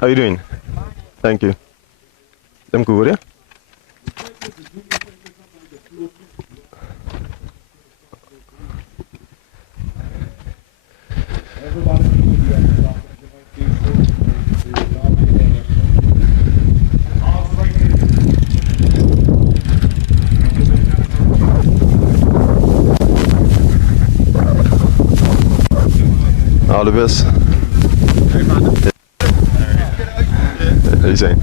How you doing? Thank you. Them good, yeah? All the best. What are you saying?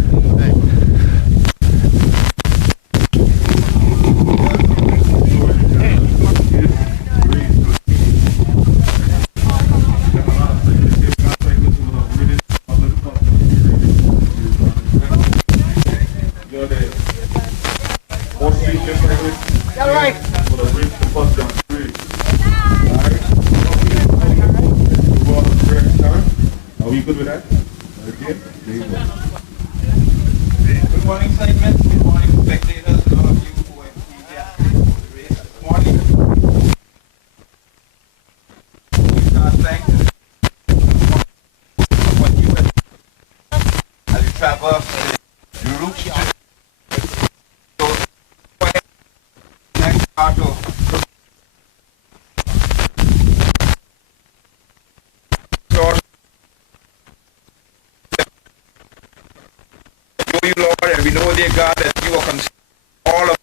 Are we good with that? Okay. Good morning, segment. Good morning, spectators, and all of you who are here for the race this morning. We start thanks for what you have as you travel the route to next part of you, Lord, and we know, dear God, that you are concerned all of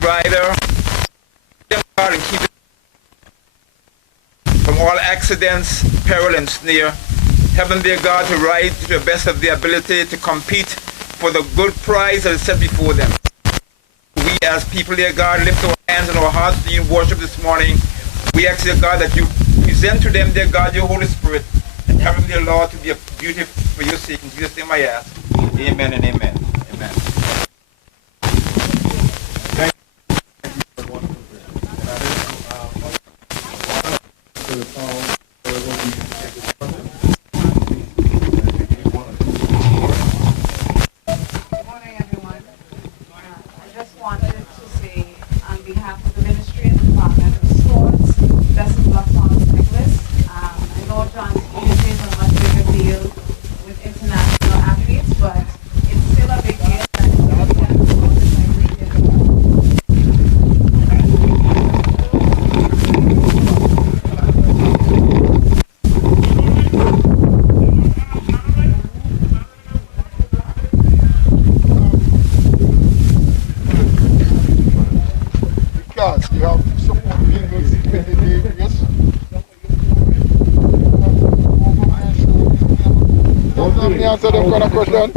rider, God, and keep it from all accidents, peril, and snare. Help them, dear God, to ride to the best of their ability to compete for the good prize that is set before them. We as people, dear God, lift our hands and our hearts to you in worship this morning. We ask, dear God, that you present to them, dear God, your Holy Spirit, and help them, dear Lord, to be a beauty for your sake. In Jesus' name I ask. Amen and amen. Amen. Thank you for a wonderful Good morning, everyone. I just wanted to say, on behalf of the Ministry and the Department of Sports, best of luck on the necklace. I know John's community is a much bigger deal with international athletes, but it's still a big deal. Because you have support members in the areas. Let me answer them kind of question.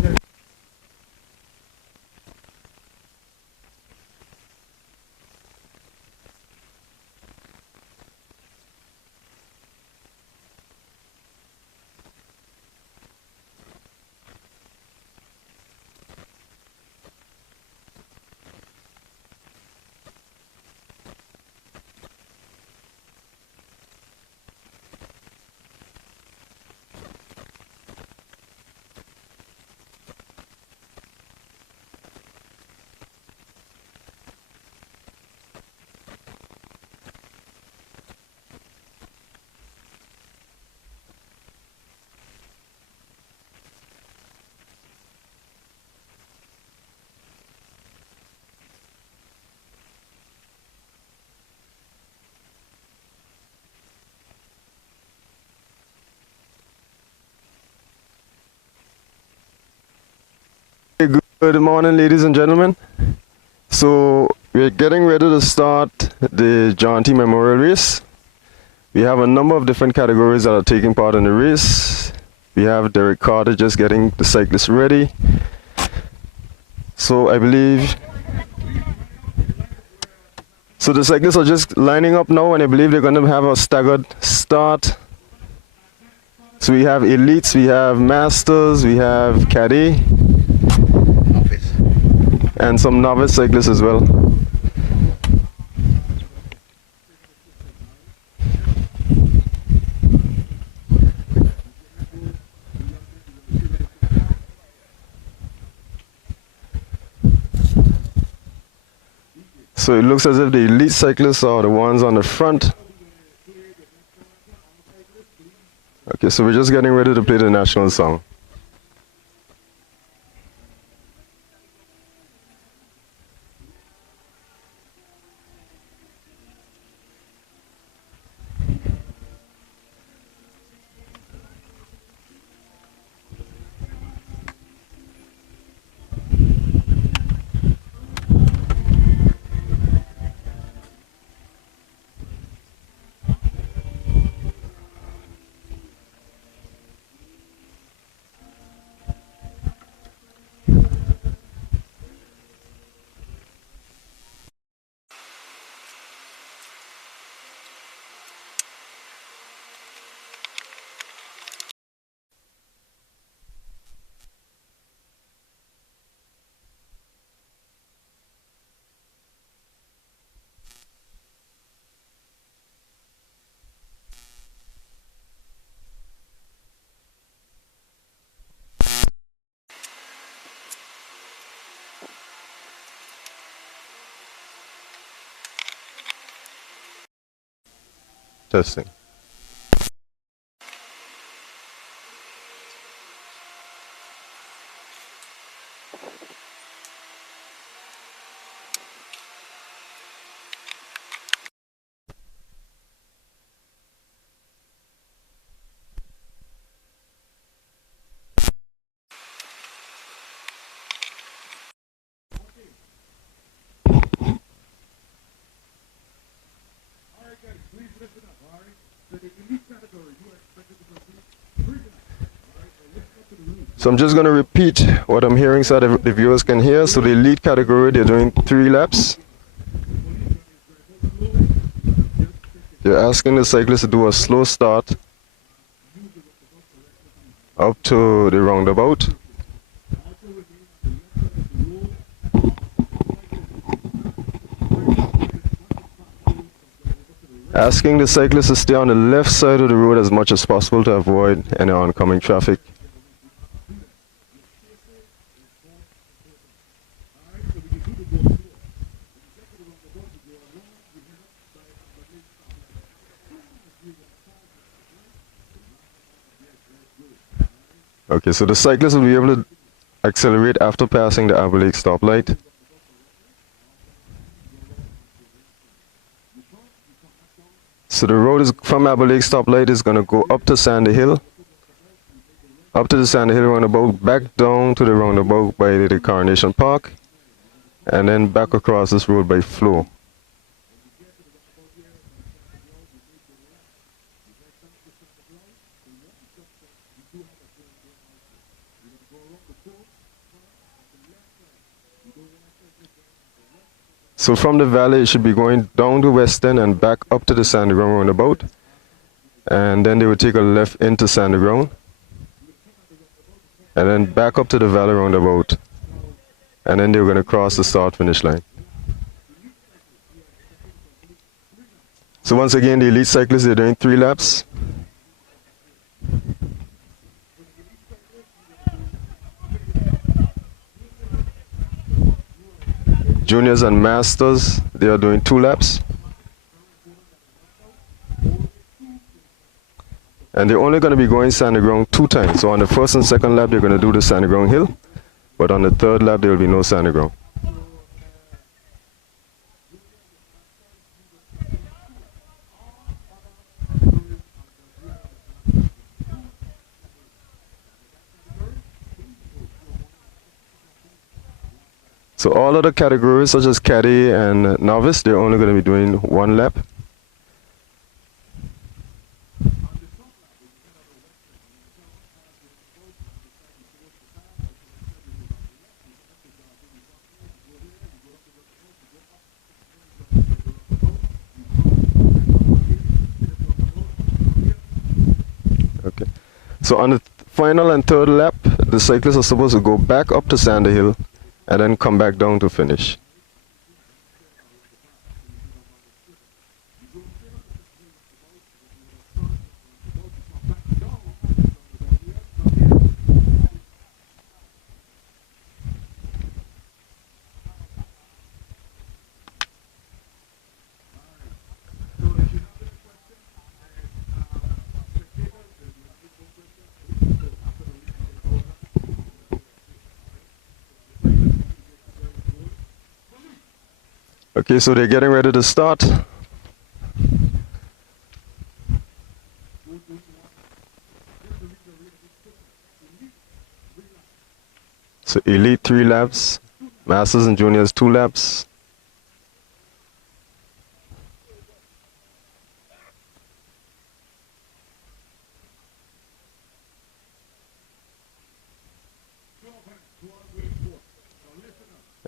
Good morning, ladies and gentlemen. So we're getting ready to start the John T. Memorial Race. We have a number of different categories that are taking part in the race. We have Derek Carter just getting the cyclists ready. So I believe, so the cyclists are just lining up now, and I believe they're going to have a staggered start. So we have elites, we have masters, we have caddy, and some novice cyclists as well. So it looks as if the elite cyclists are the ones on the front. Okay, so we're just getting ready to play the national song. Testing. So I'm just going to repeat what I'm hearing so that the viewers can hear. So the elite category, they're doing 3 laps. They're asking the cyclist to do a slow start up to the roundabout. Asking the cyclist to stay on the left side of the road as much as possible to avoid any oncoming traffic. Okay, so the cyclist will be able to accelerate after passing the AACA stoplight. So the road is from AACA stoplight is going to go up to Sandy Hill, up to the Sandy Hill roundabout, back down to the roundabout by the Coronation Park, and then back across this road by Flow. So from the valley, it should be going down to Weston and back up to the Sandy Ground roundabout. And then they would take a left into Sandy Ground. And then back up to the valley roundabout. And then they were going to cross the start-finish line. So once again, the elite cyclists, they're doing 3 laps. Juniors and masters, they are doing 2 laps. And they're only going to be going Sandy Ground 2 times. So on the first and second lap, they're going to do the Sandy Ground hill. But on the third lap, there will be no Sandy Ground. So all other categories such as caddy and novice, they're only going to be doing 1 lap. Okay. So on the final and third lap, the cyclists are supposed to go back up to Sandy Hill and then come back down to finish. Okay, so they're getting ready to start. So elite 3 laps, masters and juniors 2 laps.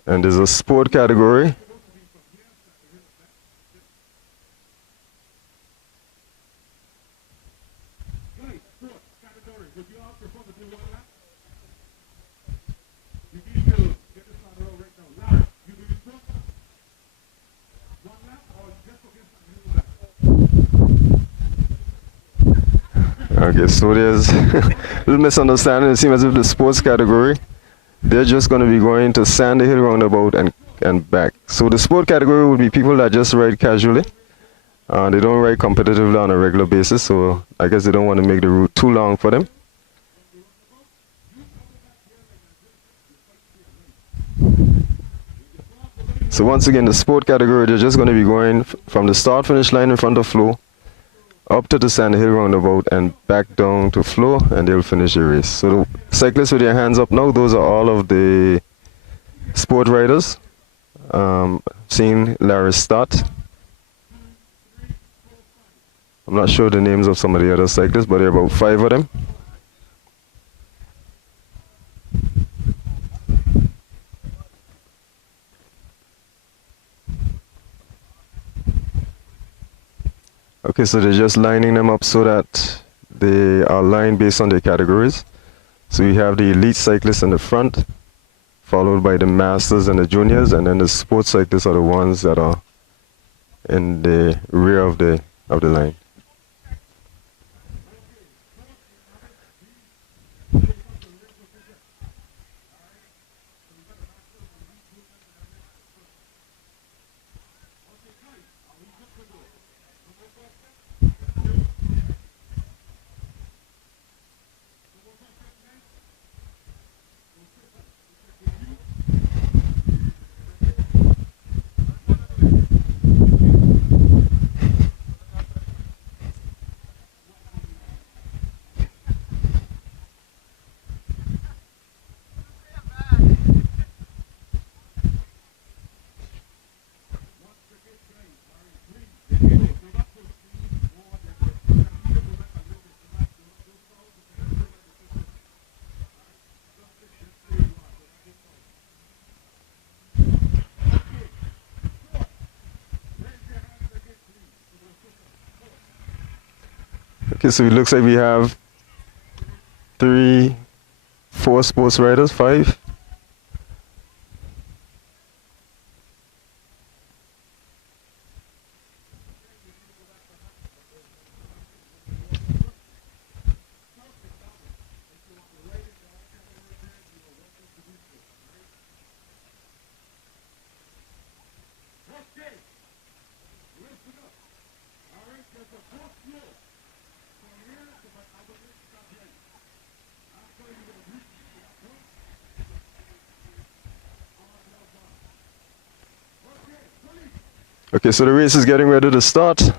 And there's a sport category. Okay, so there's a little misunderstanding. It seems as if the sports category, they're just going to be going to Sandy Hill roundabout and back. So the sport category would be people that just ride casually. They don't ride competitively on a regular basis, so I guess they don't want to make the route too long for them. So once again, the sport category, they're just going to be going from the start-finish line in front of Flo up to the Sand Hill roundabout and back down to Flo, and they'll finish the race. So the cyclists with their hands up now, those are all of the sport riders. Seeing Larry start. I'm not sure the names of some of the other cyclists, but there are about 5 of them. Okay, so they're just lining them up so that they are lined based on their categories. So we have the elite cyclists in the front, followed by the masters and the juniors, and then the sports cyclists are the ones that are in the rear of the line. Okay, so it looks like we have 3, 4 sports riders, 5. Okay, so the race is getting ready to start.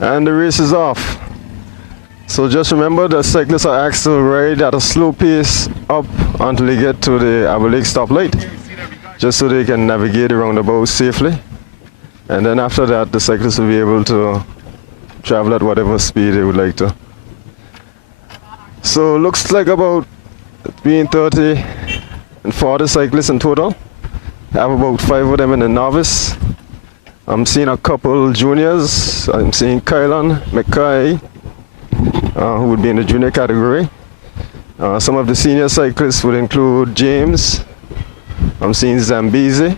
And the race is off. So just remember that cyclists are asked to ride at a slow pace up until they get to the AACA stoplight, just so they can navigate the roundabout safely. And then after that, the cyclists will be able to travel at whatever speed they would like to. So looks like about between 30 and 40 cyclists in total. I have about 5 of them in the novice. I'm seeing a couple juniors. I'm seeing Kylan, McKay, who would be in the junior category. Some of the senior cyclists would include James. I'm seeing Zambezi.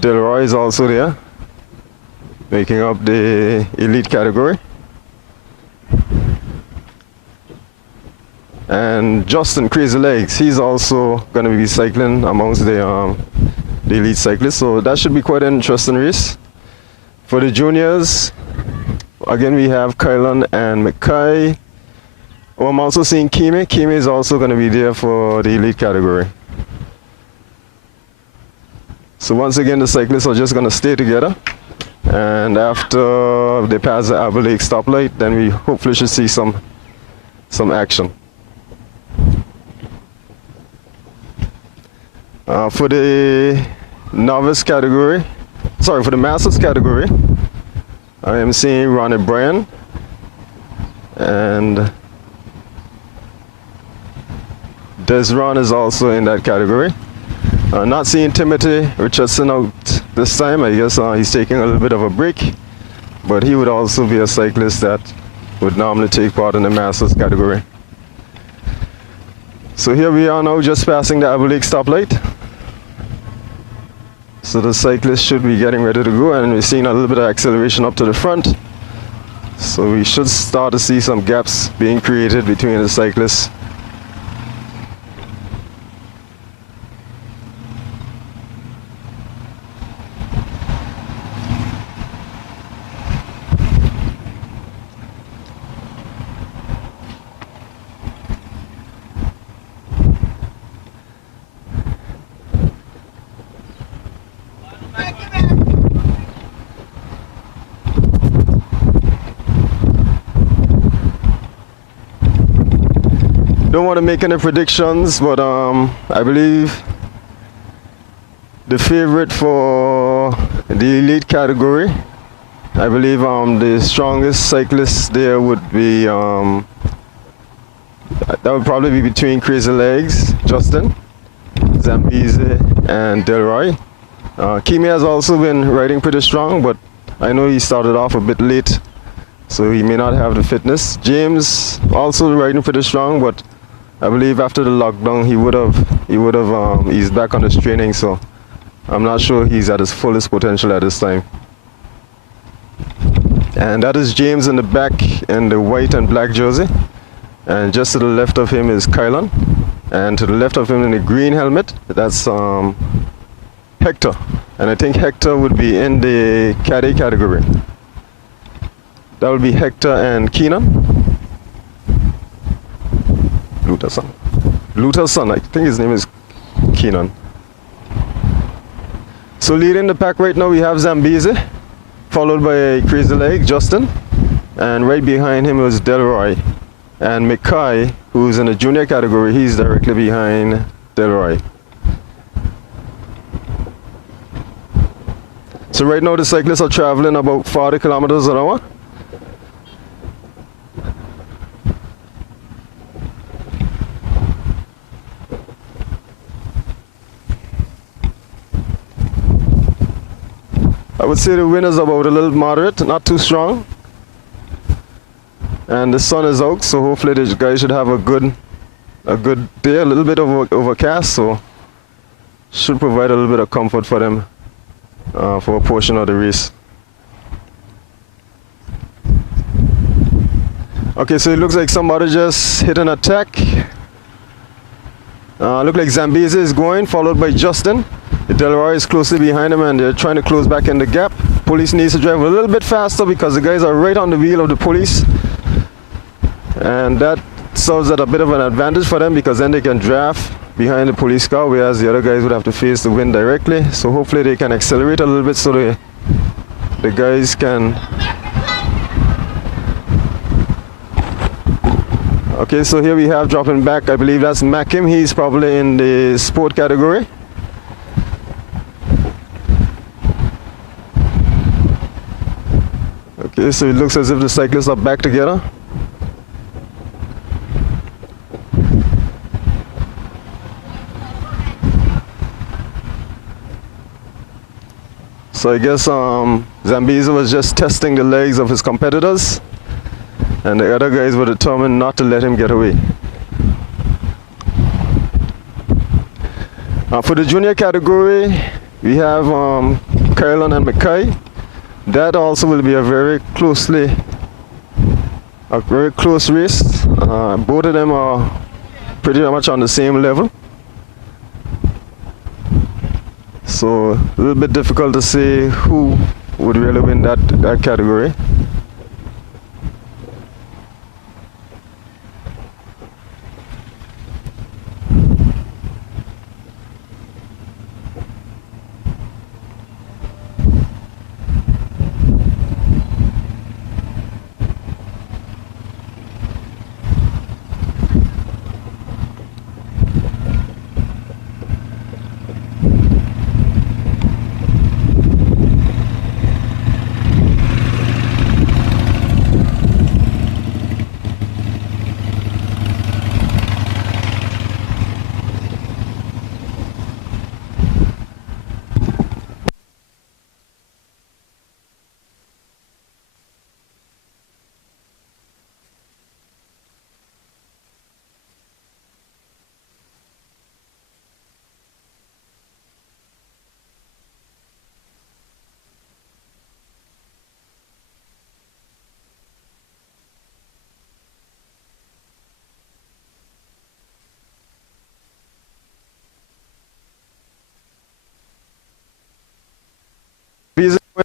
Delroy is also there, making up the elite category. And Justin Crazy Legs, he's also going to be cycling amongst the elite cyclists, so that should be quite an interesting race. For the juniors, again we have Kylan and McKay. Oh, I'm also seeing Kime. Kime is also going to be there for the elite category. So once again, the cyclists are just going to stay together, and after they pass the Abu Lake stoplight, then we hopefully should see some action. For the novice category, sorry, for the masters category, I am seeing Ronnie Bryan and Desron is also in that category. Not seeing Timothy Richardson out this time. I guess he's taking a little bit of a break, but he would also be a cyclist that would normally take part in the masters category. So here we are now, just passing the Abu Lake stoplight. So the cyclists should be getting ready to go, and we're seeing a little bit of acceleration up to the front. So we should start to see some gaps being created between the cyclists. Don't want to make any predictions, but I believe the favorite for the elite category, I believe the strongest cyclist there would be, that would probably be between Crazy Legs, Justin, Zambezi, and Delroy. Kimi has also been riding pretty strong, but I know he started off a bit late, so he may not have the fitness. James also riding pretty strong, but I believe after the lockdown he would have eased back on his training, so I'm not sure he's at his fullest potential at this time. And that is James in the back in the white and black jersey, and just to the left of him is Kylan, and to the left of him in the green helmet, that's Hector, and I think Hector would be in the caddy category. That would be Hector and Keenan. Luther's son, I think his name is Keenan. So leading the pack right now we have Zambezi, followed by Crazy Leg, Justin, and right behind him was Delroy. And McKay, who's in the junior category, he's directly behind Delroy. So right now the cyclists are traveling about 40 kilometers an hour. I would say the wind is about a little moderate, not too strong. And the sun is out, so hopefully the guys should have a good day, a little bit of overcast, so should provide a little bit of comfort for them for a portion of the race. Okay, so it looks like somebody just hit an attack. Look like Zambezi is going, followed by Justin. Delroy is closely behind him, and they're trying to close back in the gap. Police needs to drive a little bit faster because the guys are right on the wheel of the police, and that serves at a bit of an advantage for them because then they can draft behind the police car, whereas the other guys would have to face the wind directly. So hopefully they can accelerate a little bit so the guys can. Okay, so here we have dropping back, I believe that's Makim. He's probably in the sport category. Okay, so it looks as if the cyclists are back together. So I guess Zambezi was just testing the legs of his competitors, and the other guys were determined not to let him get away. For the junior category, we have Kylan and McKay. That also will be a very close race. Both of them are pretty much on the same level. So a little bit difficult to say who would really win that category.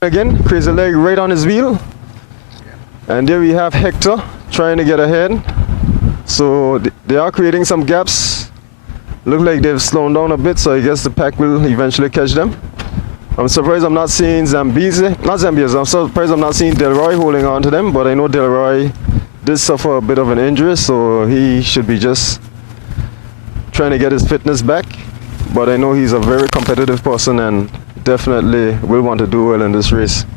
Again, crazy leg right on his wheel. And there we have Hector trying to get ahead. So they are creating some gaps. Look like they've slowed down a bit, so I guess the pack will eventually catch them. I'm surprised I'm not seeing I'm surprised I'm not seeing Delroy holding on to them, but I know Delroy did suffer a bit of an injury, so he should be just trying to get his fitness back. But I know he's a very competitive person and definitely will want to do well in this race.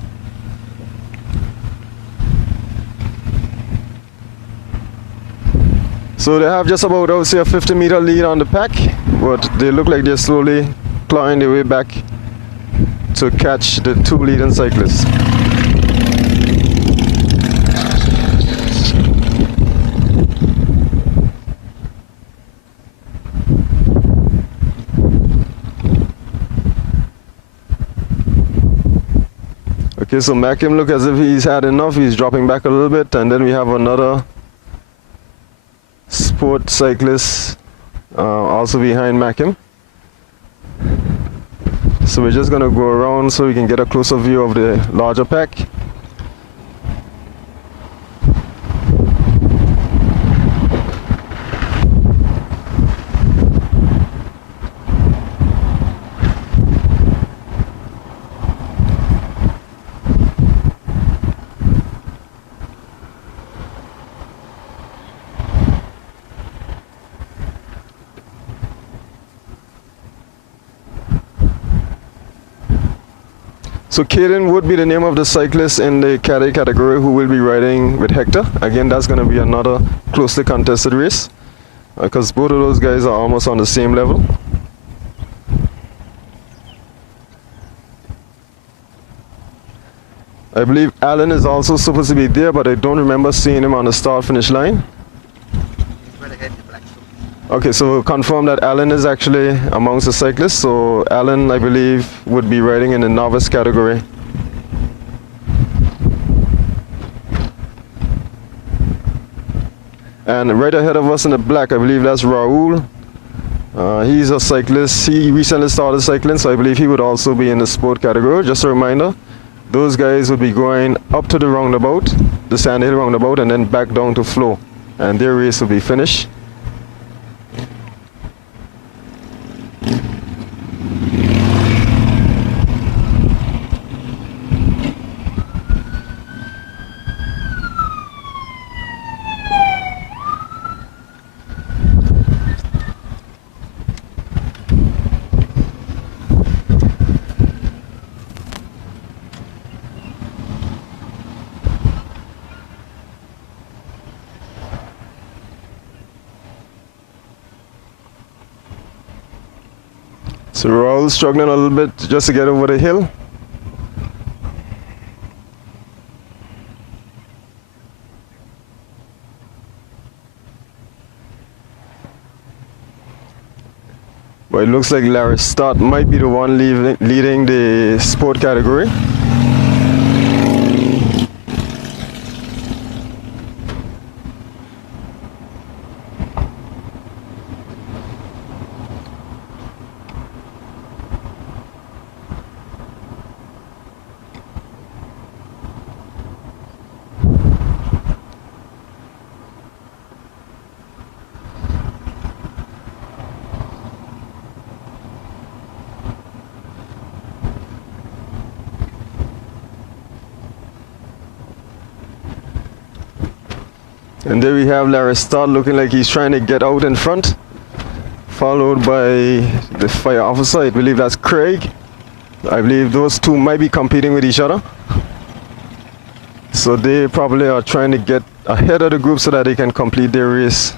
So they have just about, I would say, a 50-meter lead on the pack, but they look like they're slowly clawing their way back to catch the two leading cyclists. Okay, so Mackim look as if he's had enough. He's dropping back a little bit, and then we have another sport cyclist also behind Mackim. So we're just gonna go around so we can get a closer view of the larger pack. So Caden would be the name of the cyclist in the cadet category who will be riding with Hector. Again, that's going to be another closely contested race because both of those guys are almost on the same level. I believe Alan is also supposed to be there, but I don't remember seeing him on the start-finish line. Okay, so we'll confirm that Alan is actually amongst the cyclists. So Alan, I believe, would be riding in the novice category. And right ahead of us in the black, I believe that's Raul. He's a cyclist. He recently started cycling, so I believe he would also be in the sport category. Just a reminder, those guys would be going up to the roundabout, the Sand Hill roundabout, and then back down to Flow. And their race will be finished. So Raul's struggling a little bit just to get over the hill. But it looks like Larry Stott might be the one leading the sport category. And there we have Larry Stott looking like he's trying to get out in front, followed by the fire officer. I believe that's Craig. I believe those two might be competing with each other. So they probably are trying to get ahead of the group so that they can complete their race.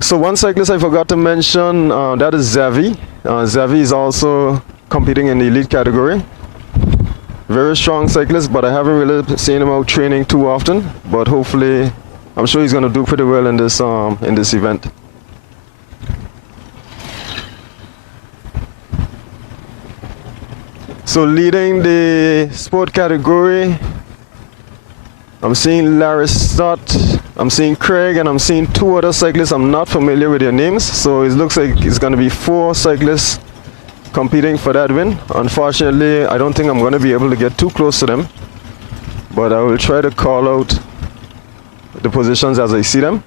So one cyclist I forgot to mention, that is Zavi. Zavi is also competing in the elite category. Very strong cyclist, but I haven't really seen him out training too often. But hopefully, I'm sure he's going to do pretty well in this event. So leading the sport category, I'm seeing Larry Stott, I'm seeing Craig, and I'm seeing two other cyclists. I'm not familiar with their names, so it looks like it's going to be 4 cyclists competing for that win. Unfortunately, I don't think I'm going to be able to get too close to them, but I will try to call out the positions as I see them.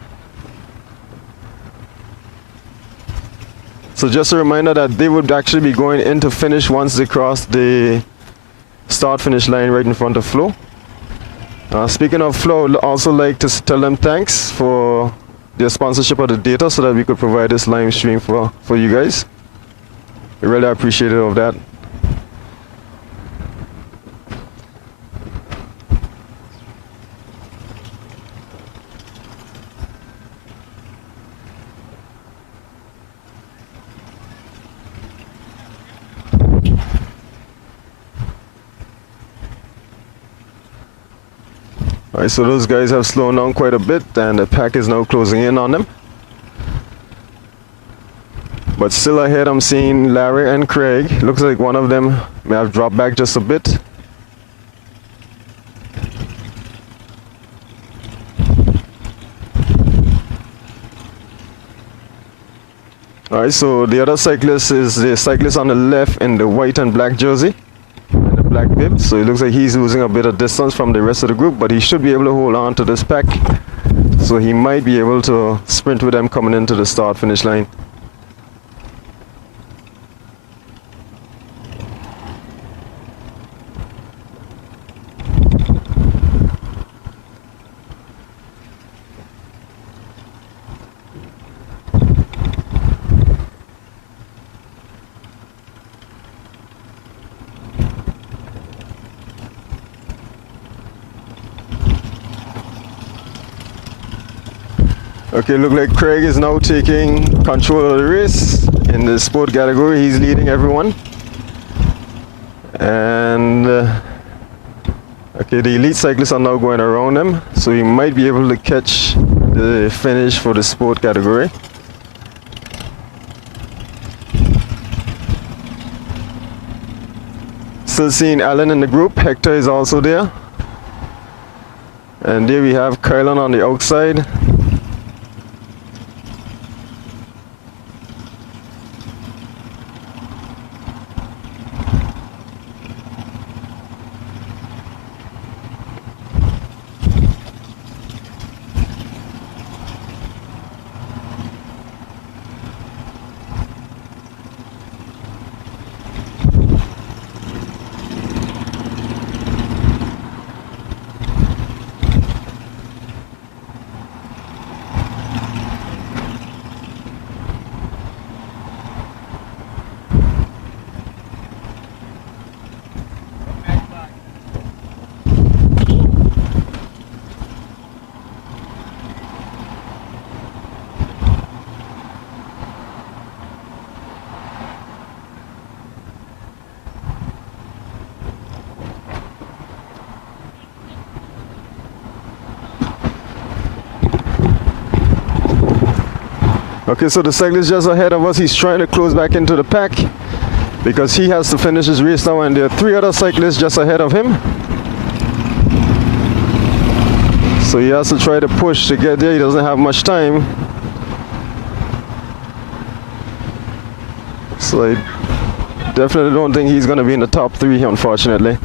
So just a reminder that they would actually be going in to finish once they cross the start-finish line right in front of Flo. Speaking of Flo, I would also like to tell them thanks for their sponsorship of the data so that we could provide this live stream for you guys. We really appreciate it of that. Alright, so those guys have slowed down quite a bit and the pack is now closing in on them. But still ahead, I'm seeing Larry and Craig. Looks like one of them may have dropped back just a bit. Alright, so the other cyclist is the cyclist on the left in the white and black jersey. Black bib, so it looks like he's losing a bit of distance from the rest of the group, but he should be able to hold on to this pack So he might be able to sprint with them coming into the start finish line. Okay, look like Craig is now taking control of the race in the sport category. He's leading everyone. And okay, the elite cyclists are now going around him, so he might be able to catch the finish for the sport category. Still seeing Alan in the group. Hector is also there. And there we have Kylan on the outside. Okay, so the cyclist just ahead of us, he's trying to close back into the pack because he has to finish his race now, and there are 3 other cyclists just ahead of him. So he has to try to push to get there. He doesn't have much time. So I definitely don't think he's going to be in the top 3, unfortunately.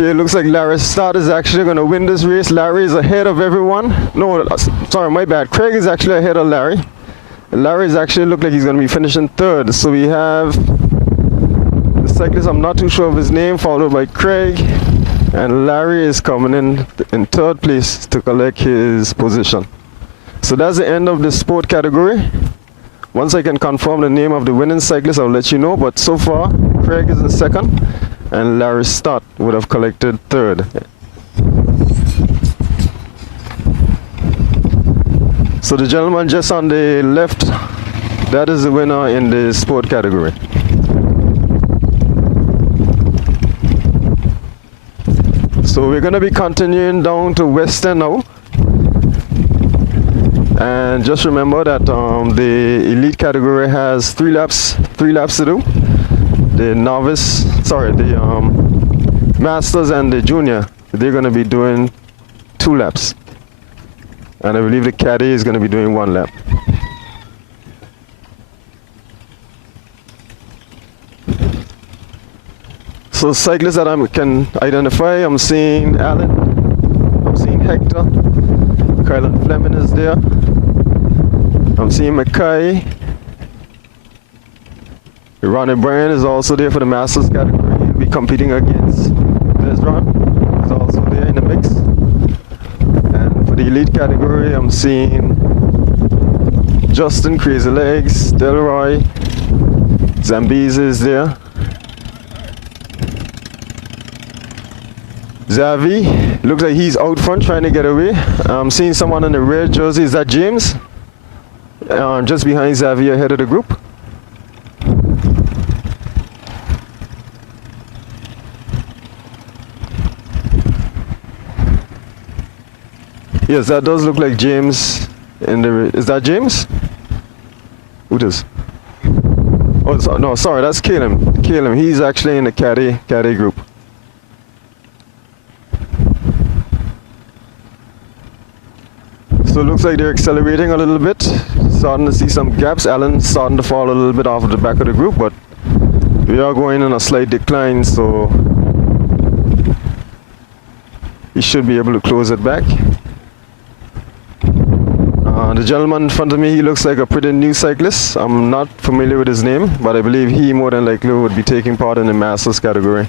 Okay, looks like Larry Stott is actually going to win this race. Larry is ahead of everyone. No, sorry, my bad. Craig is actually ahead of Larry. Larry is actually look like he's going to be finishing 3rd. So we have the cyclist, I'm not too sure of his name, followed by Craig. And Larry is coming in 3rd place to collect his position. So that's the end of the sport category. Once I can confirm the name of the winning cyclist, I'll let you know. But so far, Craig is in 2nd. And Larry Stott would have collected 3rd. So the gentleman just on the left, that is the winner in the sport category. So we're going to be continuing down to Western now. And just remember that the elite category has 3 laps to do. The novice, the masters and the junior, they're going to be doing 2 laps. And I believe the caddy is going to be doing 1 lap. So cyclists that I can identify, I'm seeing Alan, I'm seeing Hector, Kylan Fleming is there, I'm seeing Mackay. Ronnie Bryan is also there for the Masters category. He'll be competing against Desron. He's also there in the mix. And for the elite category, I'm seeing Justin Crazy Legs, Delroy, Zambizi is there. Zavi, looks like he's out front trying to get away. I'm seeing someone in the red jersey. Is that James? Just behind Zavi ahead of the group. Yes, that does look like James. Is that James? Who does? Oh, no, sorry, that's Caleb. Caleb, he's actually in the caddy group. So So it looks like they're accelerating a little bit. Starting to see some gaps. Alan starting to fall a little bit off of the back of the group, but we are going in a slight decline, so he should be able to close it back. The gentleman in front of me, he looks like a pretty new cyclist. I'm not familiar with his name, but I believe he more than likely would be taking part in the Masters category.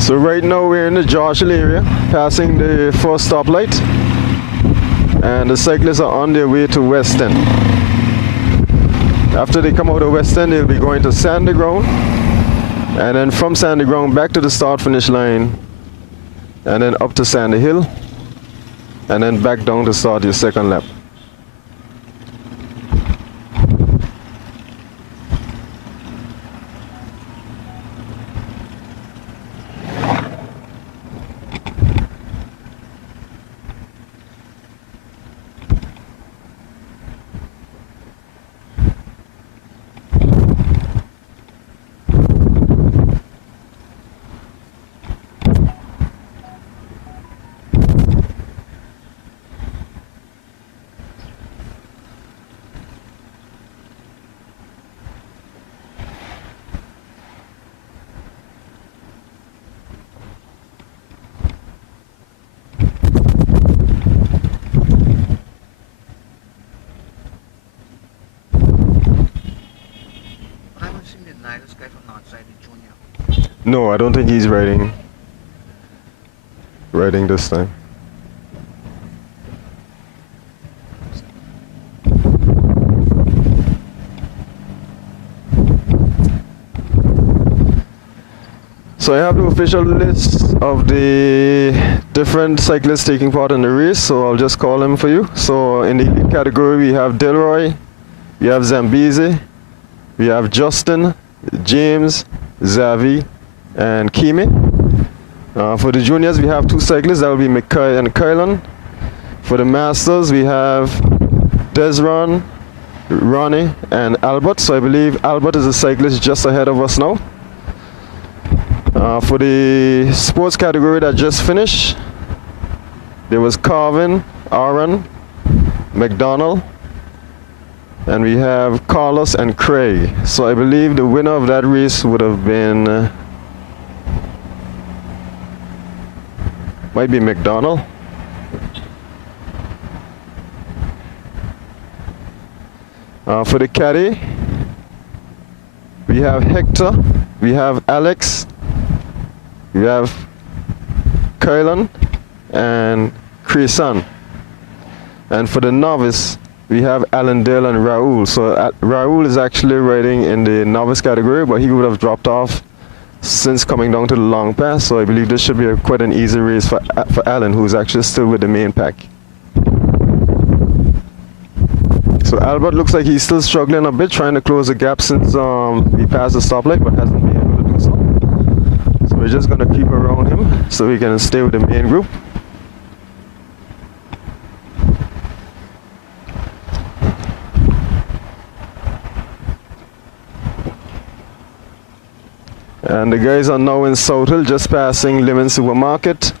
So right now we're in the Georgial area, passing the first stoplight, and the cyclists are on their way to West End. After they come out of West End, they'll be going to Sandy Ground, and then from Sandy Ground back to the start finish line, and then up to Sandy Hill, and then back down to start your second lap. No, I don't think he's riding this time. So I have the official list of the different cyclists taking part in the race, so I'll just call them for you. So in the elite category we have Delroy, we have Zambezi, we have Justin, James, Zavi, and Kimi. For the juniors, we have two cyclists, that will be McKay and Kylan. For the masters, we have Desron, Ronnie, and Albert. So I believe Albert is a cyclist just ahead of us now. For the sports category that just finished, there was Carvin, Aaron, McDonald, and we have Carlos and Craig. So I believe the winner of that race would have been might be McDonald. For the caddy, we have Hector, we have Alex, we have Kylan, and Creason. And for the novice, we have Allendale and Raul. So Raul is actually riding in the novice category, but he would have dropped off since coming down to the long pass. So I believe this should be quite an easy race for Alan, who's actually still with the main pack. So Albert looks like he's still struggling a bit, trying to close the gap since he passed the stoplight, but hasn't been able to do so. So we're just going to keep around him so we can stay with the main group. And the guys are now in South Hill, just passing Lemon Supermarket.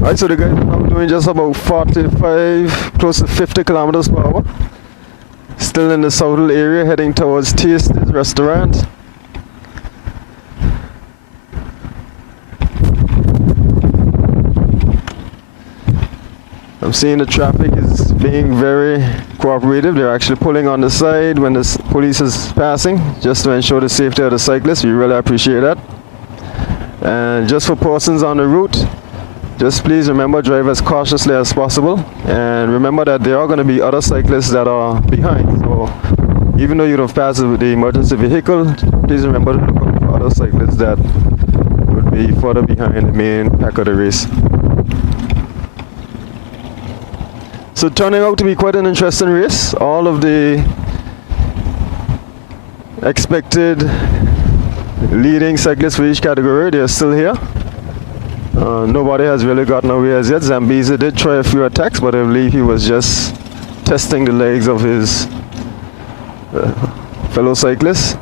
Alright, so the guys are now doing just about 45, close to 50 kilometers per hour. Still in the South Hill area, heading towards Tasty's restaurant. I'm seeing the traffic is being very cooperative. They're actually pulling on the side when the police is passing, just to ensure the safety of the cyclists. We really appreciate that. And just for persons on the route, just please remember, drive as cautiously as possible. And remember that there are going to be other cyclists that are behind. So even though you don't pass the emergency vehicle, please remember to look out for other cyclists that would be further behind the main pack of the race. So turning out to be quite an interesting race. All of the expected leading cyclists for each category, they are still here. Nobody has really gotten away as yet. Zambezi did try a few attacks, but I believe he was just testing the legs of his fellow cyclists.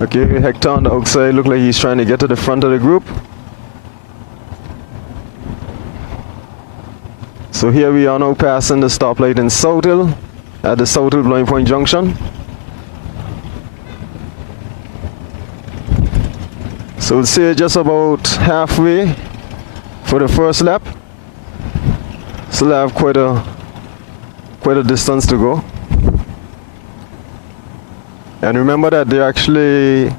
Okay, Hector on the outside look like he's trying to get to the front of the group. So here we are now passing the stoplight in South Hill at the South Hill Blowing Point Junction. So we'll say just about halfway for the first lap. Still have quite a distance to go. And remember that they're actually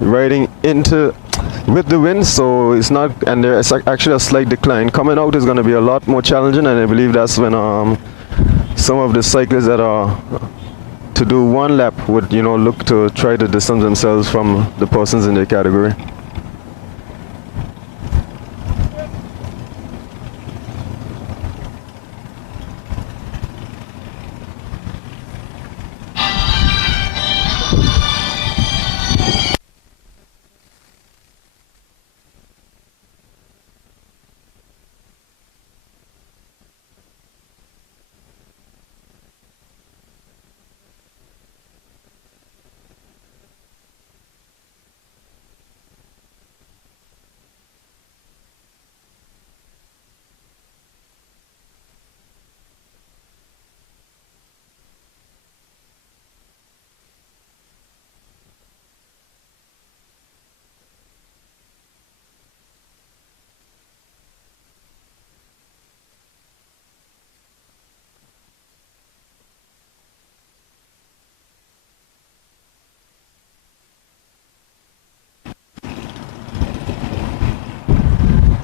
riding with the wind, so it's not, and there's actually a slight decline. Coming out is going to be a lot more challenging, and I believe that's when some of the cyclists that are to do one lap would, look to try to distance themselves from the persons in their category.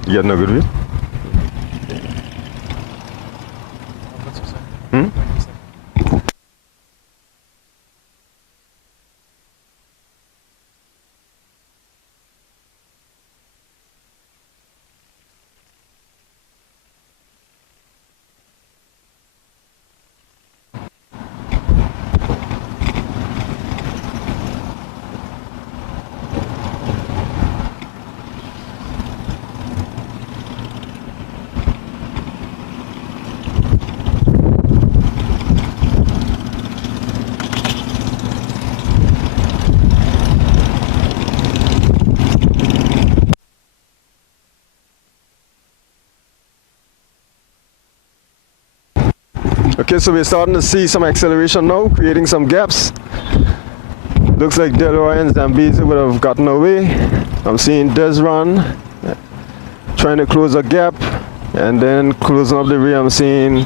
You getting a good view? Okay, so we're starting to see some acceleration now, creating some gaps. Looks like Delroy and Zambezi would have gotten away. I'm seeing Desron trying to close a gap, and then closing up the rear. I'm seeing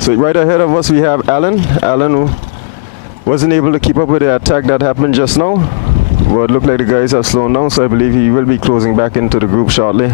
so right ahead of us we have Alan. Alan wasn't able to keep up with the attack that happened just now, but it looked like the guys have slowed down, so I believe he will be closing back into the group shortly.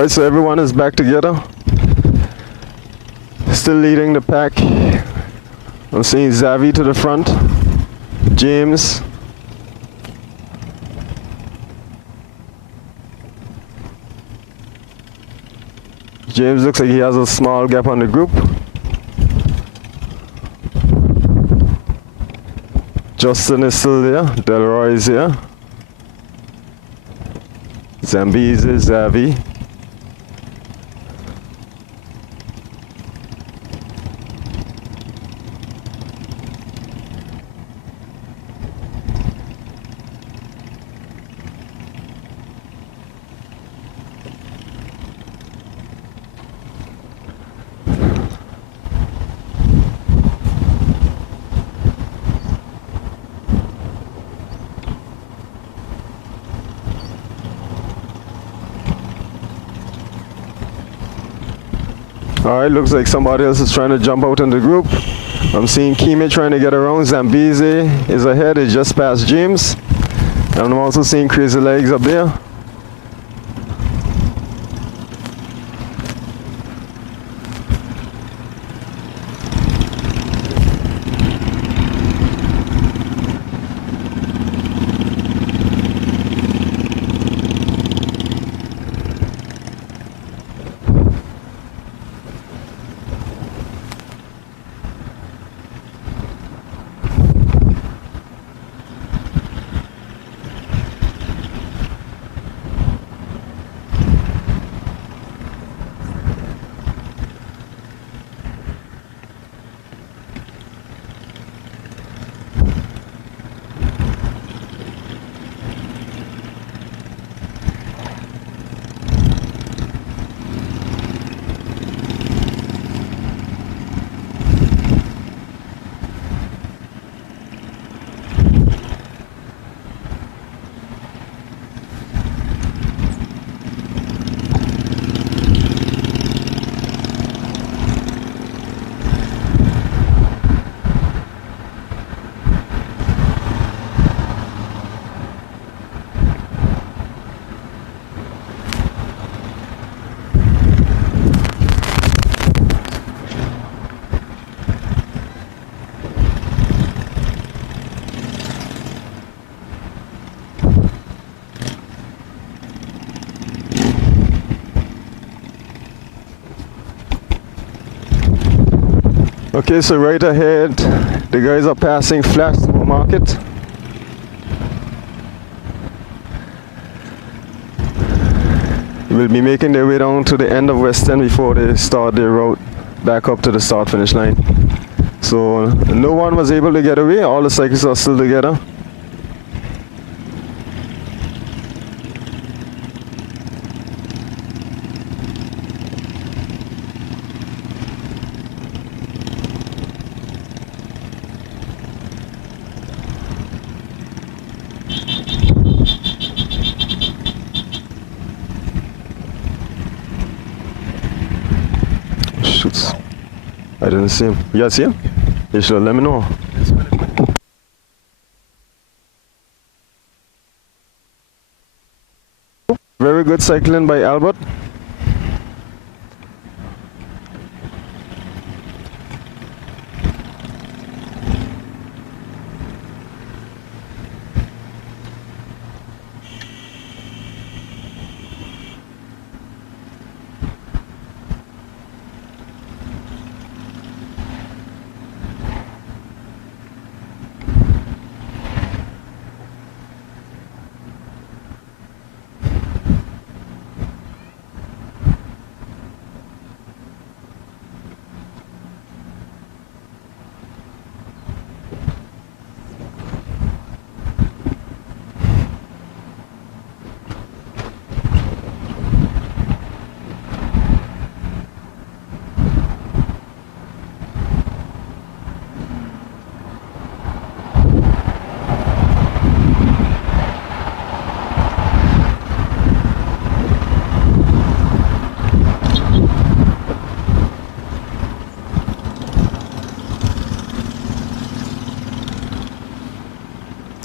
Alright, so everyone is back together. Still leading the pack. I'm seeing Xavi to the front. James. James looks like he has a small gap on the group. Justin is still there. Delroy is here. Zambezi, Xavi. Alright, looks like somebody else is trying to jump out in the group. I'm seeing Kime trying to get around. Zambezi is ahead, it just passed James. And I'm also seeing Crazy Legs up there. Okay, so right ahead, the guys are passing Flash Supermarket. Will be making their way down to the end of West End before they start their route back up to the start-finish line. So no one was able to get away, all the cyclists are still together. Shoots. I didn't see him. You guys see him? You should let me know. Very good cycling by Albert.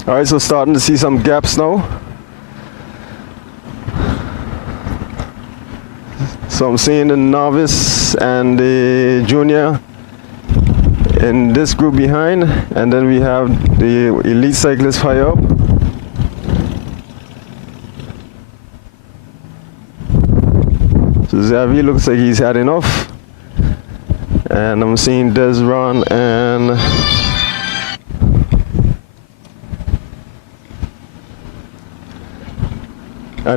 Alright, so starting to see some gaps now. So I'm seeing the novice and the junior in this group behind, and then we have the elite cyclists higher up. So Xavier looks like he's had enough, and I'm seeing Desron and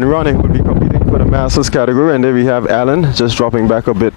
Ronnie will be competing for the Masters category, and then we have Alan just dropping back a bit.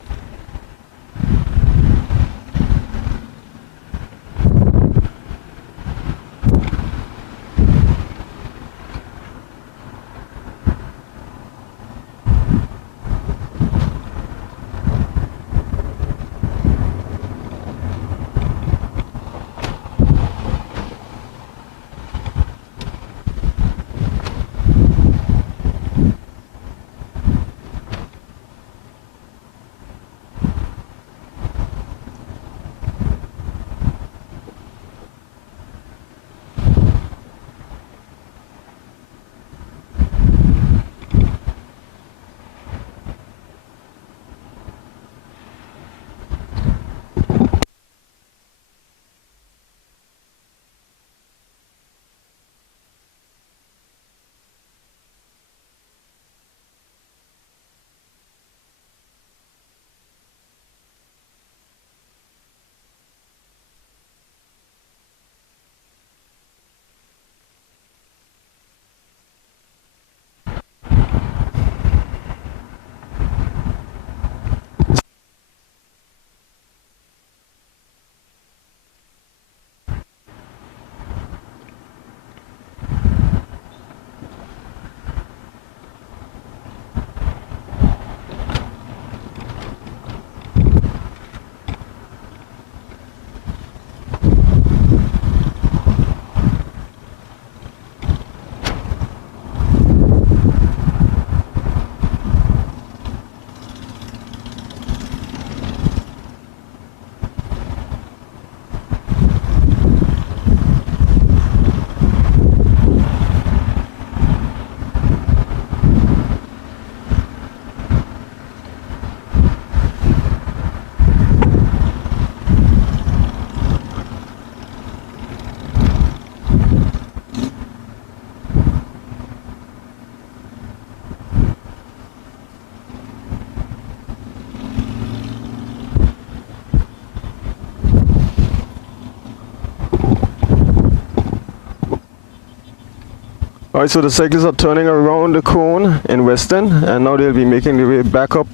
Alright, so the cyclists are turning around the cone in Western, and now they'll be making their way back up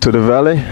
to the valley.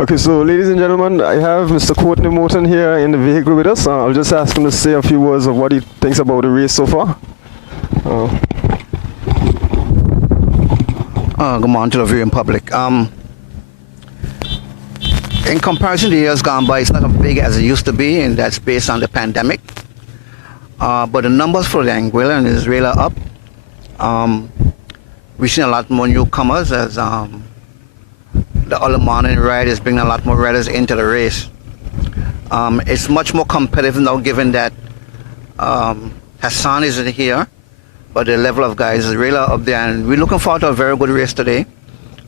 Okay, so ladies and gentlemen, I have Mr. Courtney Morton here in the vehicle with us. I'll just ask him to say a few words of what he thinks about the race so far. Good morning to the viewing public. In comparison to years gone by, it's not as big as it used to be, and that's based on the pandemic. But the numbers for the Anguilla is really up. We've seen a lot more newcomers as the early morning ride is bringing a lot more riders into the race. It's much more competitive now, given that Hassan isn't here, but the level of guys is really up there, and we're looking forward to a very good race today.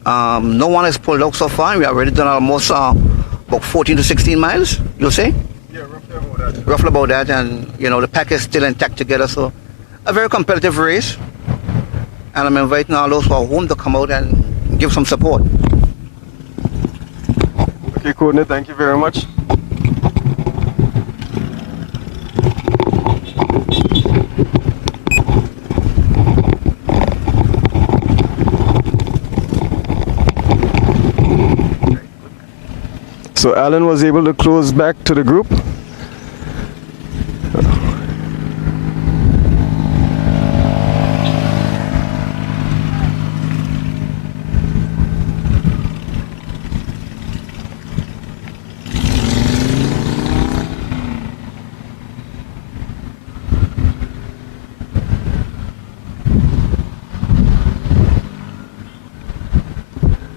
No one has pulled out so far. We have already done almost about 14 to 16 miles, you'll say? Yeah, roughly about that. Roughly about that, and you know the pack is still intact together, so a very competitive race. and I'm inviting all those who are home to come out and give some support. Okay, Courtney, thank you very much. So Alan was able to close back to the group.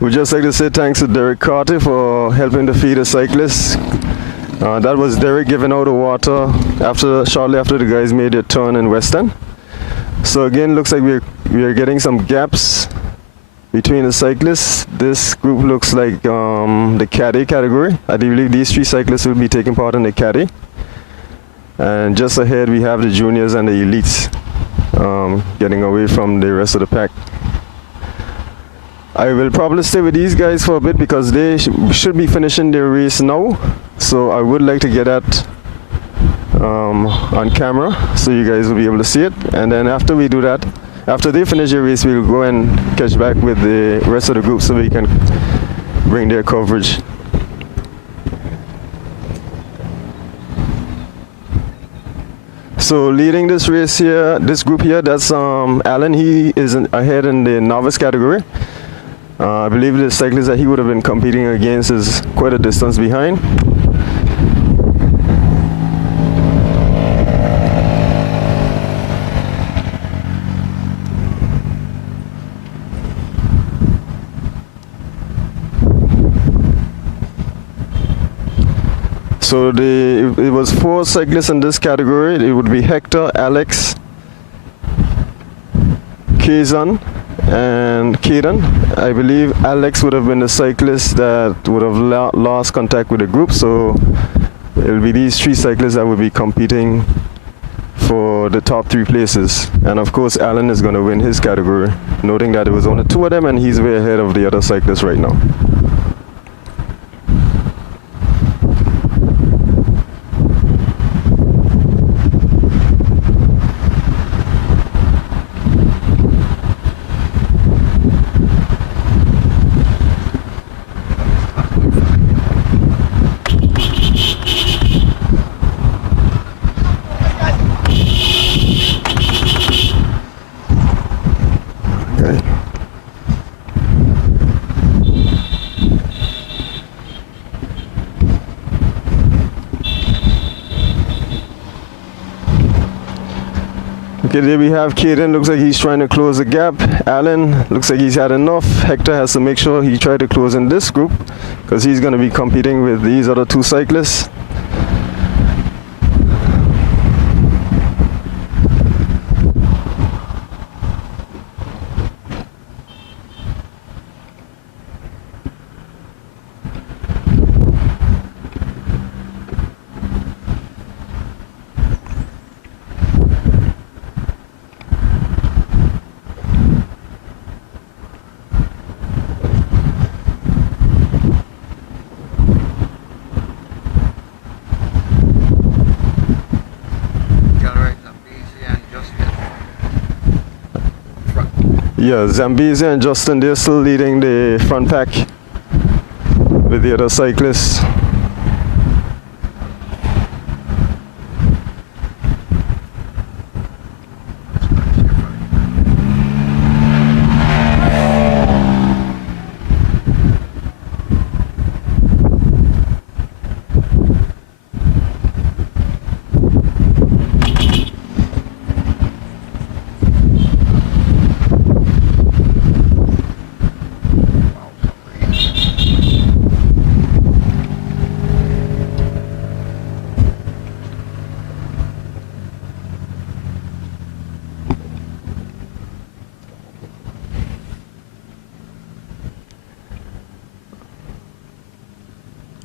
We'd just like to say thanks to Derek Carter for helping to feed the cyclists. That was Derek giving out the water shortly after the guys made their turn in Western. So again, looks like we're getting some gaps between the cyclists. This group looks like the caddy category. I believe these 3 cyclists will be taking part in the caddy. And just ahead we have the juniors and the elites getting away from the rest of the pack. I will probably stay with these guys for a bit because they should be finishing their race now. So I would like to get that on camera so you guys will be able to see it. And then after we do that, after they finish their race, we'll go and catch back with the rest of the group so we can bring their coverage. So leading this race here, this group here, that's Alan. He is ahead in the novice category. I believe the cyclist that he would have been competing against is quite a distance behind. So it was 4 cyclists in this category. It would be Hector, Alex, Kazan, and Kaden. I believe Alex would have been the cyclist that would have lost contact with the group, so it will be these 3 cyclists that will be competing for the top 3 places. And of course Alan is going to win his category, noting that it was only 2 of them and he's way ahead of the other cyclists right now. Okay, there we have Kaden. Looks like he's trying to close the gap. Alan looks like he's had enough. Hector has to make sure he tries to close in this group because he's going to be competing with these other 2 cyclists. Yeah, Zambezi and Justin, they're still leading the front pack with the other cyclists.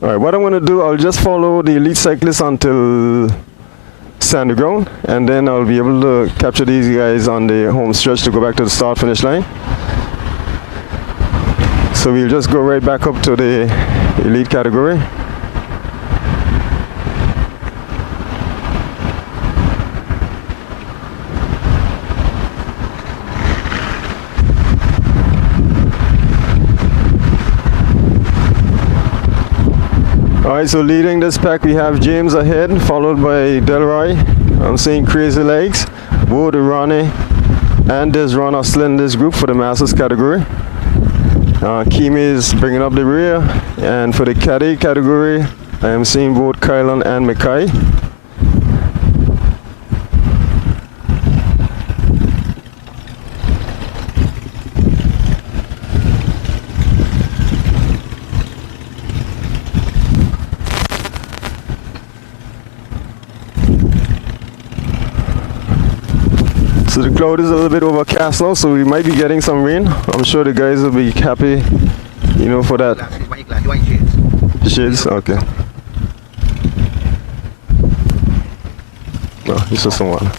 Alright, what I'm going to do, I'll just follow the elite cyclists until stand the ground, and then I'll be able to capture these guys on the home stretch to go back to the start finish line. So we'll just go right back up to the elite category. Alright, so leading this pack we have James ahead, followed by Delroy. I'm seeing Crazy Legs, Wood, Ronnie, and Desron are still in this group for the Masters category. Kimi is bringing up the rear, and for the caddy category, I am seeing both Kylan and Mackay. So the cloud is a little bit overcast now, so we might be getting some rain. I'm sure the guys will be happy, you know, for that. Shades? Okay. No, it's just some water.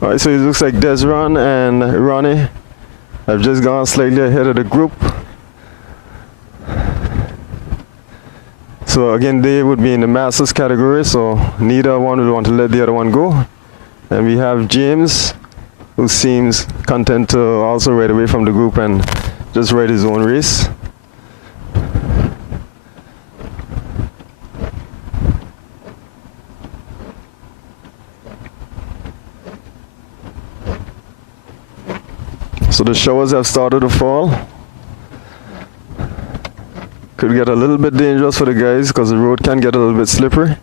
Alright, so it looks like Desron and Ronnie have just gone slightly ahead of the group. So again, they would be in the Masters category, so neither one would want to let the other one go. And we have James, who seems content to also ride away from the group and just ride his own race. So the showers have started to fall. Could get a little bit dangerous for the guys because the road can get a little bit slippery.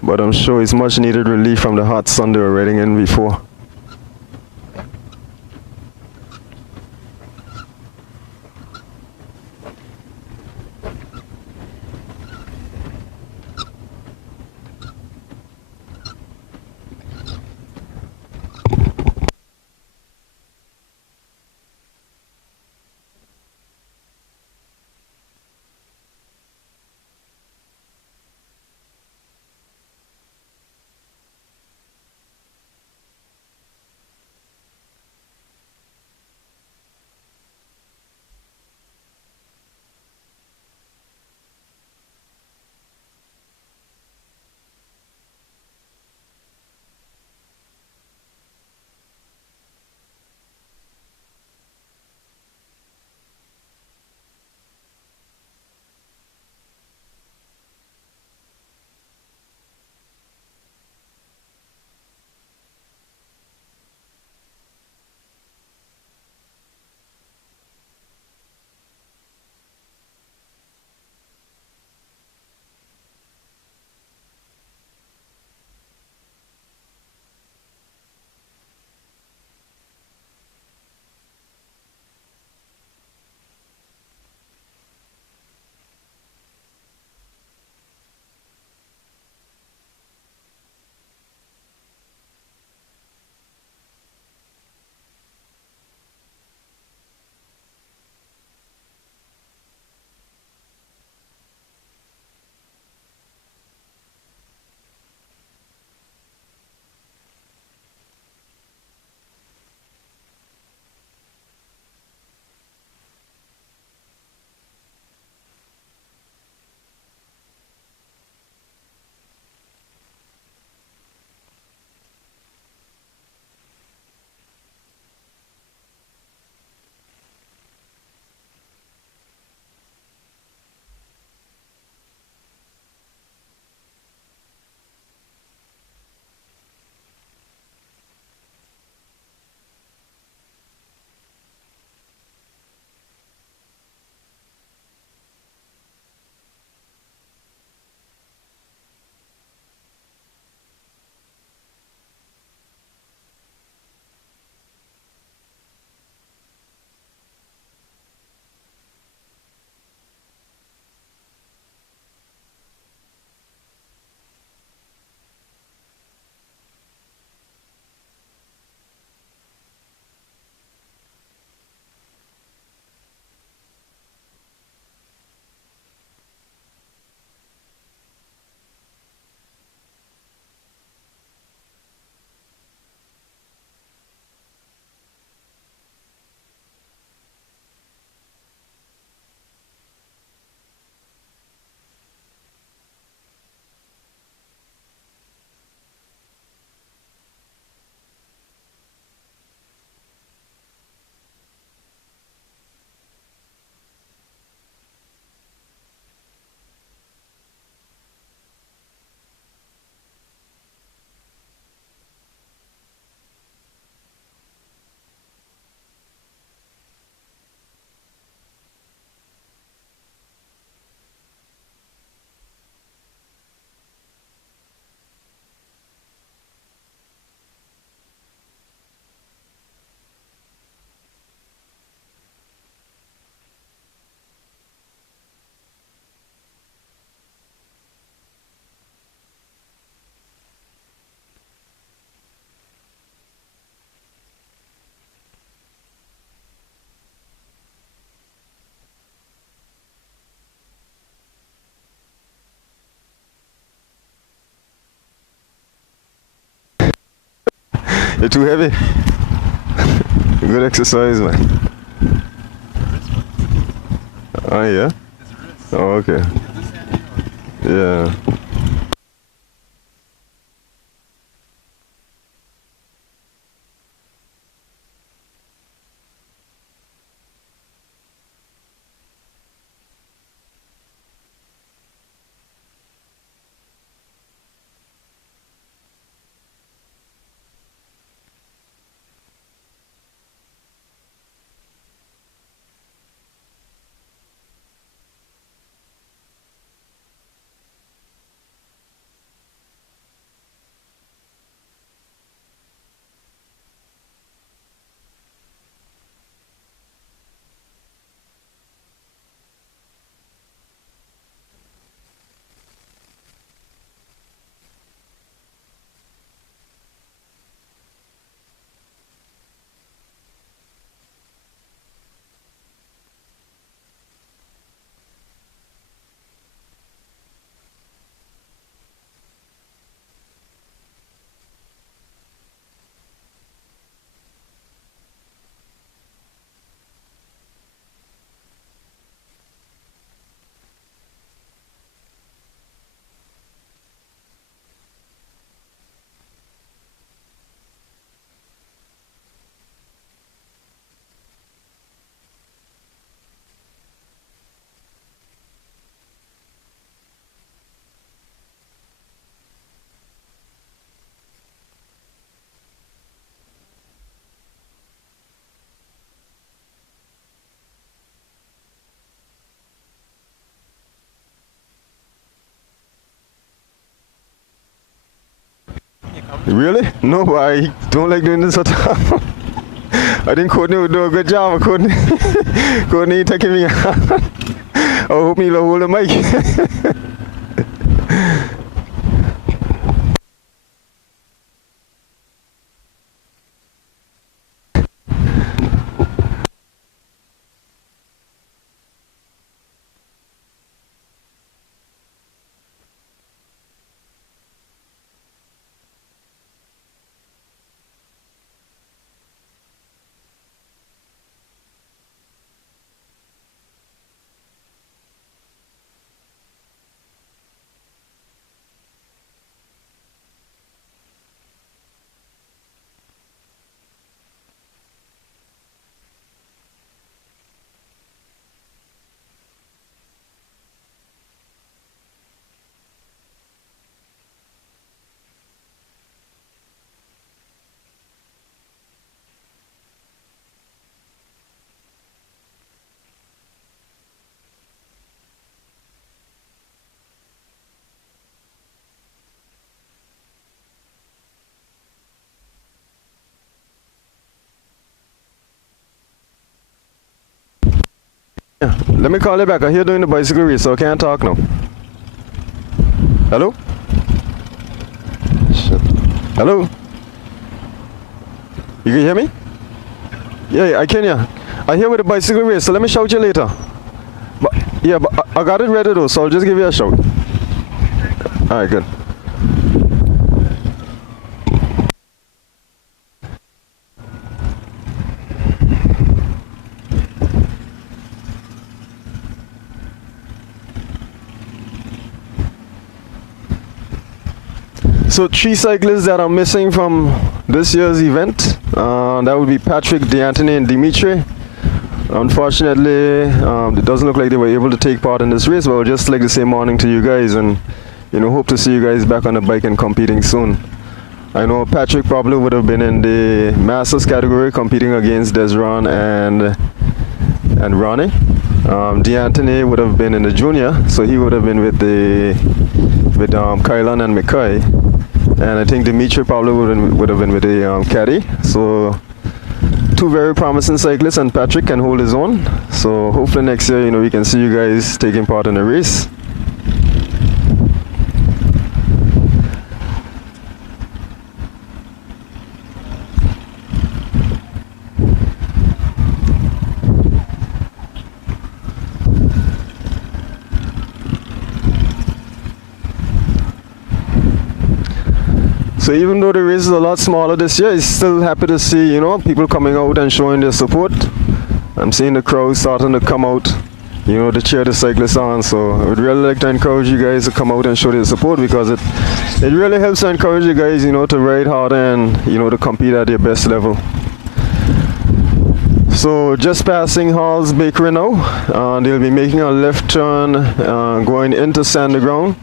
But I'm sure it's much needed relief from the hot sun they were riding in before. You're too heavy. Good exercise, man. Oh, yeah? Oh, okay. Yeah. Really? No, I don't like doing this at all. I think Courtney would do a good job. Courtney, Courtney taking me out. I hope he'll hold the mic. Yeah, let me call you back. I'm here doing the bicycle race, so I can't talk now. Hello? Shit. Hello? You can hear me? Yeah, I can hear. I'm here with the bicycle race, so let me shout you later. But, yeah, but I got it ready though, so I'll just give you a shout. Alright, good. So 3 cyclists that are missing from this year's event, that would be Patrick, D'Anthony, and Dimitri. Unfortunately, it doesn't look like they were able to take part in this race, but I would just like to say morning to you guys, and hope to see you guys back on the bike and competing soon. I know Patrick probably would have been in the Masters category competing against Desron and Ronnie. D'Anthony would have been in the junior, so he would have been with Kylan and McKay. And I think Dimitri probably would have been with the caddy. So 2 very promising cyclists, and Patrick can hold his own. So hopefully next year, we can see you guys taking part in the race. So So even though the race is a lot smaller this year, it's still happy to see, you know, people coming out and showing their support. I'm seeing the crowd starting to come out, you know, to cheer the cyclists on. So I would really like to encourage you guys to come out and show their support, because it really helps to encourage you guys, you know, to ride harder and, you know, to compete at your best level. So just passing Hall's Bakery now. They'll be making a left turn going into Sanderground,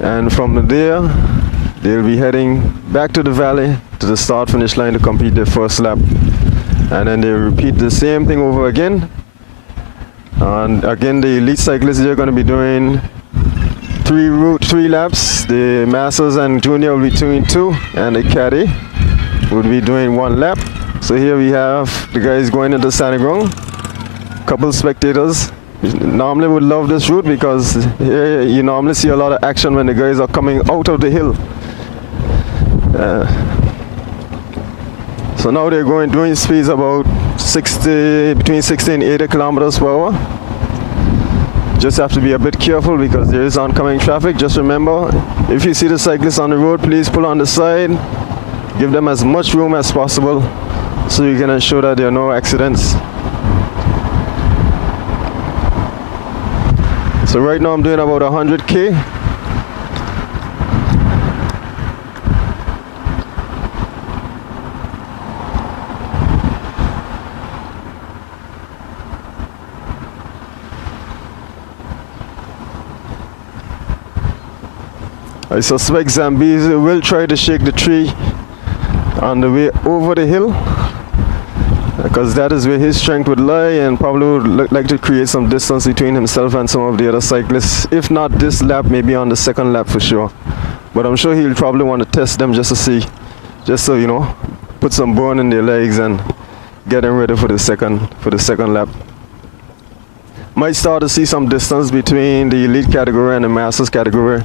and from there they'll be heading back to the valley to the start finish line to complete their first lap, and then they repeat the same thing over again. And again, the elite cyclists, they're going to be doing three laps. The masters and junior will be doing 2, and the caddy will be doing 1 lap. So here we have the guys going into Sanderground. Couple spectators normally would love this route, because here you normally see a lot of action when the guys are coming out of the hill. So now they're doing speeds about between 60 and 80 kilometers per hour. Just have to be a bit careful because there is oncoming traffic. Just remember, if you see the cyclists on the road, please pull on the side. Give them as much room as possible so you can ensure that there are no accidents. So right now I'm doing about 100k. I suspect Zambezi will try to shake the tree on the way over the hill, because that is where his strength would lie, and probably would like to create some distance between himself and some of the other cyclists. If not this lap, maybe on the second lap for sure. But I'm sure he'll probably want to test them just to see, just so, you know, put some burn in their legs and get them ready for the second lap. Might start to see some distance between the elite category and the masters category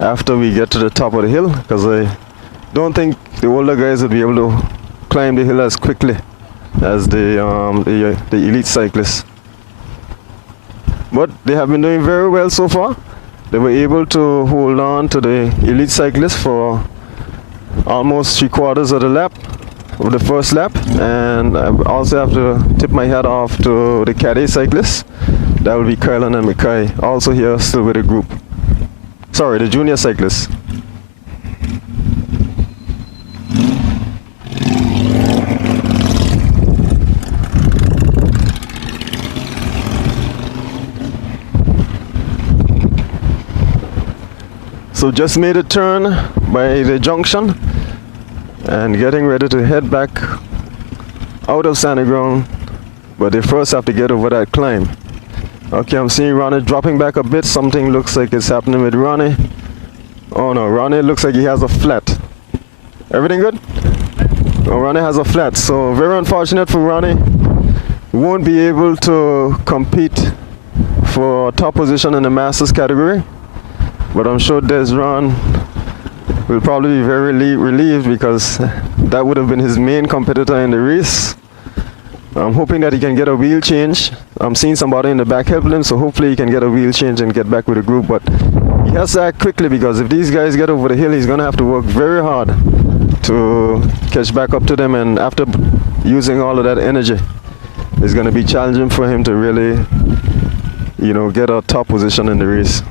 after we get to the top of the hill, because I don't think the older guys will be able to climb the hill as quickly as the elite cyclists. But they have been doing very well so far. They were able to hold on to the elite cyclists for almost 3/4 of the lap, of the first lap. And I also have to tip my hat off to the caddy cyclists. That will be Kylan and Mikai, also here still with the group. Sorry, the junior cyclists. So just made a turn by the junction and getting ready to head back out of Sanderground, but they first have to get over that climb. Okay, I'm seeing Ronnie dropping back a bit. Something looks like it's happening with Ronnie. Oh no, Ronnie looks like he has a flat. Everything good? Oh, Ronnie has a flat, so very unfortunate for Ronnie. Won't be able to compete for top position in the masters category. But I'm sure Desron will probably be very relieved, because that would have been his main competitor in the race. I'm hoping that he can get a wheel change. I'm seeing somebody in the back helping him, so hopefully he can get a wheel change and get back with the group. But he has to act quickly, because if these guys get over the hill, he's going to have to work very hard to catch back up to them. And after using all of that energy, it's going to be challenging for him to really, you know, get a top position in the race.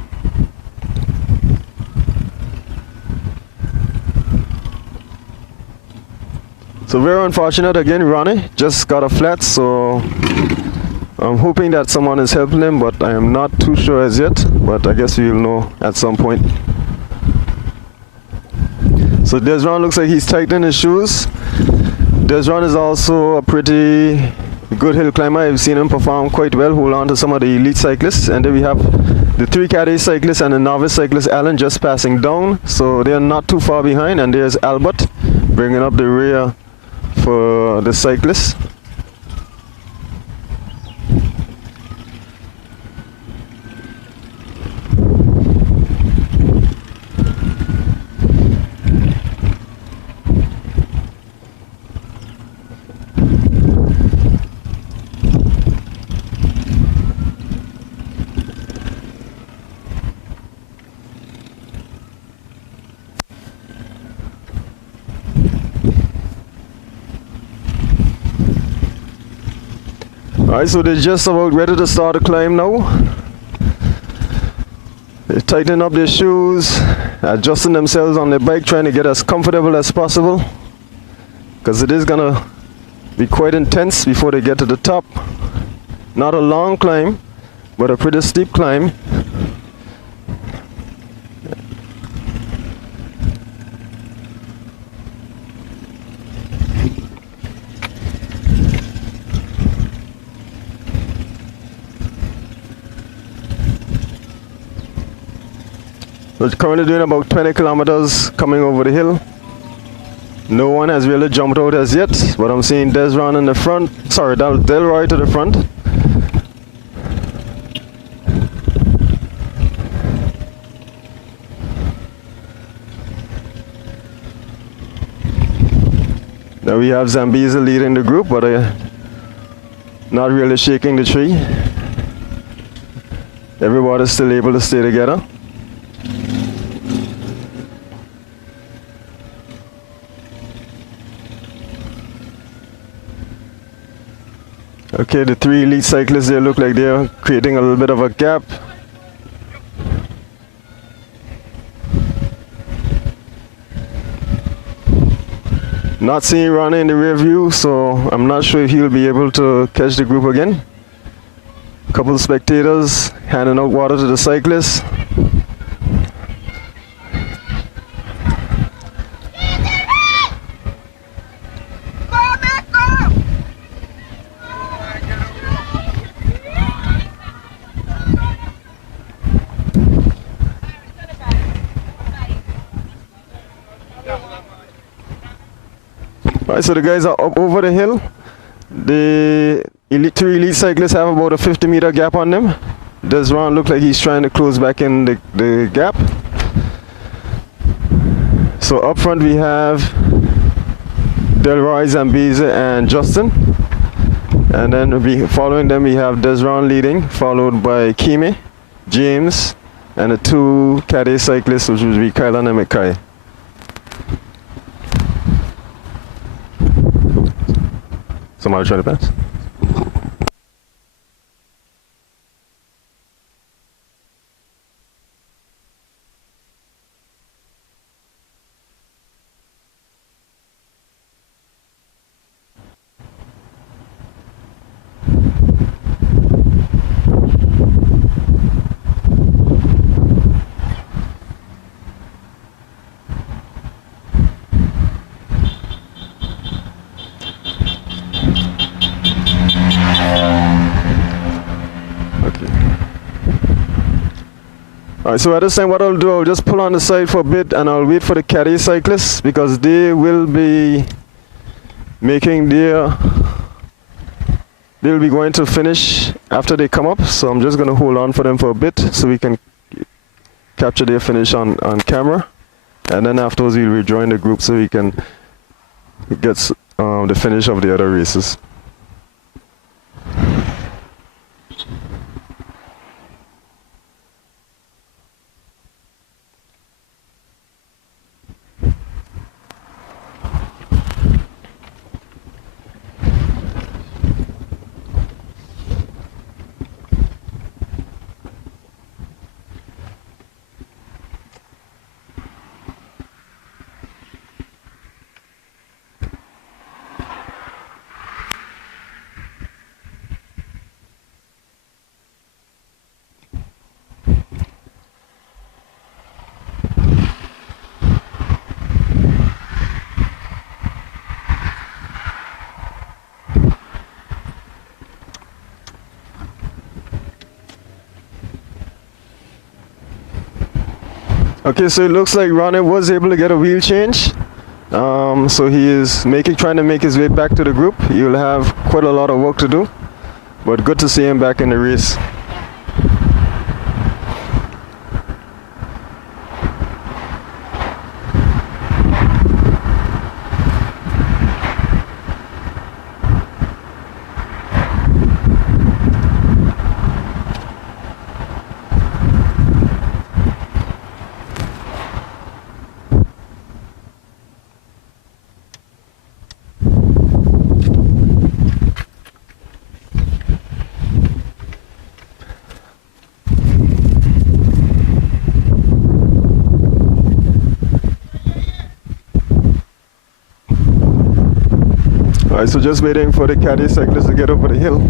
So very unfortunate again, Ronnie just got a flat, so I'm hoping that someone is helping him, but I am not too sure as yet, but I guess we'll know at some point. So Desron looks like he's tightening his shoes. Desron is also a pretty good hill climber. I've seen him perform quite well, hold on to some of the elite cyclists. And then we have the 3 caddy cyclists and the novice cyclist Alan just passing down, so they're not too far behind. And there's Albert bringing up the rear for the cyclists. Alright, so they're just about ready to start the climb now. They're tightening up their shoes, adjusting themselves on their bike, trying to get as comfortable as possible, because it is gonna be quite intense before they get to the top. Not a long climb, but a pretty steep climb. We're currently doing about 20 kilometers coming over the hill. No one has really jumped out as yet, but I'm seeing Desron in the front. Sorry, Delroy to the front. Now we have Zambiza leading the group, but not really shaking the tree. Everybody's still able to stay together. Okay, the three elite cyclists, they look like they're creating a little bit of a gap. Not seeing Ronnie in the rear view, so I'm not sure if he'll be able to catch the group again. A couple of spectators handing out water to the cyclists. Alright, so the guys are up over the hill. The three elite cyclists have about a 50-meter gap on them. Desron looks like he's trying to close back in the gap. So up front we have Delroy, Zambiza, and Justin. And then following them we have Desron leading, followed by Kimi, James, and the two Caddy cyclists, which would be Kylan and Mackay. Somebody try to pass. Alright, so at this time what I'll do, I'll just pull on the side for a bit and I'll wait for the caddy cyclists, because they will be making they'll be going to finish after they come up, so I'm just going to hold on for them for a bit so we can capture their finish on camera, and then afterwards we'll rejoin the group so we can get the finish of the other races. Okay, so it looks like Ronnie was able to get a wheel change. So he is trying to make his way back to the group. He will have quite a lot of work to do, but good to see him back in the race. Alright, so just waiting for the caddy cyclists to get over the hill.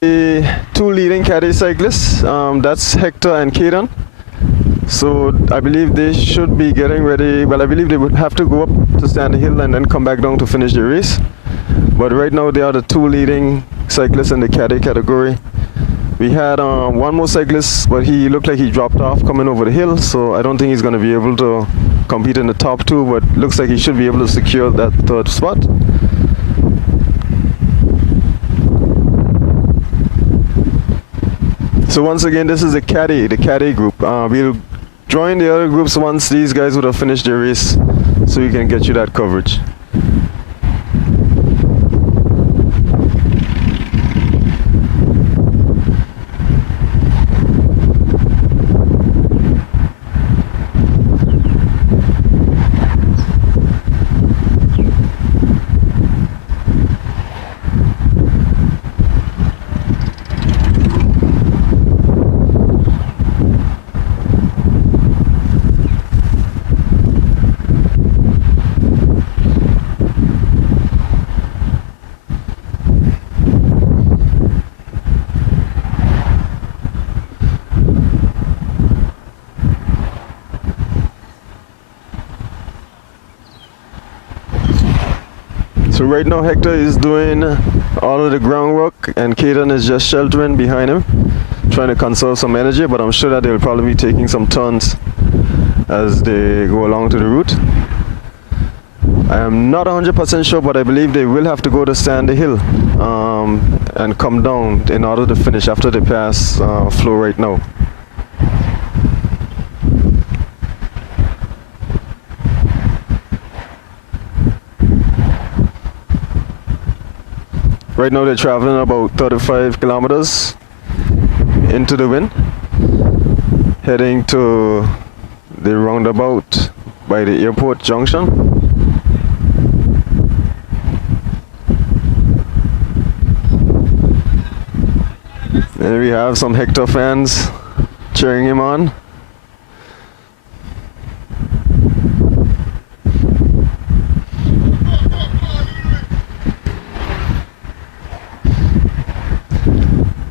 The two leading caddy cyclists, that's Hector and Kaden. So I believe they should be getting ready. Well, I believe they would have to go up to Sandy Hill and then come back down to finish the race. But right now they are the two leading cyclists in the caddy category. We had one more cyclist, but he looked like he dropped off coming over the hill, so I don't think he's going to be able to compete in the top two, but looks like he should be able to secure that third spot. So once again, this is the caddy group. We'll join the other groups once these guys would have finished their race, so we can get you that coverage. So right now Hector is doing all of the groundwork and Kaden is just sheltering behind him, trying to conserve some energy, but I'm sure that they'll probably be taking some turns as they go along to the route. I am not 100% sure, but I believe they will have to go to Sandy Hill and come down in order to finish after they pass Flo right now. Right now they're traveling about 35 kilometers into the wind, heading to the roundabout by the airport junction. There we have some Hector fans cheering him on.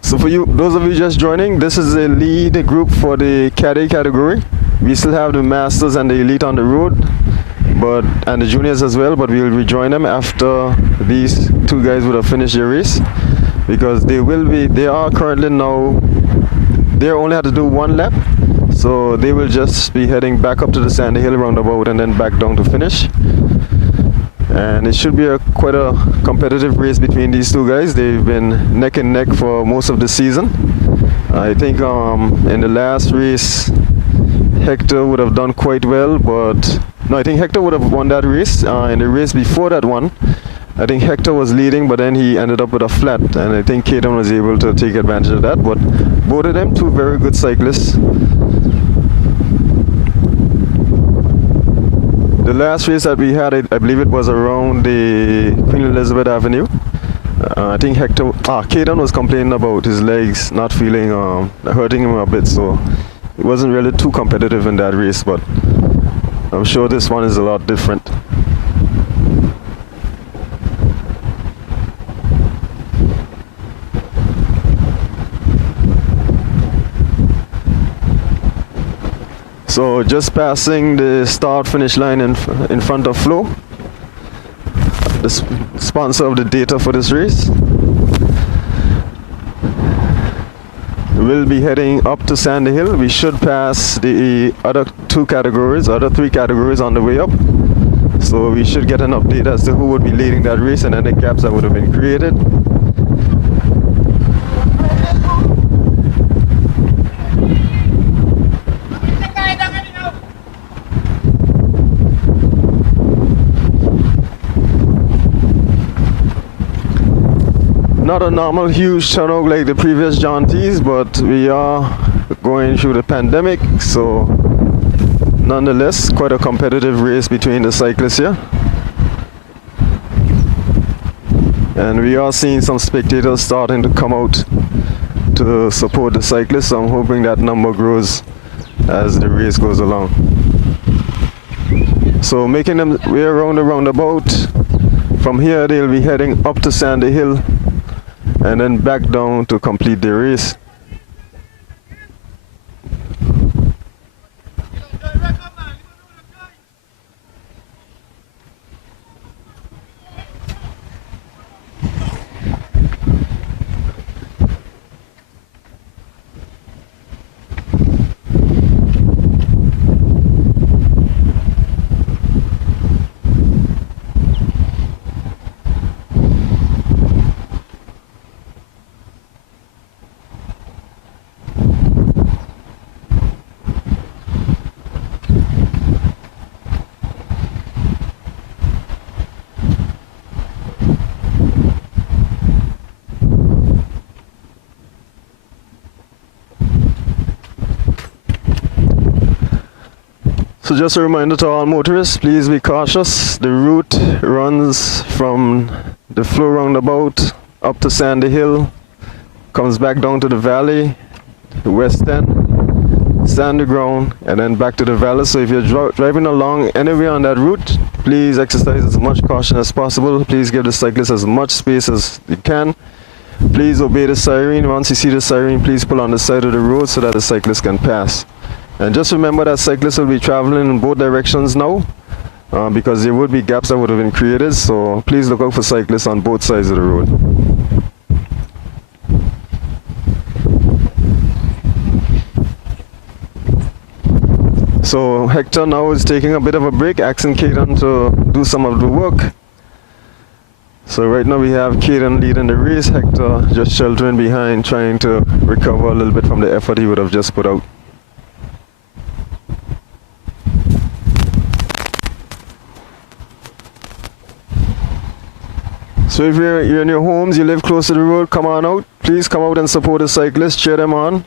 So for you, those of you just joining, this is the lead group for the caddy category. We still have the masters and the elite on the road, and the juniors as well, but we'll rejoin them after these two guys would have finished their race, because they are currently now, they only had to do one lap, so they will just be heading back up to the Sandy Hill roundabout and then back down to finish. And it should be quite a competitive race between these two guys. They've been neck and neck for most of the season. I think in the last race Hector would have done quite well, but no, I think Hector would have won that race. In the race before that one, I think Hector was leading, but then he ended up with a flat, and I think Kaden was able to take advantage of that. But both of them, two very good cyclists. The last race that we had, I believe it was around the Queen Elizabeth Avenue. I think Caden was complaining about his legs not feeling, hurting him a bit, so it wasn't really too competitive in that race, but I'm sure this one is a lot different. So just passing the start-finish line in front of Flo, the sponsor of the data for this race. We'll be heading up to Sandy Hill. We should pass the other three categories on the way up. So we should get an update as to who would be leading that race and any gaps that would have been created. Not a normal huge turnout like the previous jaunties, but we are going through the pandemic, so nonetheless quite a competitive race between the cyclists here. And we are seeing some spectators starting to come out to support the cyclists, so I'm hoping that number grows as the race goes along. So making them way around the roundabout. From here they'll be heading up to Sandy Hill and then back down to complete the race. So just a reminder to all motorists, please be cautious. The route runs from the Flow roundabout up to Sandy Hill, comes back down to the valley, the west end, sandy ground, and then back to the valley. So if you're driving along anywhere on that route, please exercise as much caution as possible. Please give the cyclist as much space as you can. Please obey the siren. Once you see the siren, please pull on the side of the road so that the cyclist can pass. And just remember that cyclists will be traveling in both directions now because there would be gaps that would have been created, so please look out for cyclists on both sides of the road. So Hector now is taking a bit of a break, asking Caden to do some of the work. So right now we have Caden leading the race, Hector just sheltering behind, trying to recover a little bit from the effort he would have just put out. So if you're in your homes, you live close to the road, come on out. Please come out and support the cyclists, cheer them on.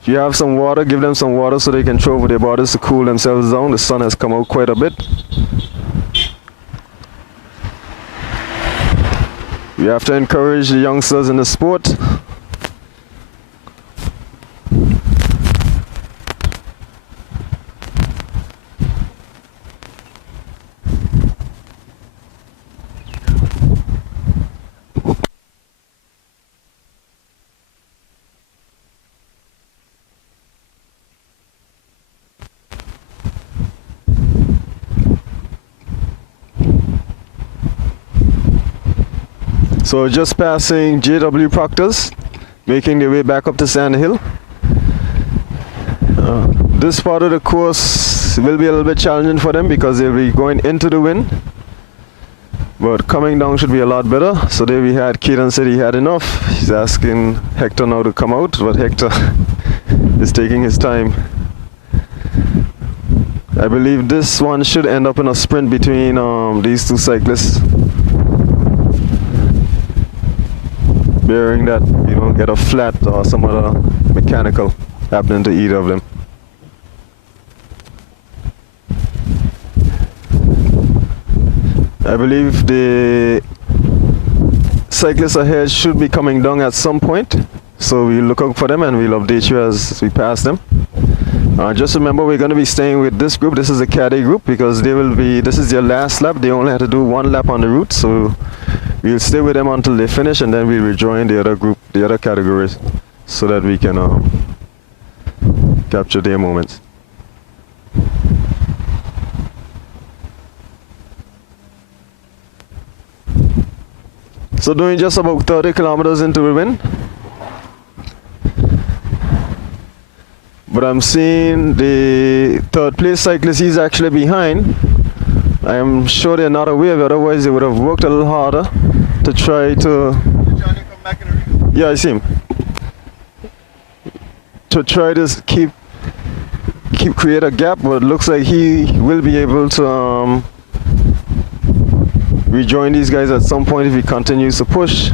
If you have some water, give them some water so they can throw over their bodies to cool themselves down. The sun has come out quite a bit. We have to encourage the youngsters in the sport. So just passing JW Proctors, making their way back up to Sand Hill. This part of the course will be a little bit challenging for them because they'll be going into the wind. But coming down should be a lot better. So there we had Caden said he had enough. He's asking Hector now to come out, but Hector is taking his time. I believe this one should end up in a sprint between these two cyclists. Bearing that you don't get a flat or some other mechanical happening to either of them. I believe the cyclists ahead should be coming down at some point. So we'll look out for them and we'll update you as we pass them. Just remember, we're going to be staying with this group. This is the caddy group because this is their last lap. They only had to do one lap on the route. So we'll stay with them until they finish, and then we'll rejoin the other group, the other categories, so that we can capture their moments. So doing just about 30 kilometers into the wind. But I'm seeing the third place cyclist, he's actually behind. I am sure they're not aware, otherwise they would have worked a little harder to try to... Johnny, come back in the race. Yeah, I see him. To try to create a gap, but it looks like he will be able to rejoin these guys at some point if he continues to push.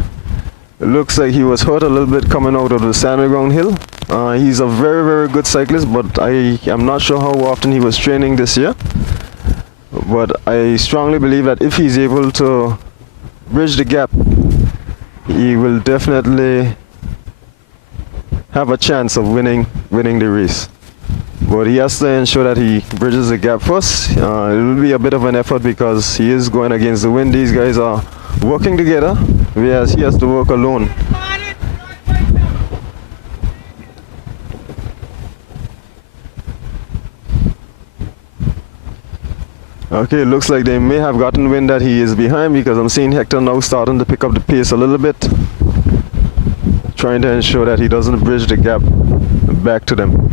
It looks like he was hurt a little bit coming out of the Sand Ground Hill. He's a very, very good cyclist, but I am not sure how often he was training this year. But I strongly believe that if he's able to bridge the gap, he will definitely have a chance of winning the race. But he has to ensure that he bridges the gap first. It will be a bit of an effort because he is going against the wind. These guys are working together, whereas he has to work alone. Okay, it looks like they may have gotten wind that he is behind because I'm seeing Hector now starting to pick up the pace a little bit, trying to ensure that he doesn't bridge the gap back to them.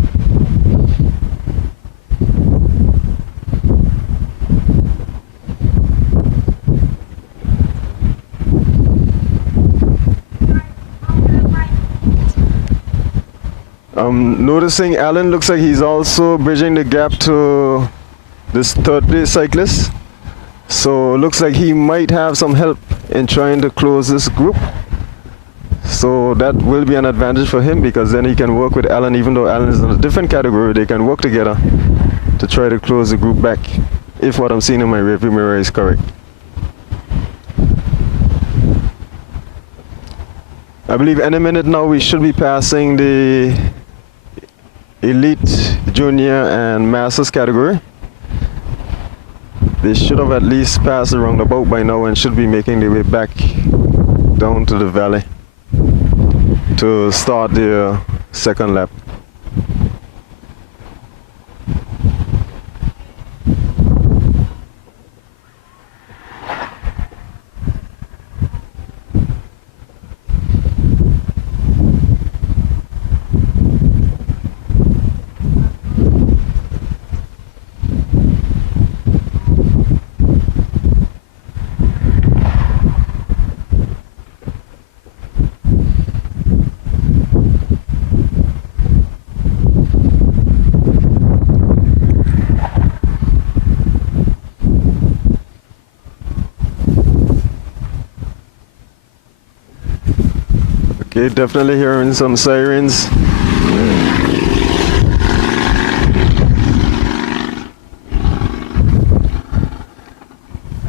I'm noticing Alan looks like he's also bridging the gap to this third place cyclist. So it looks like he might have some help in trying to close this group. So that will be an advantage for him because then he can work with Alan. Even though Alan is in a different category, they can work together to try to close the group back, if what I'm seeing in my rearview mirror is correct. I believe any minute now we should be passing the Elite, Junior and Masters category. They should have at least passed the roundabout by now and should be making their way back down to the valley to start their second lap. Okay, definitely hearing some sirens.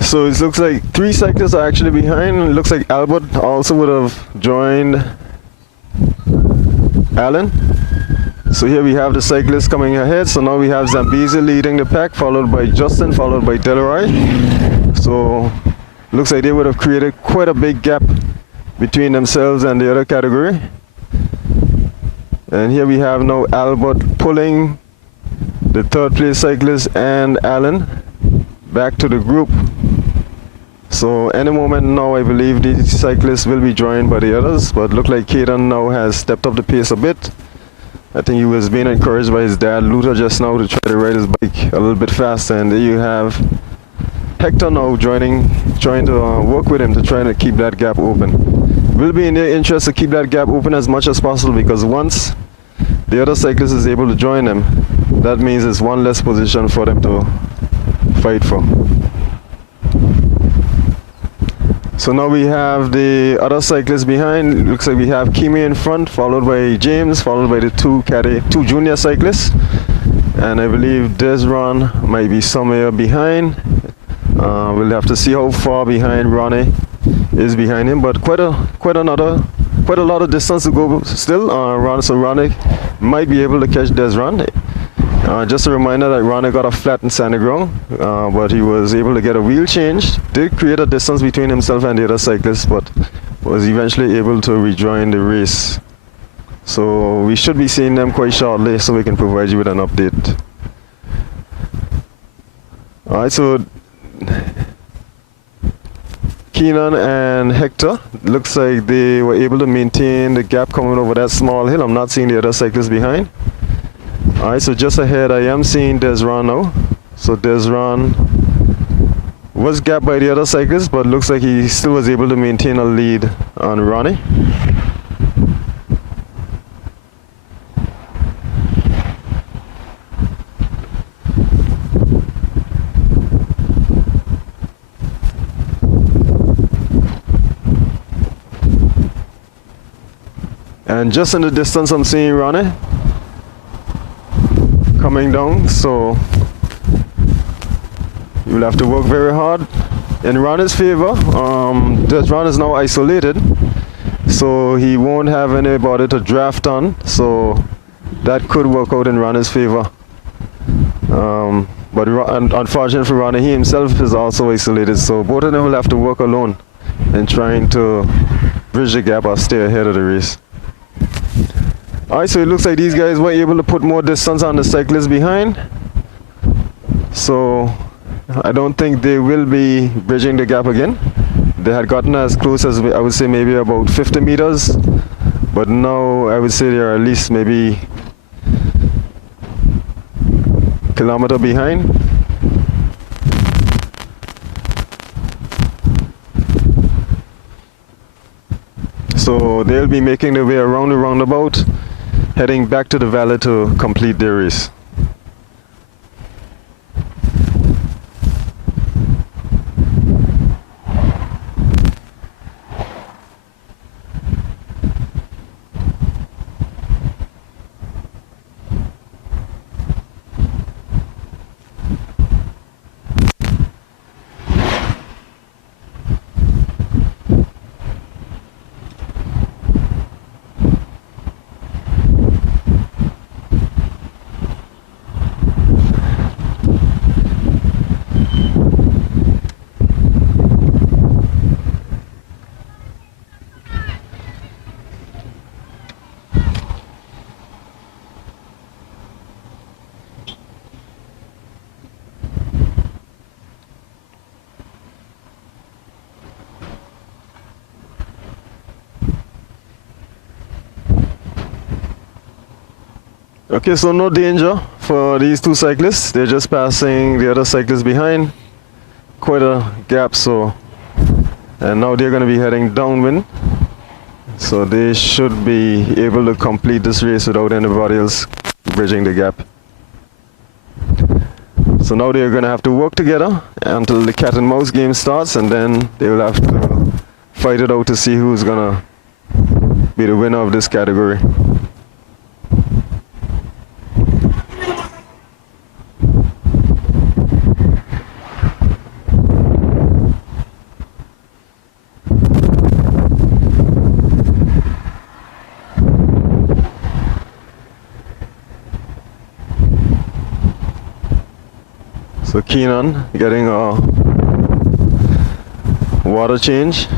So it looks like 3 cyclists are actually behind. It looks like Albert also would have joined Alan. So here we have the cyclists coming ahead. So now we have Zambezi leading the pack, followed by Justin, followed by Delroy. So looks like they would have created quite a big gap between themselves and the other category. And here we have now Albert pulling the third place cyclist and Alan back to the group. So any moment now I believe these cyclists will be joined by the others, but look like Caden now has stepped up the pace a bit. I think he was being encouraged by his dad Luther just now to try to ride his bike a little bit faster, and there you have Hector now trying to work with him to try to keep that gap open. Will be in their interest to keep that gap open as much as possible, because once the other cyclist is able to join them, that means it's one less position for them to fight for. So now we have the other cyclists behind. It looks like we have Kimi in front, followed by James, followed by the two junior cyclists. And I believe Desron might be somewhere behind. We'll have to see how far behind Ronnie is behind him, but quite a lot of distance to go still. So Ronnie might be able to catch Desron. Just a reminder that Ronnie got a flat and sandy ground, but he was able to get a wheel change. Did create a distance between himself and the other cyclist, but was eventually able to rejoin the race. So we should be seeing them quite shortly, so we can provide you with an update. Alright, so Keenan and Hector, looks like they were able to maintain the gap coming over that small hill. I'm not seeing the other cyclists behind. Alright, so just ahead I am seeing Desron now. So Desron was gapped by the other cyclists, but looks like he still was able to maintain a lead on Ronnie. And just in the distance I'm seeing Ronnie coming down, so you'll have to work very hard. In Ronnie's favor, Desron is now isolated, so he won't have anybody to draft on, so that could work out in Ronnie's favor. But unfortunately for Ronnie, he himself is also isolated, so both of them will have to work alone in trying to bridge the gap or stay ahead of the race. Alright, so it looks like these guys were able to put more distance on the cyclists behind. So I don't think they will be bridging the gap again. They had gotten as close as, I would say, maybe about 50 meters. But now I would say they're at least maybe a kilometer behind. So they'll be making their way around the roundabout, heading back to the valley to complete their race. Okay, so no danger for these two cyclists. They're just passing the other cyclists behind. Quite a gap, so. And now they're going to be heading downwind. So they should be able to complete this race without anybody else bridging the gap. So now they're going to have to work together until the cat and mouse game starts, and then they will have to fight it out to see who's going to be the winner of this category. So Keenan getting a water change.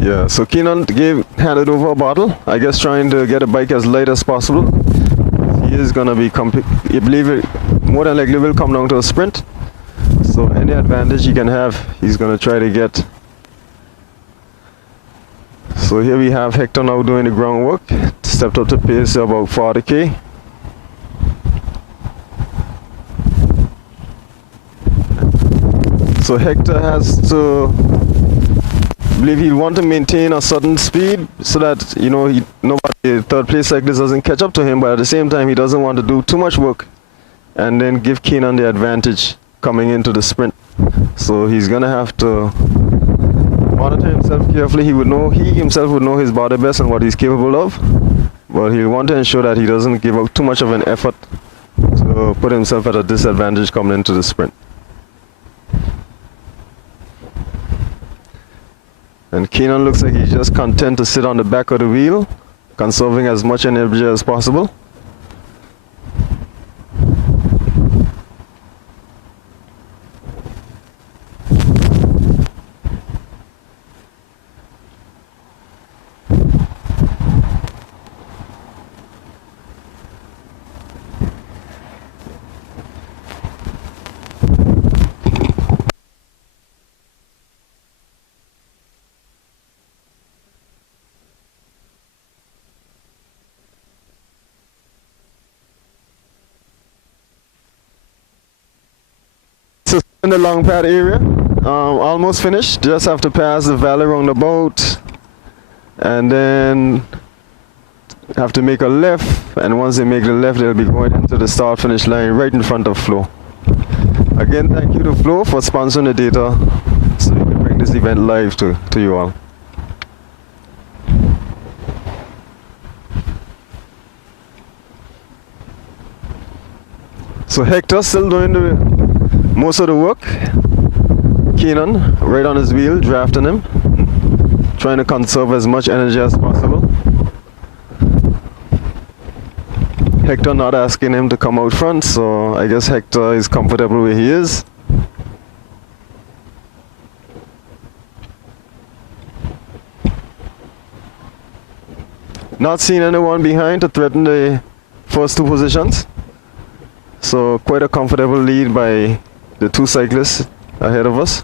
Yeah, so Keenan handed over a bottle, I guess trying to get a bike as light as possible. He is going to be, I believe it more than likely will come down to a sprint. So any advantage he can have, he's going to try to get. So here we have Hector now doing the groundwork, stepped up to pace about 40k. So Hector has to believe he'd want to maintain a certain speed so that, you know, nobody, third place cyclist doesn't catch up to him, but at the same time, he doesn't want to do too much work and then give Keenan the advantage coming into the sprint. So he's going to have to monitor himself carefully. He himself would know his body best and what he's capable of, but he'll want to ensure that he doesn't give out too much of an effort to put himself at a disadvantage coming into the sprint. And Keenan looks like he's just content to sit on the back of the wheel, conserving as much energy as possible. So in the long pad area, almost finished. Just have to pass the valley roundabout, and then have to make a left. And once they make the left, they'll be going into the start-finish line right in front of Flo. Again, thank you to Flo for sponsoring the data, so we can bring this event live to you all. So Hector still doing most of the work. Keenan right on his wheel, drafting him, trying to conserve as much energy as possible. Hector not asking him to come out front, so I guess Hector is comfortable where he is. Not seeing anyone behind to threaten the first two positions. So quite a comfortable lead by the two cyclists ahead of us.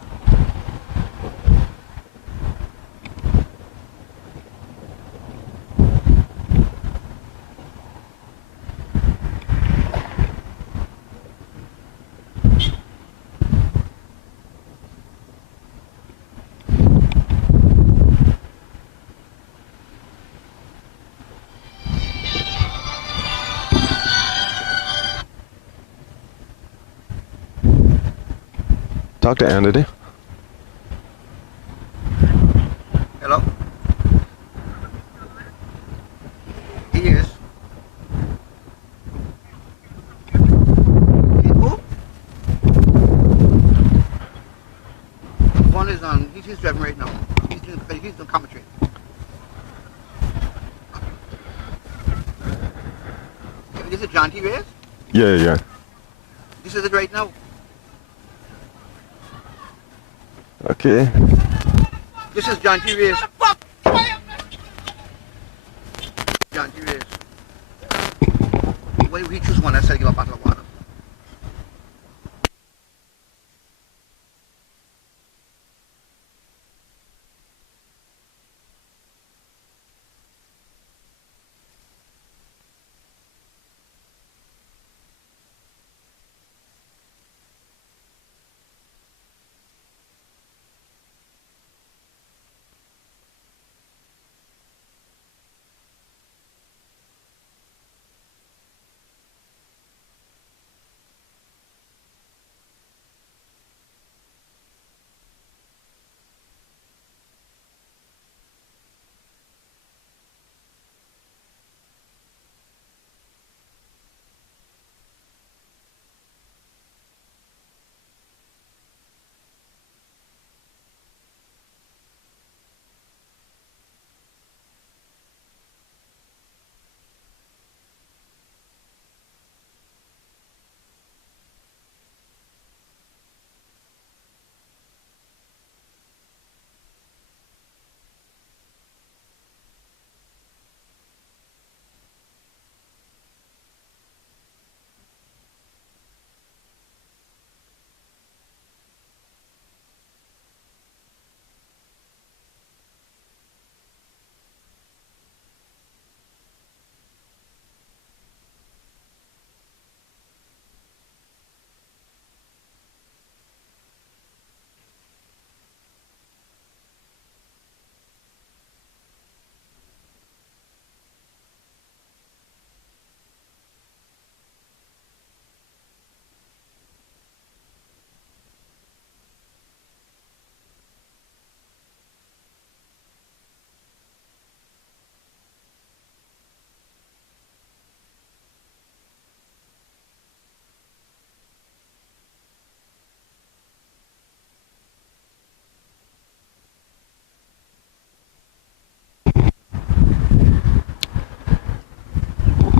Talk to Andy. Hello? He is. Who? One is on, he's driving right now. He's doing commentary. This is John T. Reyes? Yeah. This is it right now. Okay. This is John T. Reyes. John T. Reyes. When we choose one, I said give a bottle of water.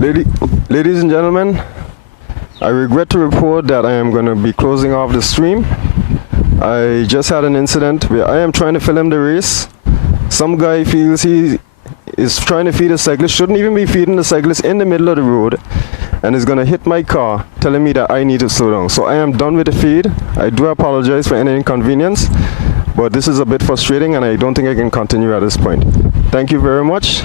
Ladies and gentlemen, I regret to report that I am going to be closing off the stream. I just had an incident where I am trying to film the race. Some guy feels he is trying to feed a cyclist, shouldn't even be feeding the cyclist in the middle of the road, and is going to hit my car, telling me that I need to slow down. So I am done with the feed. I do apologize for any inconvenience, but this is a bit frustrating and I don't think I can continue at this point. Thank you very much.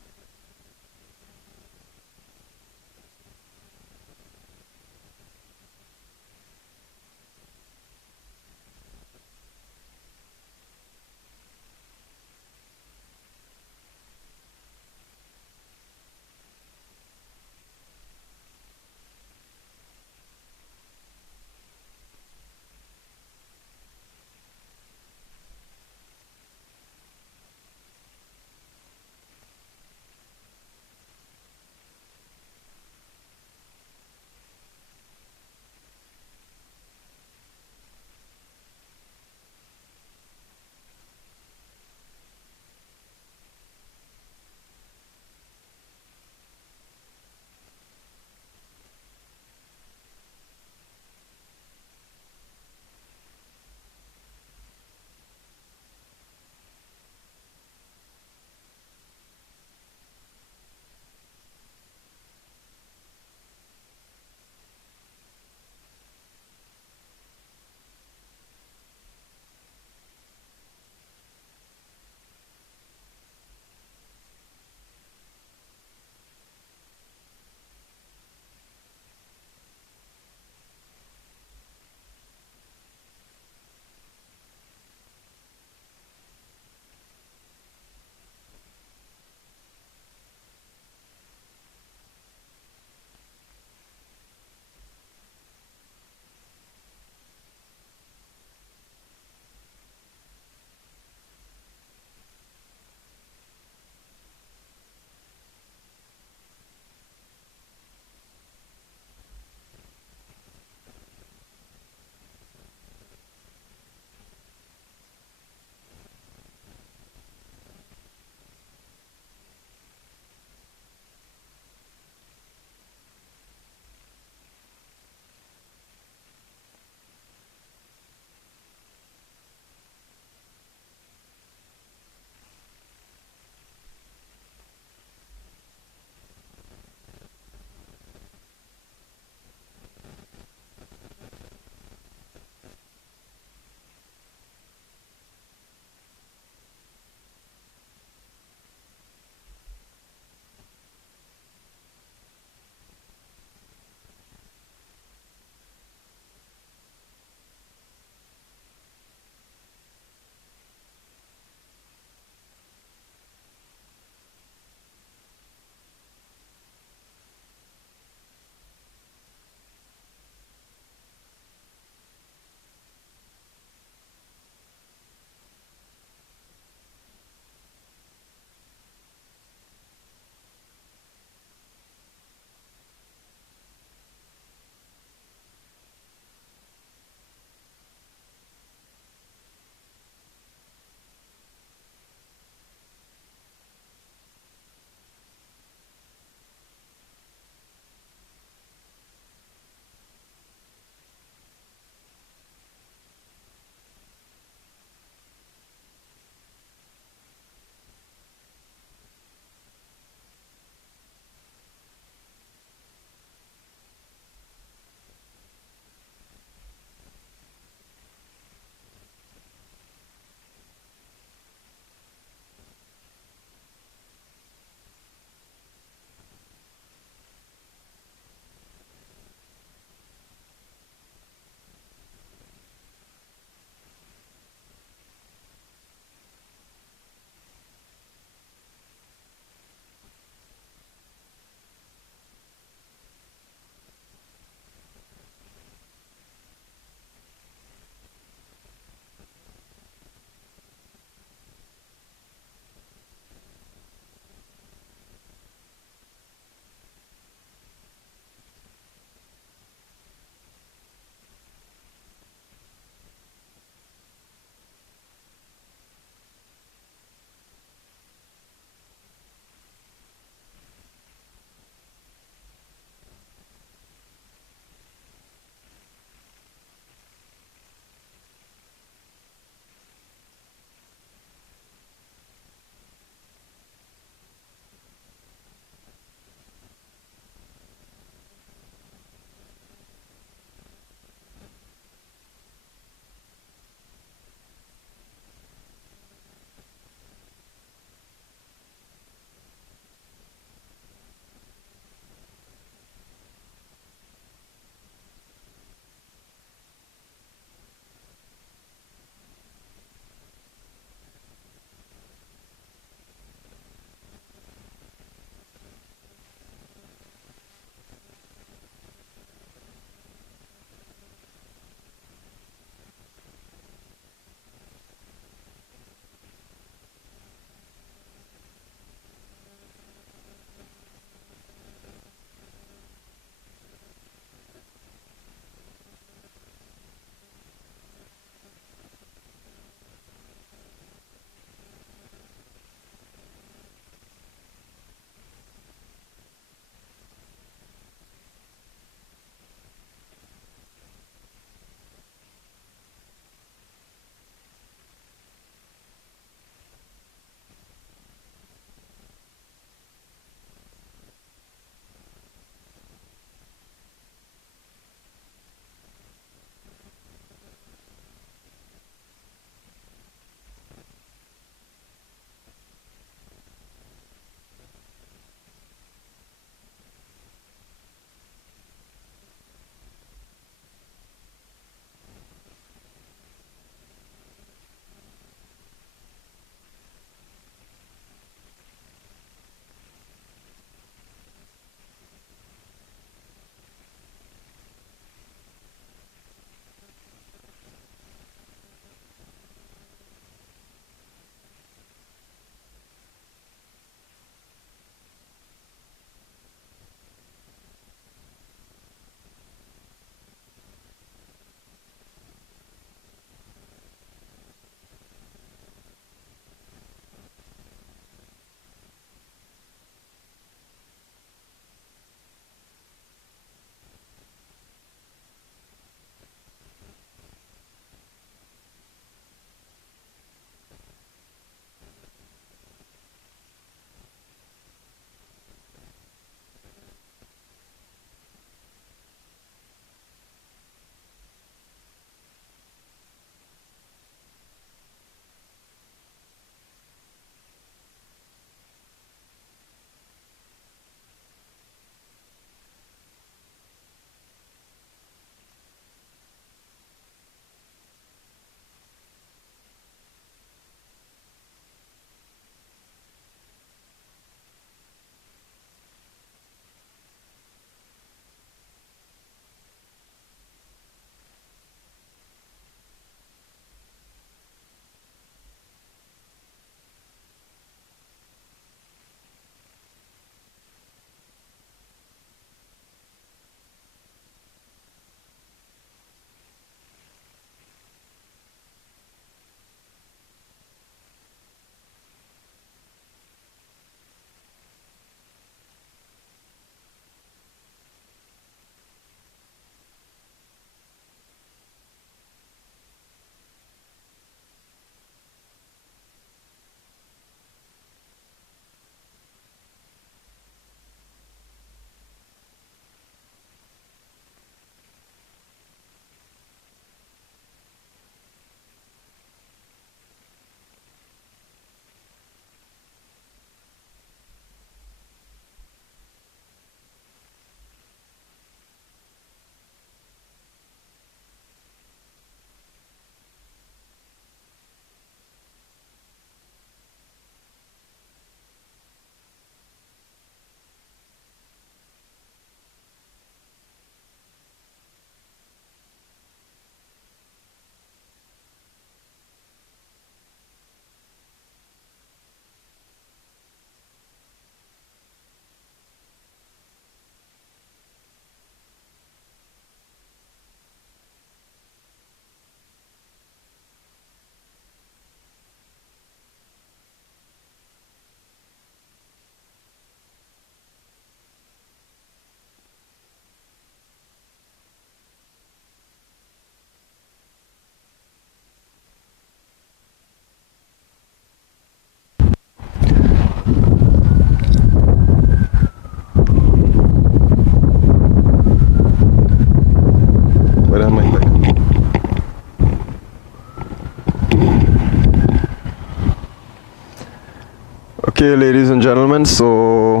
Okay, ladies and gentlemen, so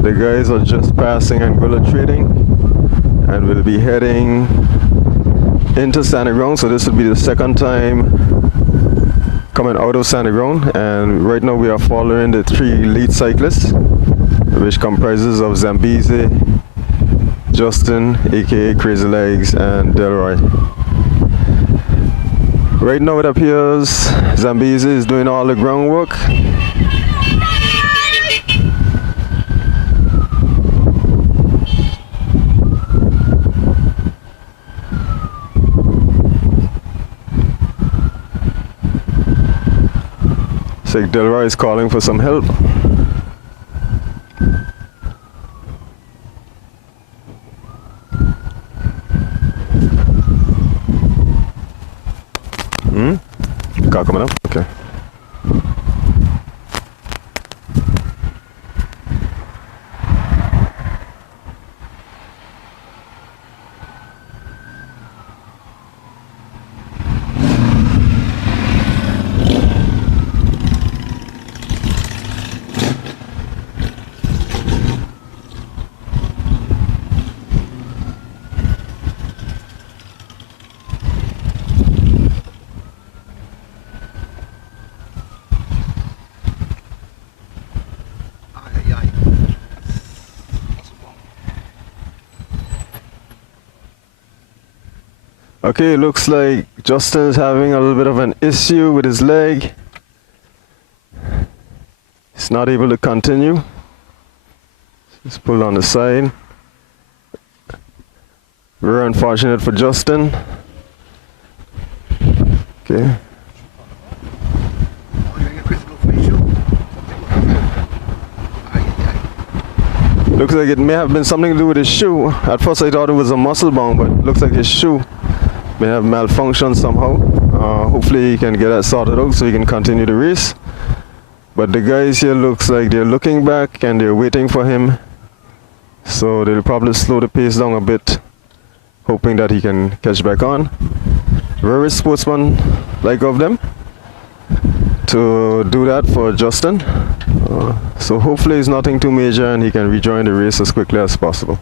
the guys are just passing Anguilla Trading and will be heading into Standing Ground. So this will be the second time coming out of Standing Ground, and right now we are following the three lead cyclists, which comprises of Zambezi, Justin, aka Crazy Legs, and Delroy. Right now it appears Zambezi is doing all the groundwork. It's like Delroy is calling for some help. Car coming up? Okay. Okay, looks like Justin is having a little bit of an issue with his leg. He's not able to continue. He's pulled on the side. Very unfortunate for Justin. Okay. Looks like it may have been something to do with his shoe. At first I thought it was a muscle bound, but it looks like his shoe may have malfunctioned somehow. Hopefully he can get that sorted out so he can continue the race. But the guys here looks like they're looking back and they're waiting for him. So they'll probably slow the pace down a bit, hoping that he can catch back on. Very sportsman-like of them to do that for Justin. So hopefully it's nothing too major and he can rejoin the race as quickly as possible.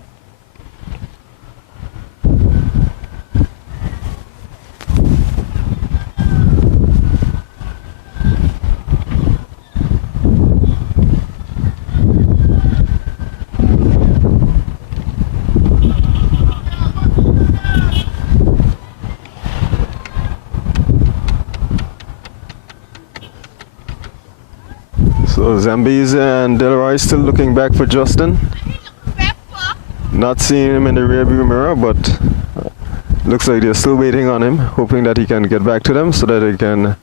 So Zambezi and Delroy still looking back for Justin. Not seeing him in the rearview mirror, but looks like they're still waiting on him, hoping that he can get back to them so that they can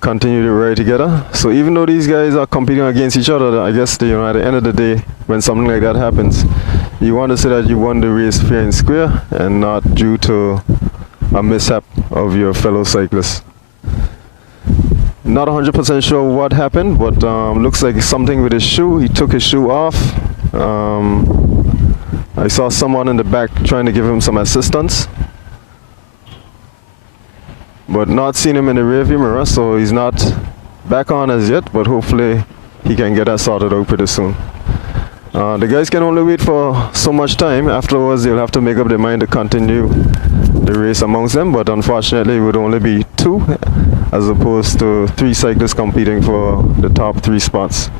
continue to ride together. So even though these guys are competing against each other, I guess at the end of the day, when something like that happens, you want to say that you won the race fair and square and not due to a mishap of your fellow cyclists. Not 100% sure what happened, but looks like something with his shoe. He took his shoe off. I saw someone in the back trying to give him some assistance, but not seen him in the rearview mirror, so he's not back on as yet, but hopefully he can get that sorted out pretty soon. The guys can only wait for so much time. Afterwards they'll have to make up their mind to continue the race amongst them, but unfortunately it would only be two as opposed to three cyclists competing for the top three spots.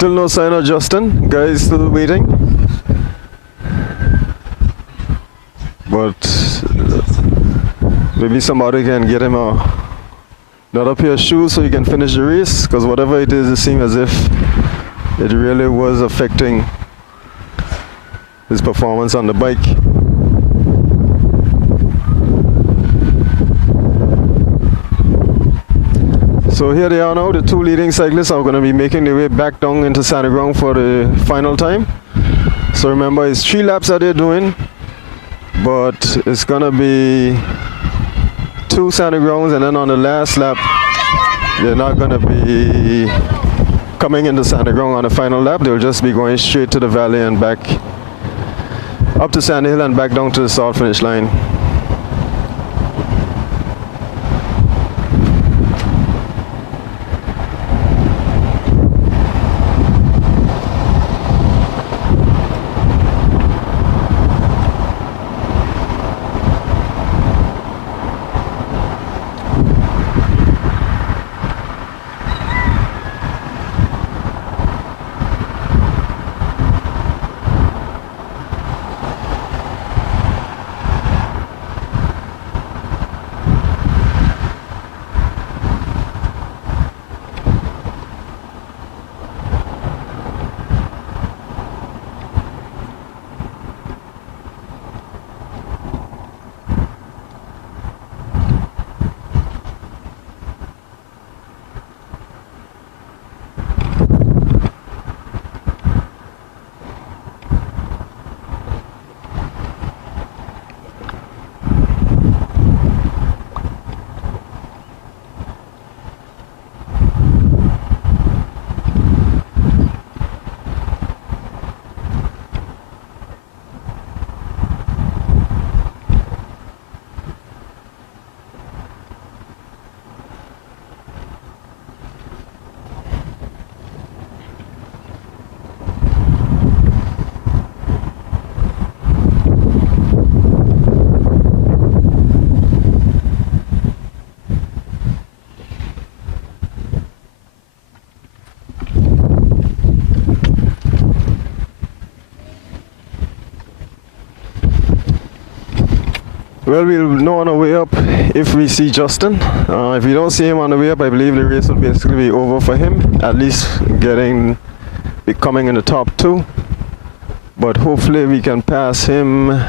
Still no sign of Justin. Guys still waiting. But maybe somebody can get him another pair of shoes so he can finish the race. Because whatever it is, it seems as if it really was affecting his performance on the bike. So here they are now, the two leading cyclists are going to be making their way back down into Santa Ground for the final time. So remember, it's 3 laps that they're doing, but it's going to be 2 Santa Grounds, and then on the last lap, they're not going to be coming into Santa Ground on the final lap. They'll just be going straight to the valley and back up to Sand Hill and back down to the start finish line. Well, we'll know on our way up if we see Justin. If we don't see him on the way up, I believe the race will basically be over for him, at least becoming in the top 2. But hopefully we can pass him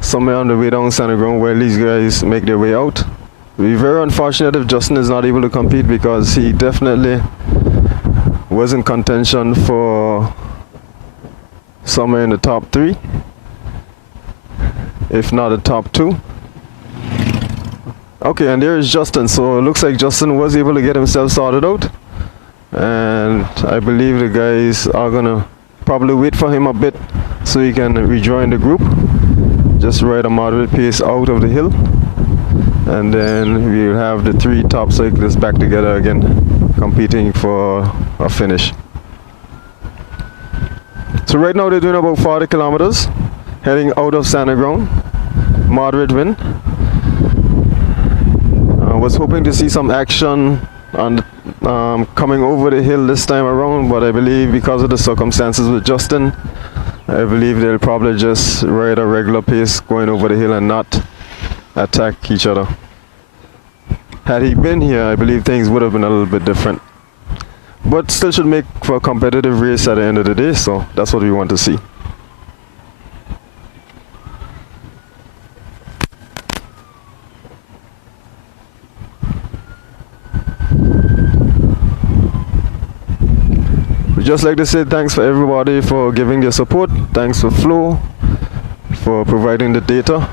somewhere on the way down Santa Ground where these guys make their way out. We'll be very unfortunate if Justin is not able to compete, because he definitely was in contention for somewhere in the top 3. If not the top 2. Okay, and there is Justin. So it looks like Justin was able to get himself sorted out, and I believe the guys are gonna probably wait for him a bit so he can rejoin the group. Just ride a moderate pace out of the hill, and then we'll have the 3 top cyclists back together again, competing for a finish. So right now they're doing about 40 kilometers. Heading out of Santa Ground, moderate wind. I was hoping to see some action on coming over the hill this time around, but I believe because of the circumstances with Justin, I believe they'll probably just ride a regular pace going over the hill and not attack each other. Had he been here, I believe things would have been a little bit different. But still should make for a competitive race at the end of the day, so that's what we want to see. Just like to say thanks for everybody for giving their support. Thanks for Flo for providing the data.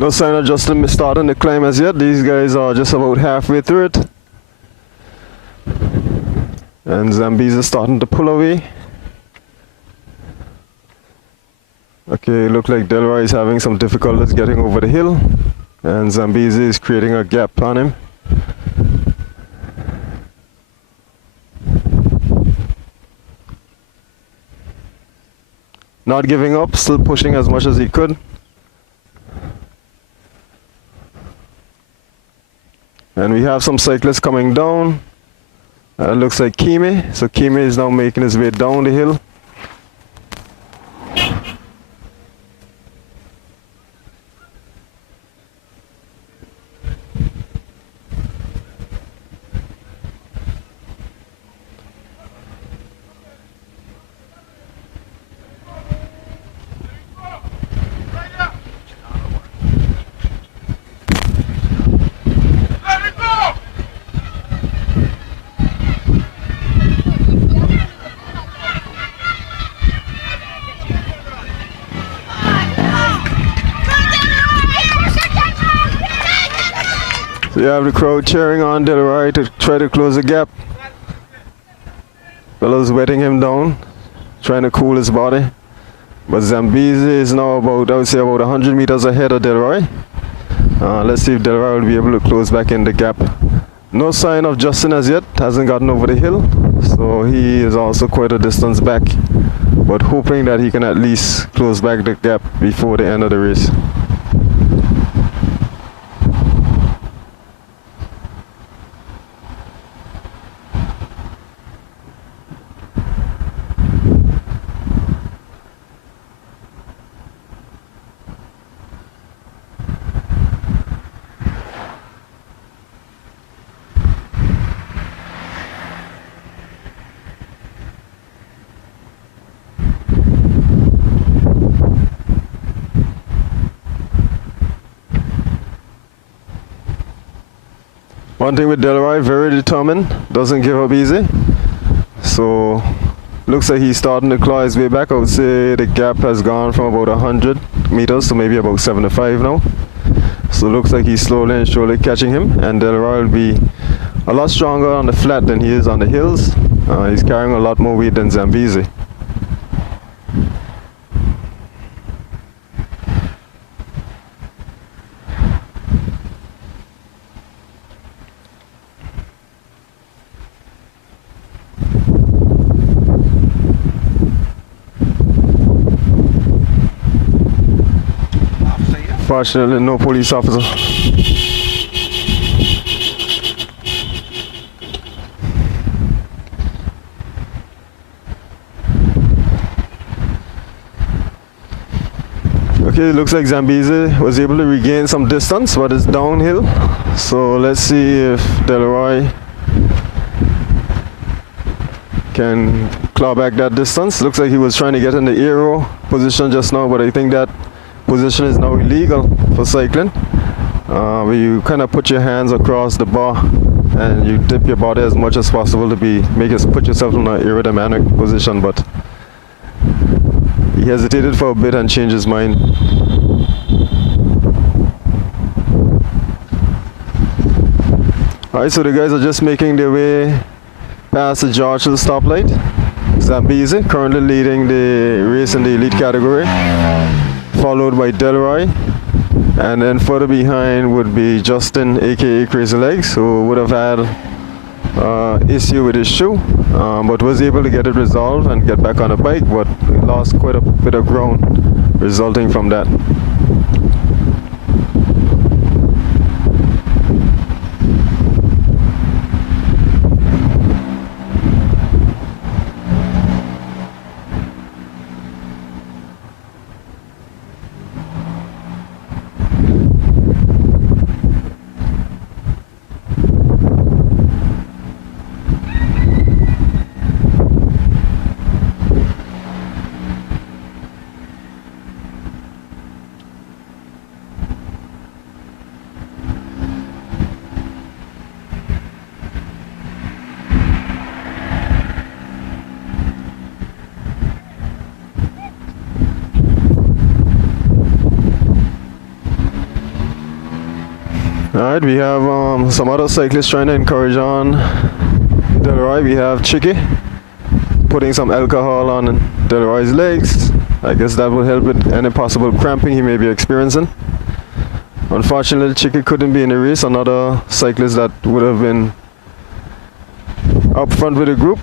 No sign of Justin starting the climb as yet. These guys are just about halfway through it. And Zambezi is starting to pull away. Okay, look like Delroy is having some difficulties getting over the hill. And Zambezi is creating a gap on him. Not giving up, still pushing as much as he could. And we have some cyclists coming down. Looks like Kimi. So Kimi is now making his way down the hill. So you have the crowd cheering on Delroy to try to close the gap. Fellows wetting him down, trying to cool his body. But Zambezi is now about, I would say, about 100 meters ahead of Delroy. Let's see if Delroy will be able to close back in the gap. No sign of Justin as yet, hasn't gotten over the hill. So he is also quite a distance back. But hoping that he can at least close back the gap before the end of the race. One thing with Delroy, very determined, doesn't give up easy. So looks like he's starting to claw his way back. I would say the gap has gone from about 100 meters to maybe about 75 now. So looks like he's slowly and surely catching him, and Delroy will be a lot stronger on the flat than he is on the hills. He's carrying a lot more weight than Zambezi. Fortunately, no police officer. Okay, it looks like Zambezi was able to regain some distance, but it's downhill. So let's see if Delroy can claw back that distance. Looks like he was trying to get in the aero position just now, but I think that position is now illegal for cycling, where you kind of put your hands across the bar and you dip your body as much as possible to put yourself in an aerodynamic position. But he hesitated for a bit and changed his mind. Alright, so the guys are just making their way past the George Hill stoplight. Zambezi currently leading the race in the elite category, followed by Delroy, and then further behind would be Justin, aka Crazy Legs, who would have had issue with his shoe, but was able to get it resolved and get back on the bike, but lost quite a bit of ground resulting from that. Alright, we have some other cyclists trying to encourage on Delroy. We have Chicky putting some alcohol on Delroy's legs. I guess that will help with any possible cramping he may be experiencing. Unfortunately, Chicky couldn't be in the race. Another cyclist that would have been up front with the group,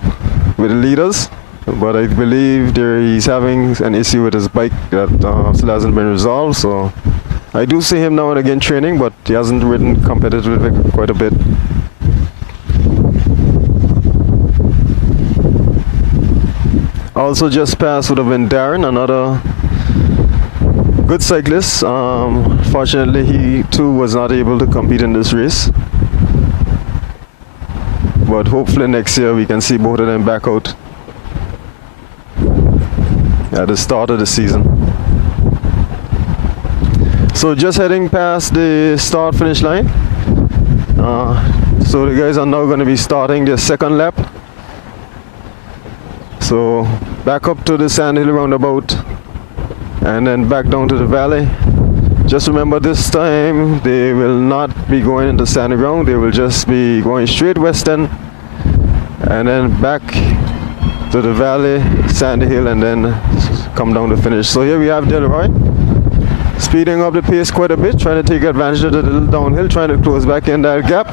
with the leaders. But I believe he's having an issue with his bike that still hasn't been resolved. So I do see him now and again training, but he hasn't ridden competitively quite a bit. Also just passed would have been Darren, another good cyclist. Fortunately, he too was not able to compete in this race. But hopefully next year we can see both of them back out at the start of the season. So just heading past the start finish line. So the guys are now going to be starting their second lap. So back up to the sand hill roundabout and then back down to the valley. Just remember, this time they will not be going into sandy ground. They will just be going straight west end and then back to the valley, sandy hill, and then come down to finish. So here we have Delroy speeding up the pace quite a bit, trying to take advantage of the little downhill, trying to close back in that gap.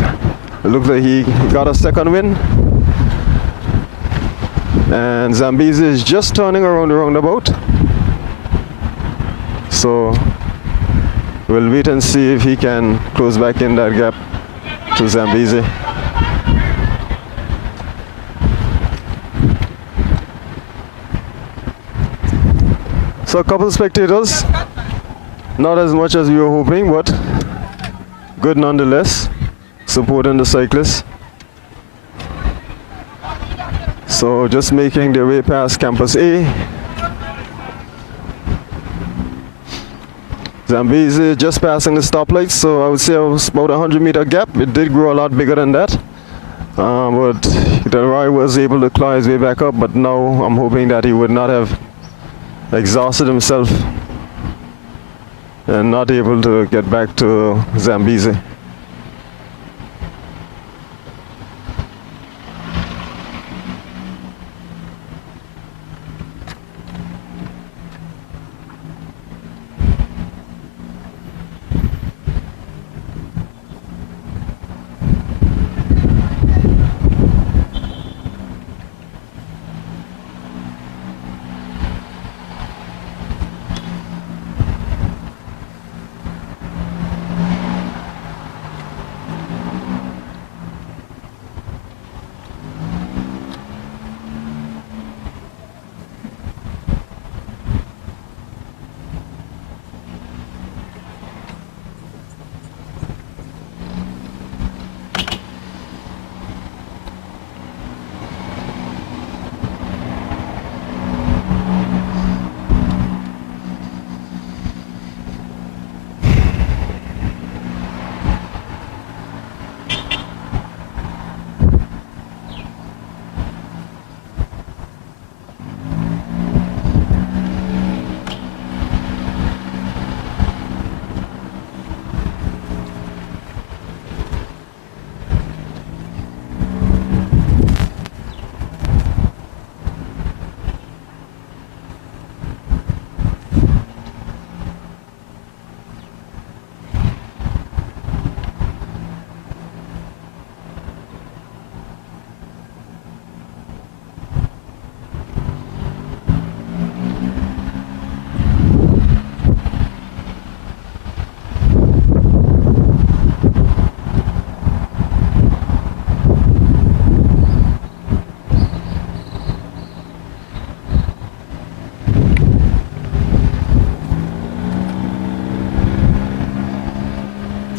It looks like he got a second win. And Zambezi is just turning around the roundabout. So we'll wait and see if he can close back in that gap to Zambezi. So a couple of spectators, not as much as we were hoping, but good nonetheless, supporting the cyclists. So just making their way past Campus A. Zambezi just passing the stoplights, so I would say it was about a 100-meter gap. It did grow a lot bigger than that. But Delroy was able to claw his way back up, but now I'm hoping that he would not have exhausted himself and not able to get back to Zambezi.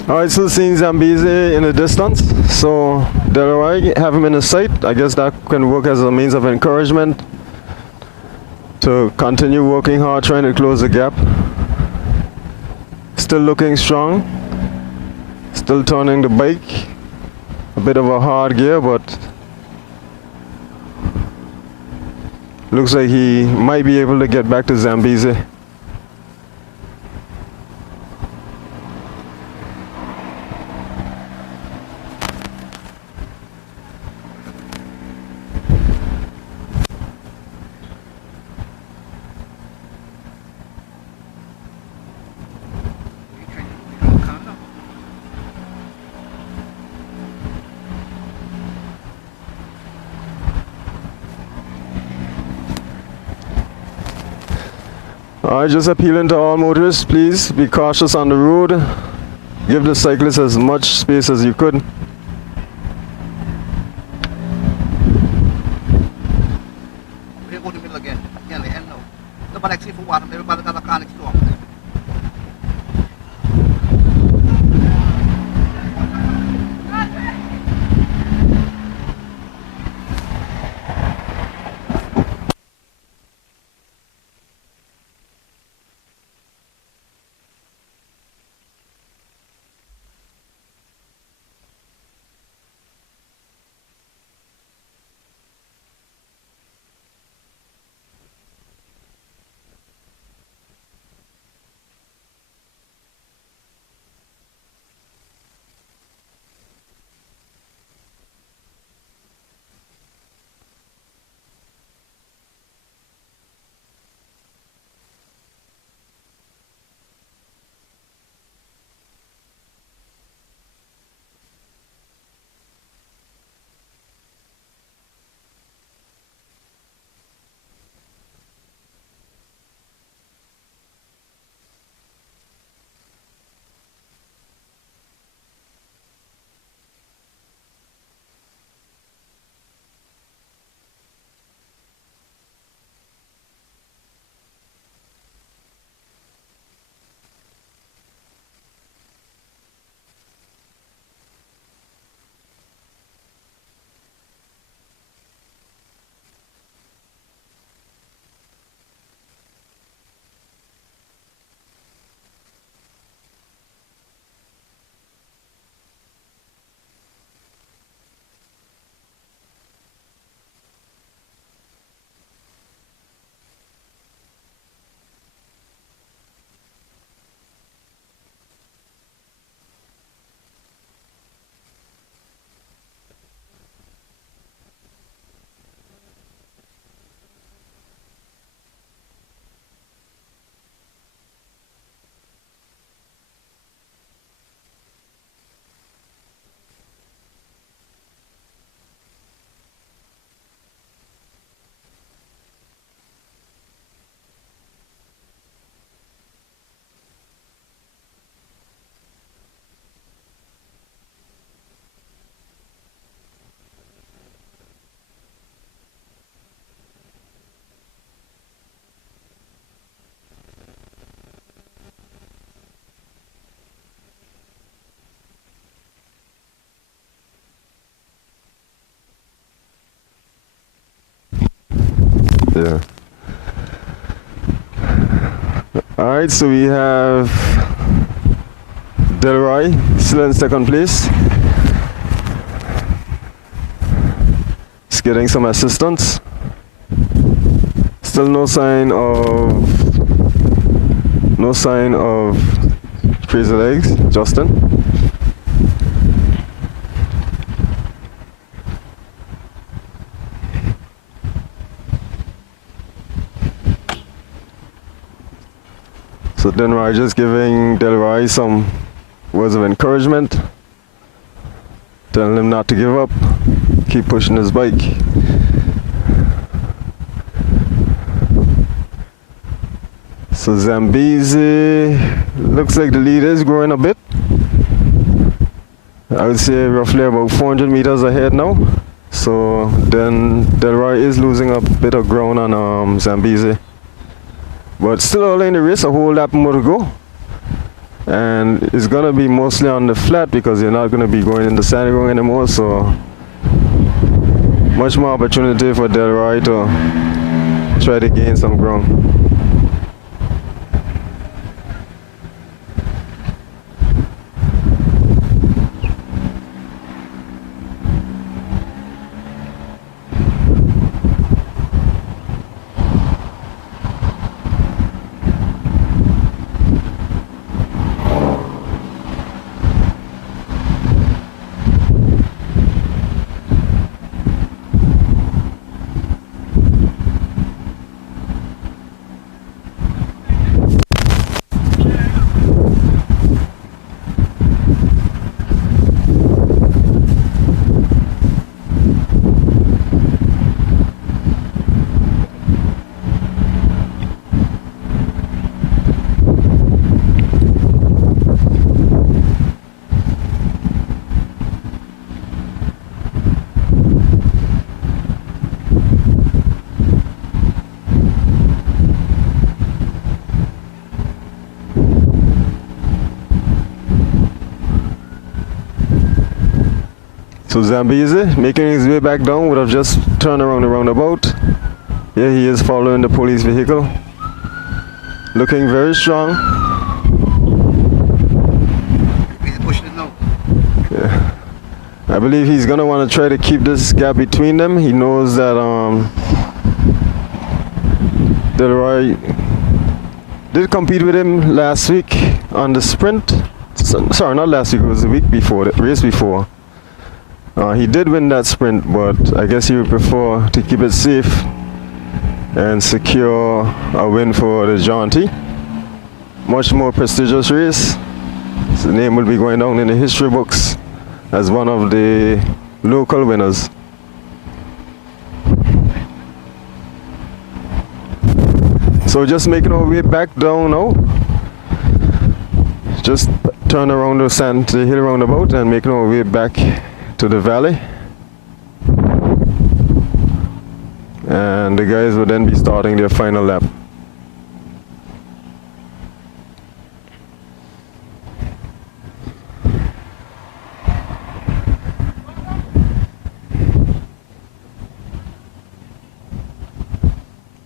Alright, so seeing Zambezi in the distance, so Delroy have him in his sight. I guess that can work as a means of encouragement to continue working hard, trying to close the gap. Still looking strong, still turning the bike, a bit of a hard gear, but looks like he might be able to get back to Zambezi. Alright, just appealing to all motorists, please be cautious on the road. Give the cyclists as much space as you could. We go to the middle again. Again, the end now. Nobody exceed for water. Everybody got a car next door. Yeah. Alright, so we have Delroy still in second place. He's getting some assistance. Still no sign of Crazy Legs, Justin. So Delroy just giving Delroy some words of encouragement, telling him not to give up, keep pushing his bike. So Zambezi, looks like the lead is growing a bit. I would say roughly about 400 meters ahead now. So then Delroy is losing a bit of ground on Zambezi. But still early in the race, a whole lap more to go. And it's going to be mostly on the flat because you're not going to be going in the sandy ground anymore. So much more opportunity for Delroy to try to gain some ground. So Zambezi, making his way back down, would have just turned around the roundabout. Here he is following the police vehicle. Looking very strong. He's pushing it now. Yeah. I believe he's gonna want to try to keep this gap between them. He knows that Delroy did compete with him last week on the sprint. Sorry, not last week, it was the week before, the race before. He did win that sprint, but I guess he would prefer to keep it safe and secure a win for the Jaunty. Much more prestigious race. His name will be going down in the history books as one of the local winners. So just making our way back down now. Just turn around the hill roundabout and making our way back to the valley. And the guys will then be starting their final lap.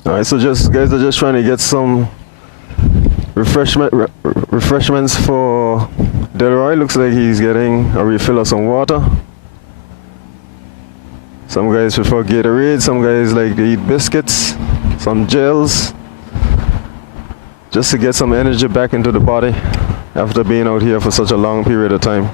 Alright, so guys are just trying to get some refreshments for Delroy. Looks like he's getting a refill of some water. Some guys prefer Gatorade, some guys like to eat biscuits, some gels, just to get some energy back into the body after being out here for such a long period of time.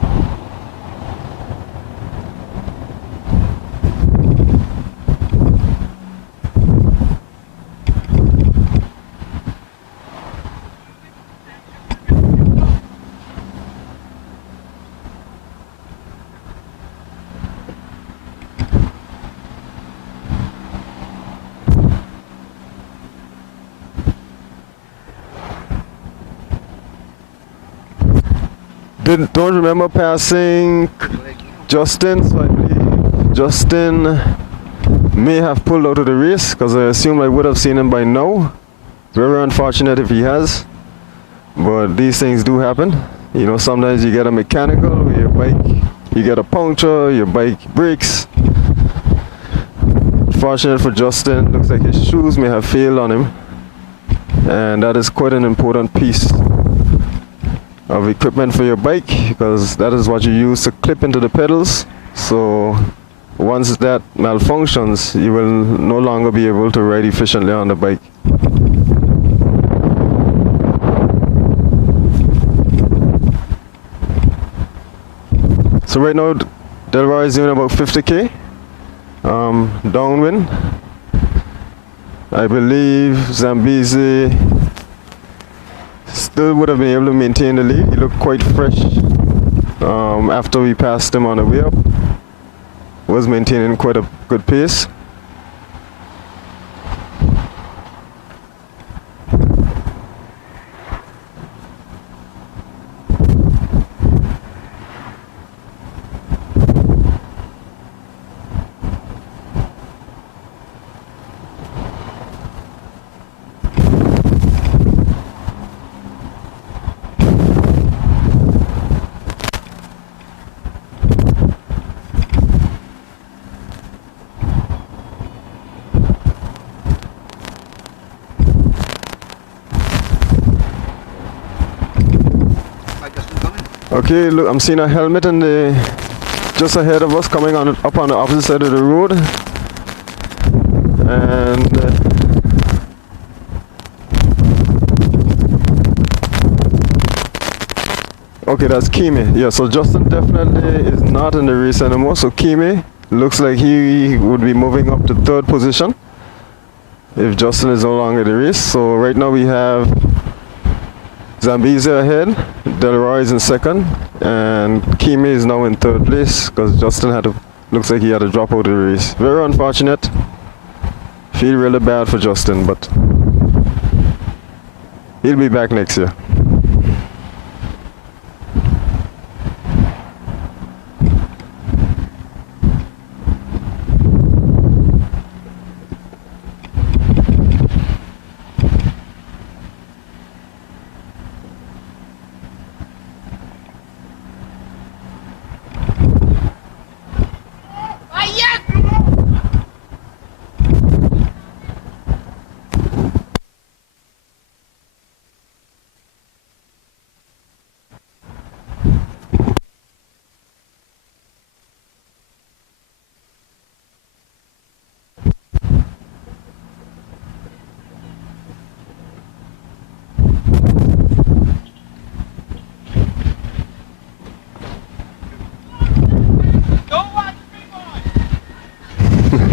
Don't remember passing Justin, so I believe Justin may have pulled out of the race because I assume I would have seen him by now. Very unfortunate if he has, but these things do happen. You know, sometimes you get a mechanical with your bike, you get a puncture, your bike breaks. Fortunate for Justin, looks like his shoes may have failed on him, and that is quite an important piece of equipment for your bike because that is what you use to clip into the pedals. So once that malfunctions, you will no longer be able to ride efficiently on the bike. So right now Delroy is doing about 50k downwind. I believe Zambezi still would have been able to maintain the lead. He looked quite fresh after we passed him on the way up. Was maintaining quite a good pace. Okay, look, I'm seeing a helmet in just ahead of us coming up on the opposite side of the road. And okay, that's Kimi. Yeah, so Justin definitely is not in the race anymore. So Kimi looks like he would be moving up to third position if Justin is no longer in the race. So right now we have Zambezi ahead, Delroy is in second, and Kimi is now in third place because Justin looks like he had to drop out of the race. Very unfortunate. Feel really bad for Justin, but he'll be back next year.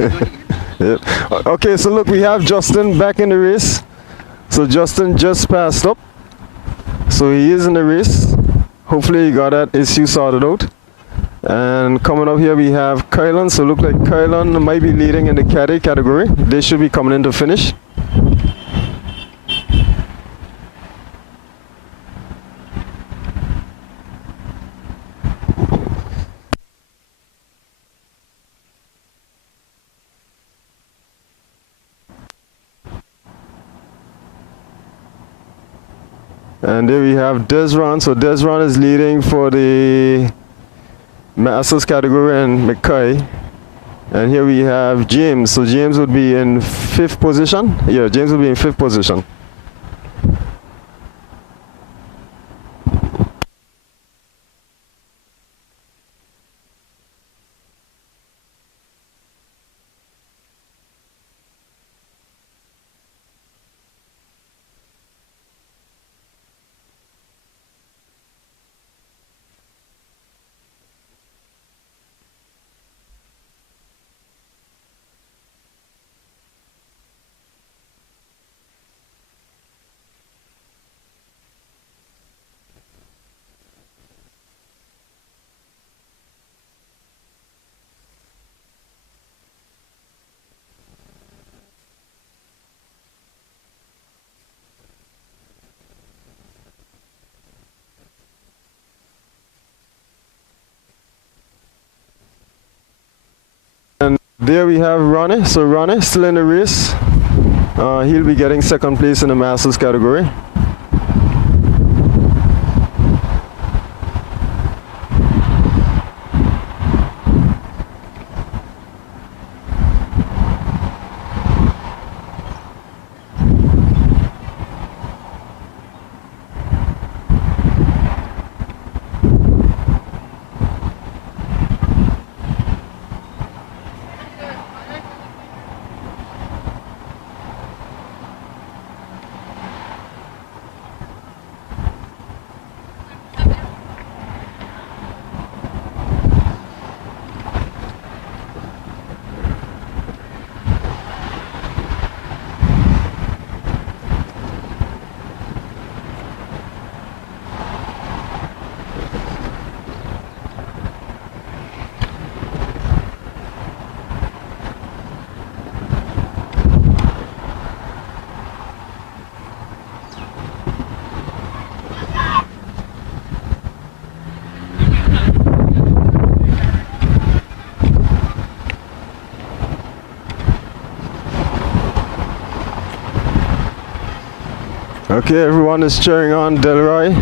Yep. Okay, so look, we have Justin back in the race. So Justin just passed up. So he is in the race. Hopefully he got that issue sorted out. And coming up here we have Kylan. So look like Kylan might be leading in the caddy category. They should be coming in to finish. And there we have Desron. So Desron is leading for the Masters category and McKay. And here we have James. So James would be in 5th position. Yeah, James would be in 5th position. And there we have Ronnie. So Ronnie still in the race. He'll be getting 2nd place in the Masters category. Okay, everyone is cheering on Delroy.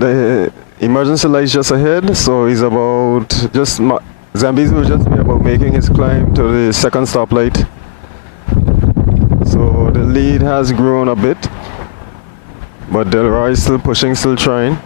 the emergency lights just ahead, so he's about Zambezi will just be about making his climb to the second stoplight. So the lead has grown a bit, but Delroy is still pushing, still trying.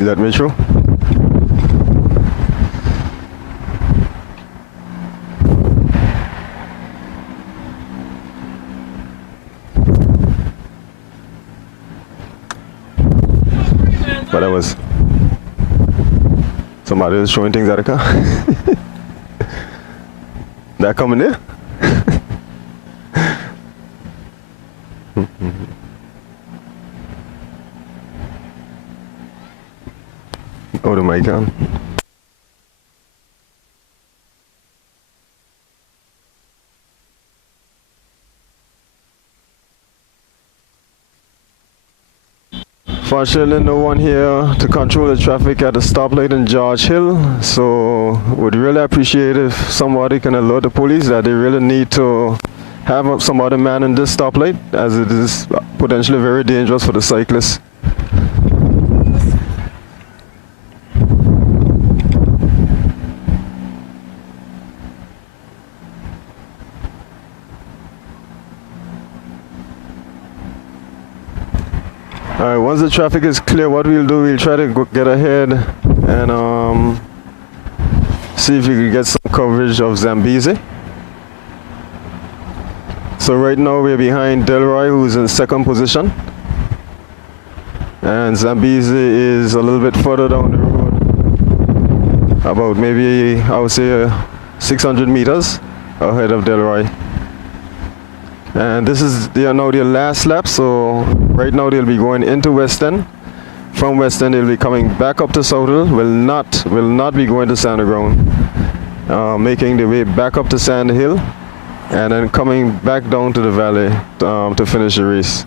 Is that Metro? But that was somebody was showing things at the car. That coming there? Oh, the mic on. Fortunately, no one here to control the traffic at the stoplight in George Hill, so would really appreciate if somebody can alert the police that they really need to have some other man in this stoplight, as it is potentially very dangerous for the cyclists. Alright, once the traffic is clear, what we'll do, we'll try to get ahead and see if we can get some coverage of Zambezi. So right now we're behind Delroy, who's in second position. And Zambezi is a little bit further down the road. About maybe, I would say 600 meters ahead of Delroy. And this is now their last lap, so right now they'll be going into West End. From West End they'll be coming back up to South Hill, will not be going to Sand Ground. Making the way back up to Sand Hill and then coming back down to the valley to finish the race.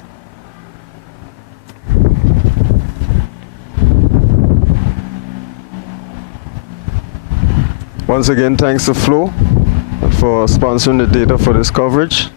Once again, thanks to Flo for sponsoring the data for this coverage.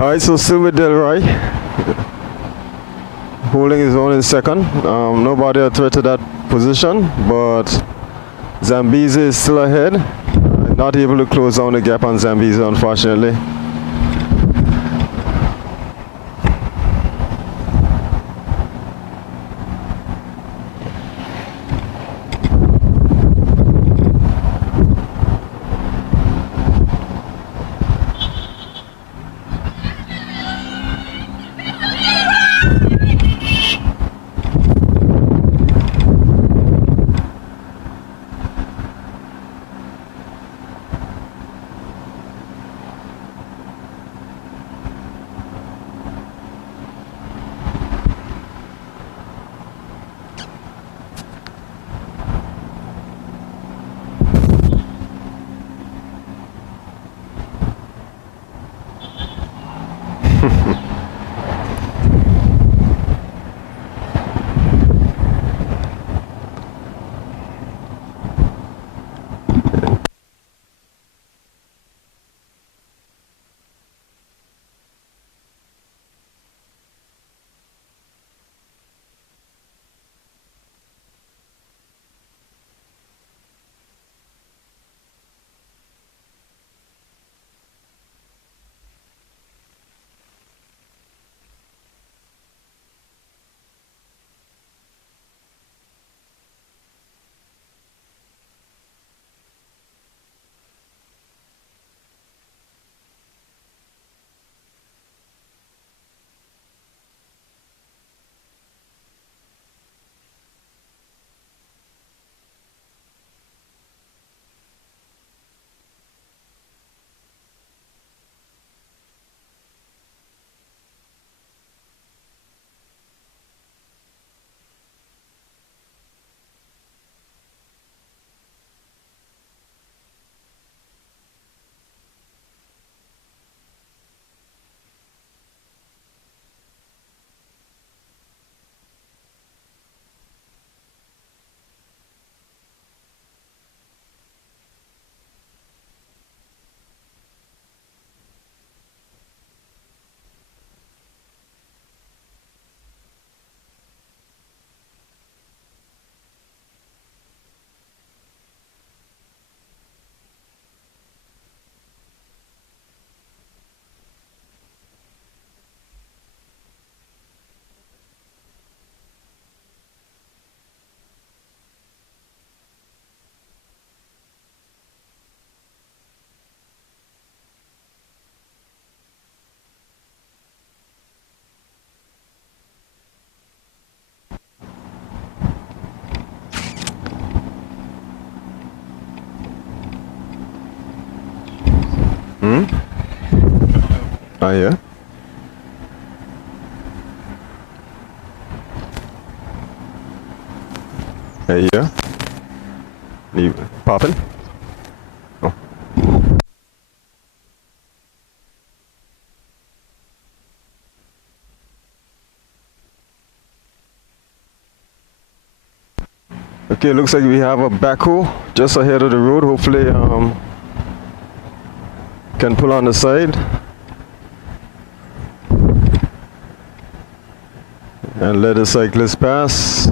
Alright, so still with Delroy. Holding his own in second. Nobody a threat to that position, but Zambezi is still ahead. Not able to close down the gap on Zambezi, unfortunately. Ah, yeah. Hey, yeah. You popping? Oh. Okay, looks like we have a backhoe just ahead of the road. Hopefully, can pull on the side and let the cyclist pass.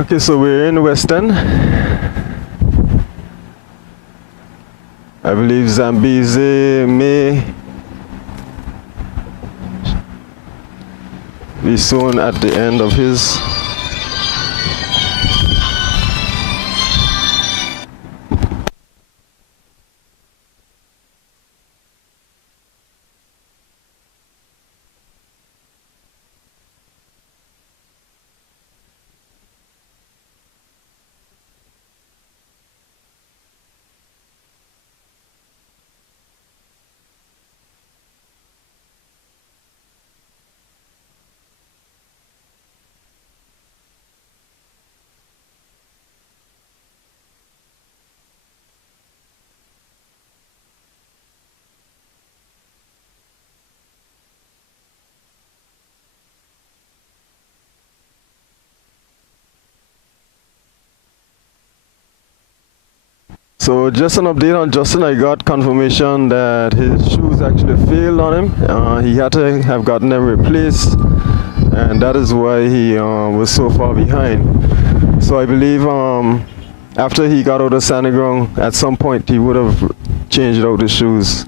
Okay, so we're in West End. I believe Zambezi may be soon at the end of his. So just an update on Justin. I got confirmation that his shoes actually failed on him. He had to have gotten them replaced, and that is why he was so far behind. So I believe after he got out of standing ground, at some point he would have changed out the shoes.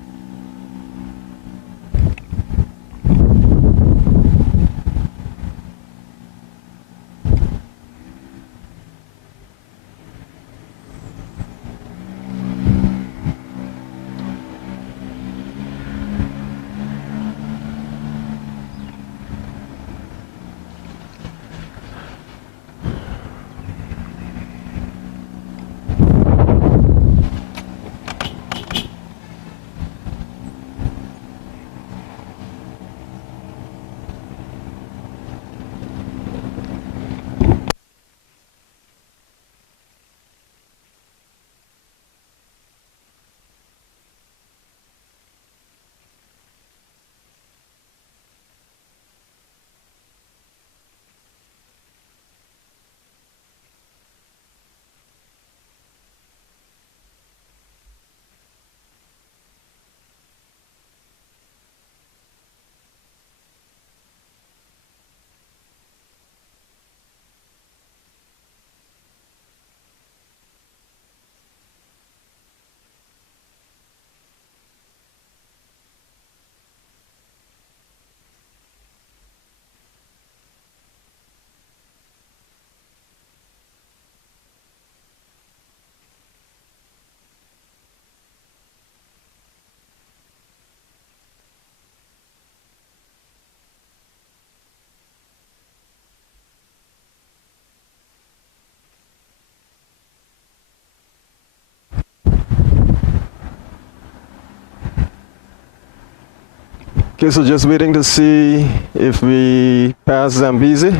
Okay, so just waiting to see if we pass Zambezi.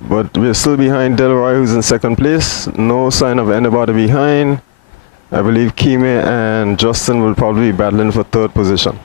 But we're still behind Delroy, who's in second place. No sign of anybody behind. I believe Kime and Justin will probably be battling for third position.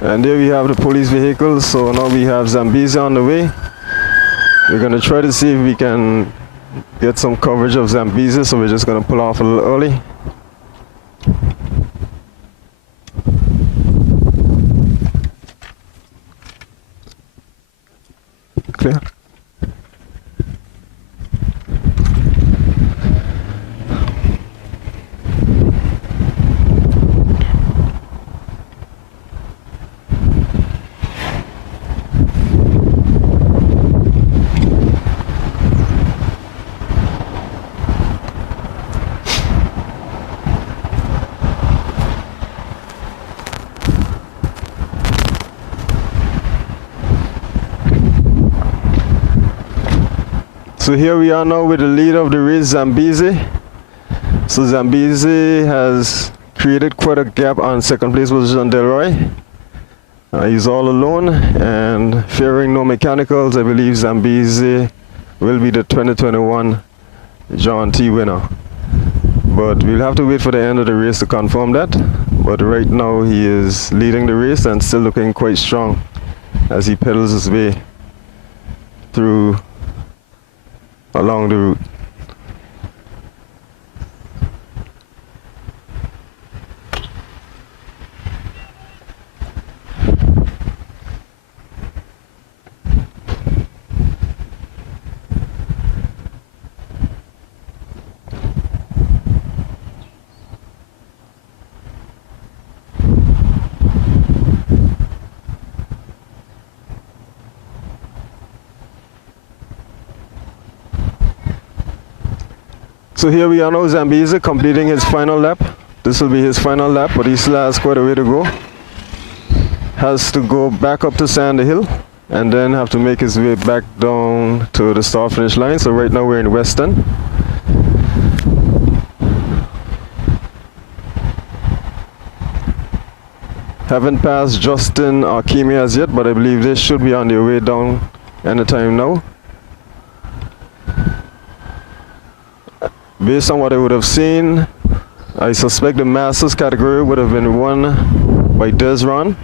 And there we have the police vehicles. So now we have Zambezi on the way. We're going to try to see if we can get some coverage of Zambezi, so we're just going to pull off a little early. Clear. So here we are now with the leader of the race, Zambezi. So Zambezi has created quite a gap on second place position, Delroy. He's all alone, and fearing no mechanicals, I believe Zambezi will be the 2021 John T winner. But we'll have to wait for the end of the race to confirm that. But right now he is leading the race and still looking quite strong as he pedals his way through along the route. So here we are now, Zambezi completing his final lap. This will be his final lap, but he still has quite a way to go. Has to go back up to Sandy Hill and then have to make his way back down to the start finish line. So right now we're in Weston. Haven't passed Justin or Kimi as yet, but I believe they should be on their way down anytime now. Based on what I would have seen, I suspect the Masters category would have been won by Desron,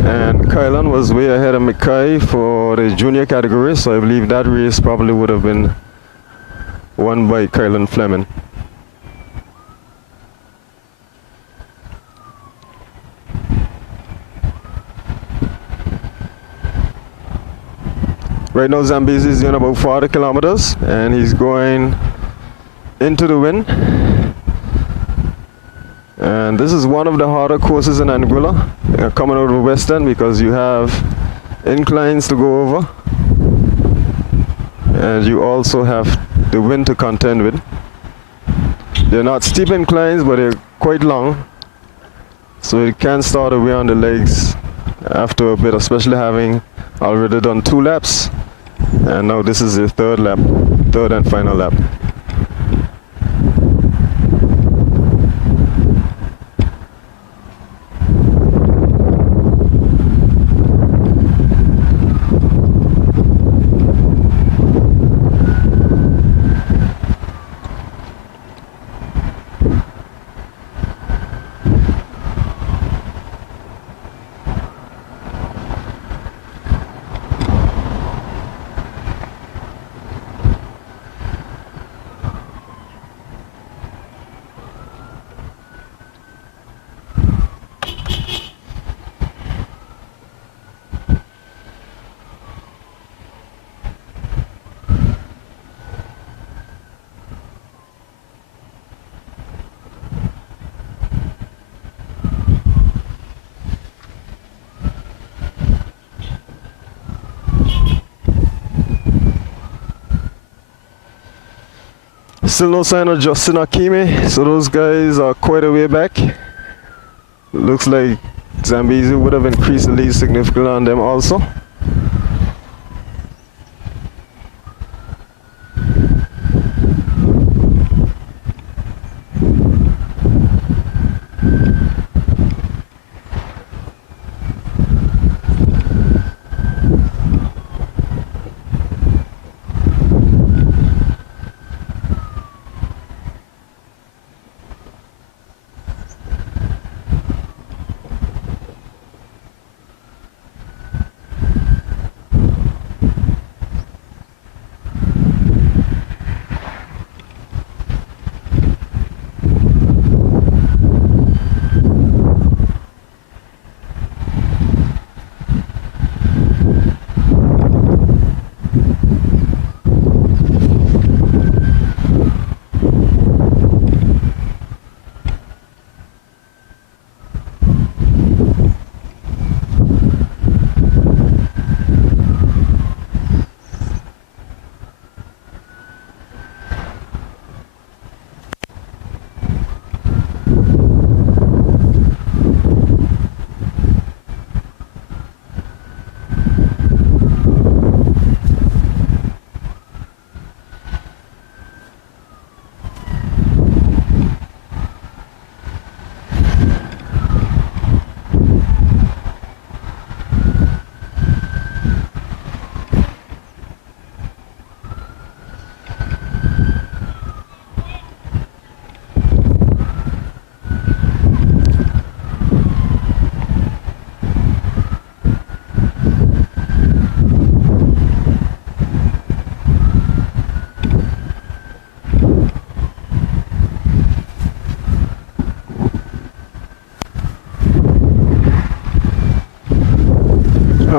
and Kylan was way ahead of McKay for the junior category, so I believe that race probably would have been won by Kylan Fleming. Right now Zambezi is doing about 40 kilometers and he's going into the wind, and this is one of the harder courses in Anguilla, coming out of West End, because you have inclines to go over and you also have the wind to contend with. They're not steep inclines, but they're quite long, so you can start away on the legs after a bit, especially having already done 2 laps, and now this is the third and final lap. Still no sign of Justin Akimi, so those guys are quite a way back. Looks like Zambezi would have increased the lead significantly on them also.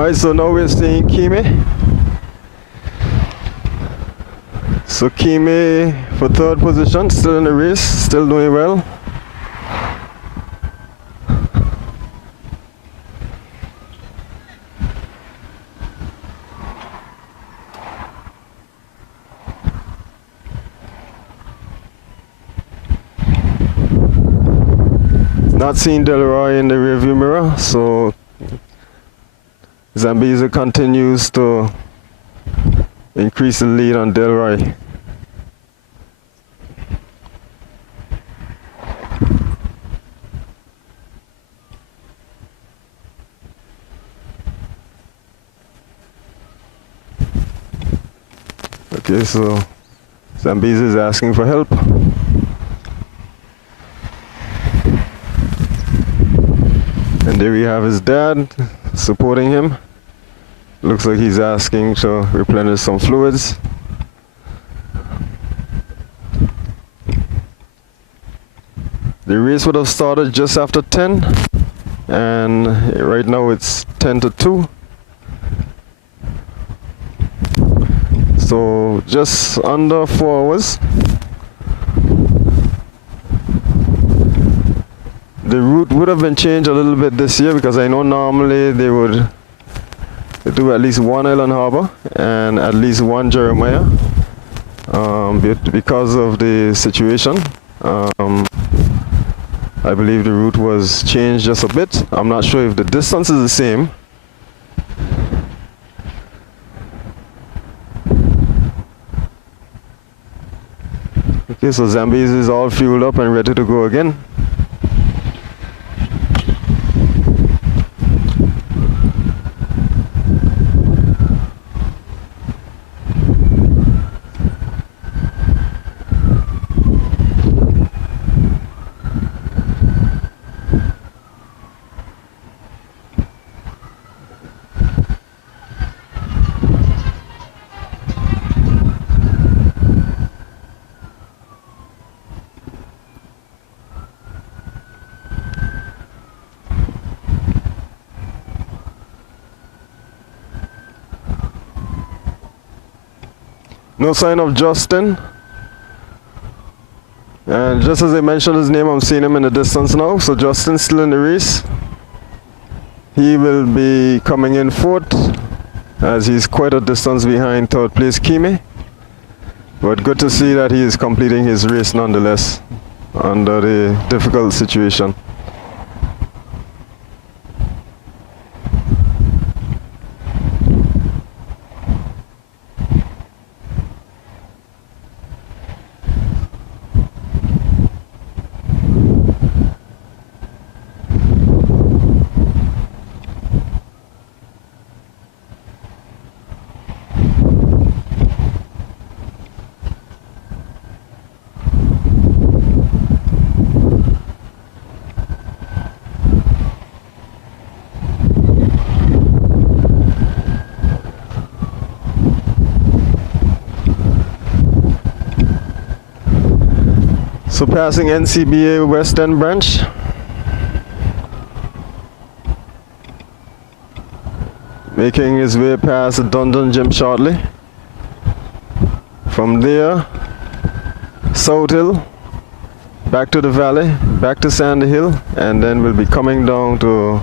Alright, so now we're seeing Kimi. So Kimi for third position, still in the race, still doing well. Not seeing Delroy in the rearview mirror, so Zambezi continues to increase the lead on Delroy. Okay, so Zambezi is asking for help. And there we have his dad supporting him. Looks like he's asking to replenish some fluids. The race would have started just after 10, and right now it's 10 to 2. So just under 4 hours. The route would have been changed a little bit this year, because I know normally they would do at least one Island Harbor and at least one Jeremiah. Because of the situation, I believe the route was changed just a bit. I'm not sure if the distance is the same. Okay, so Zambezi is all fueled up and ready to go again. No sign of Justin. And just as I mentioned his name, I'm seeing him in the distance now. So Justin's still in the race. He will be coming in fourth, as he's quite a distance behind third place Kimi. But good to see that he is completing his race nonetheless under the difficult situation. So passing NCBA West End branch. Making his way past the Dungeon Gym shortly. From there, South Hill, back to the valley, back to Sandy Hill, and then we'll be coming down to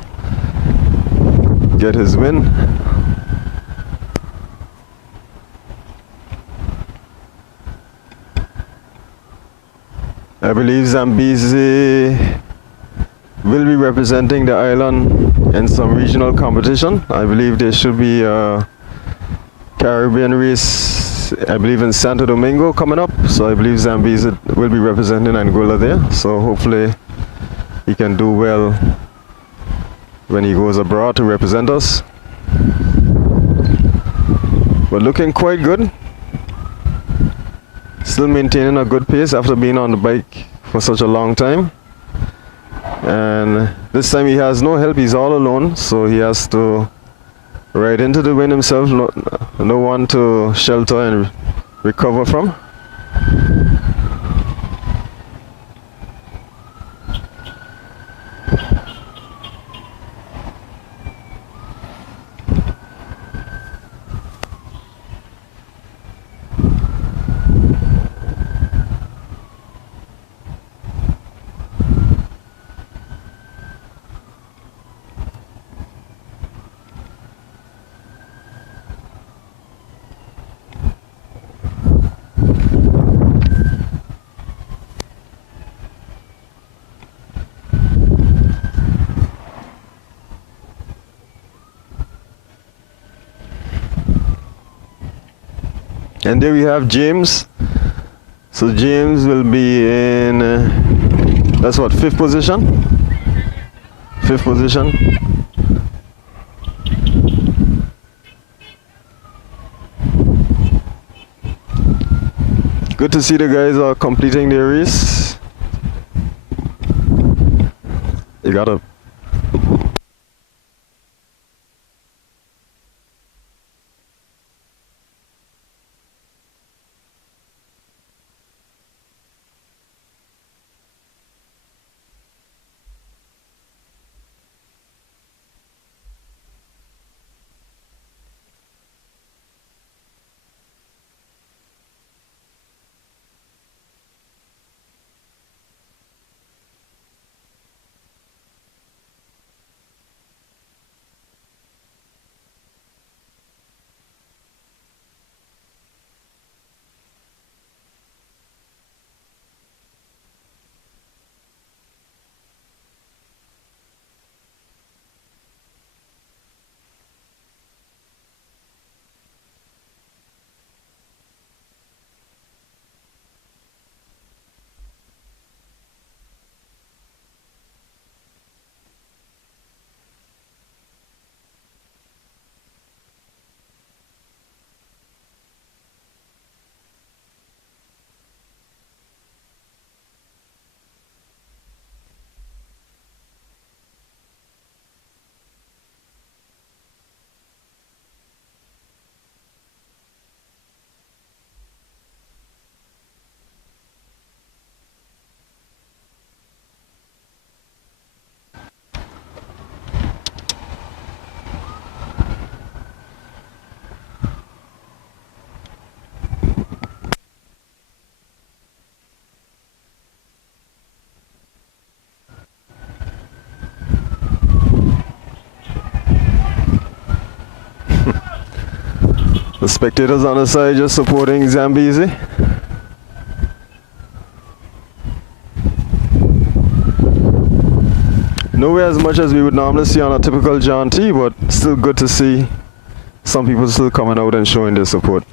get his win. I believe Zambezi will be representing the island in some regional competition. I believe there should be a Caribbean race, I believe in Santo Domingo coming up. So I believe Zambezi will be representing Angola there. So hopefully he can do well when he goes abroad to represent us. But looking quite good. Still maintaining a good pace after being on the bike for such a long time. And this time he has no help, he's all alone, so he has to ride into the wind himself, no one to shelter and recover from. And there we have James. So James will be in, that's what, fifth position? Fifth position. Good to see the guys are completing their race. You gotta. The spectators on the side just supporting Zambezi. Nowhere as much as we would normally see on a typical John T, but still good to see some people still coming out and showing their support.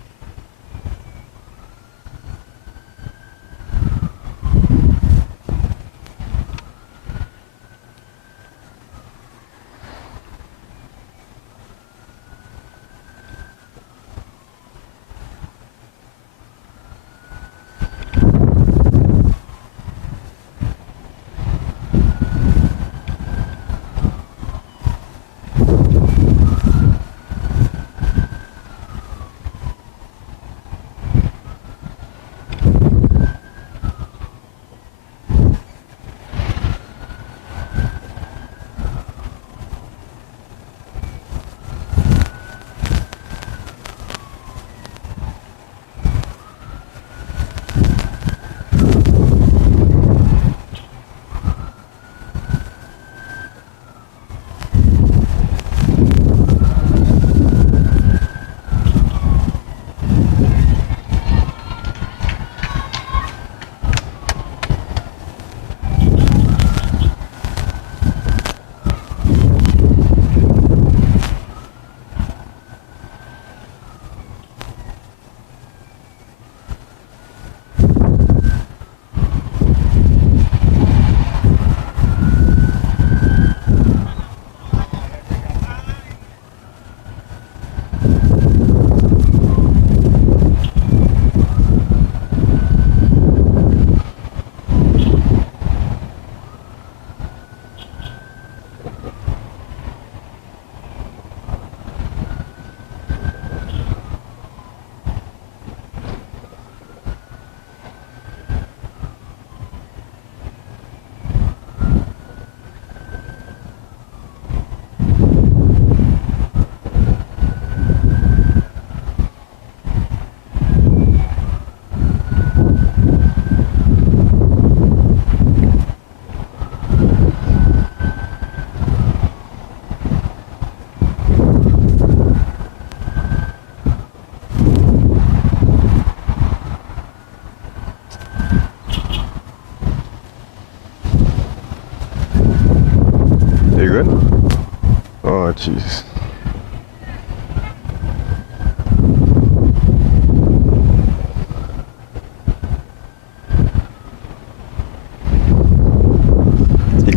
Oh, jeez.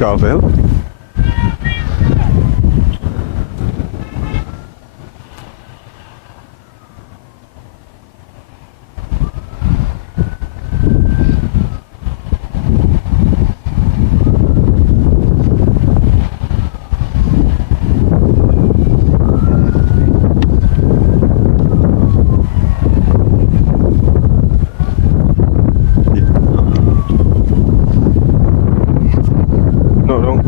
Garfield. No, no.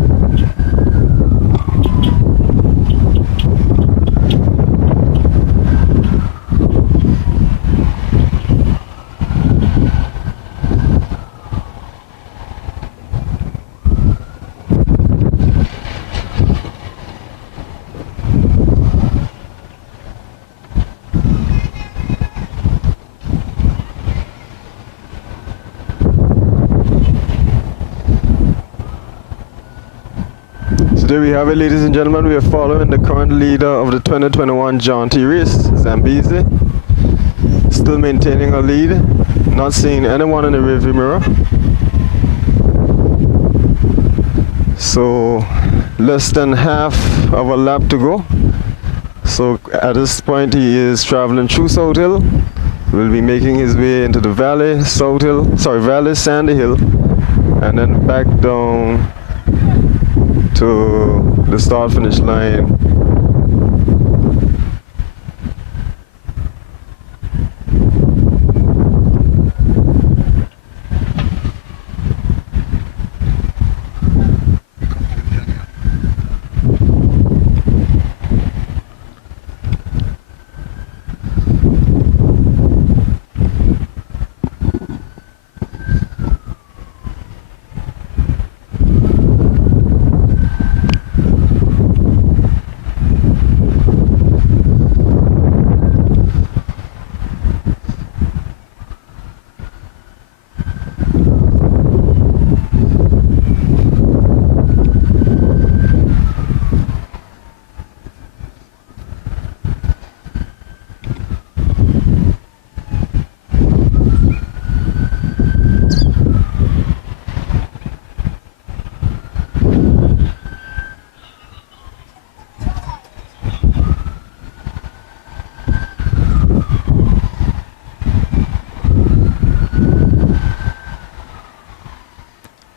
So there we have it, ladies and gentlemen. We are following the current leader of the 2021 John T race, Zambezi. Still maintaining a lead, not seeing anyone in the rearview mirror. So less than half of a lap to go. So at this point he is traveling through South Hill. Will be making his way into the valley, Valley, Sandy Hill, and then back down to the start finish line.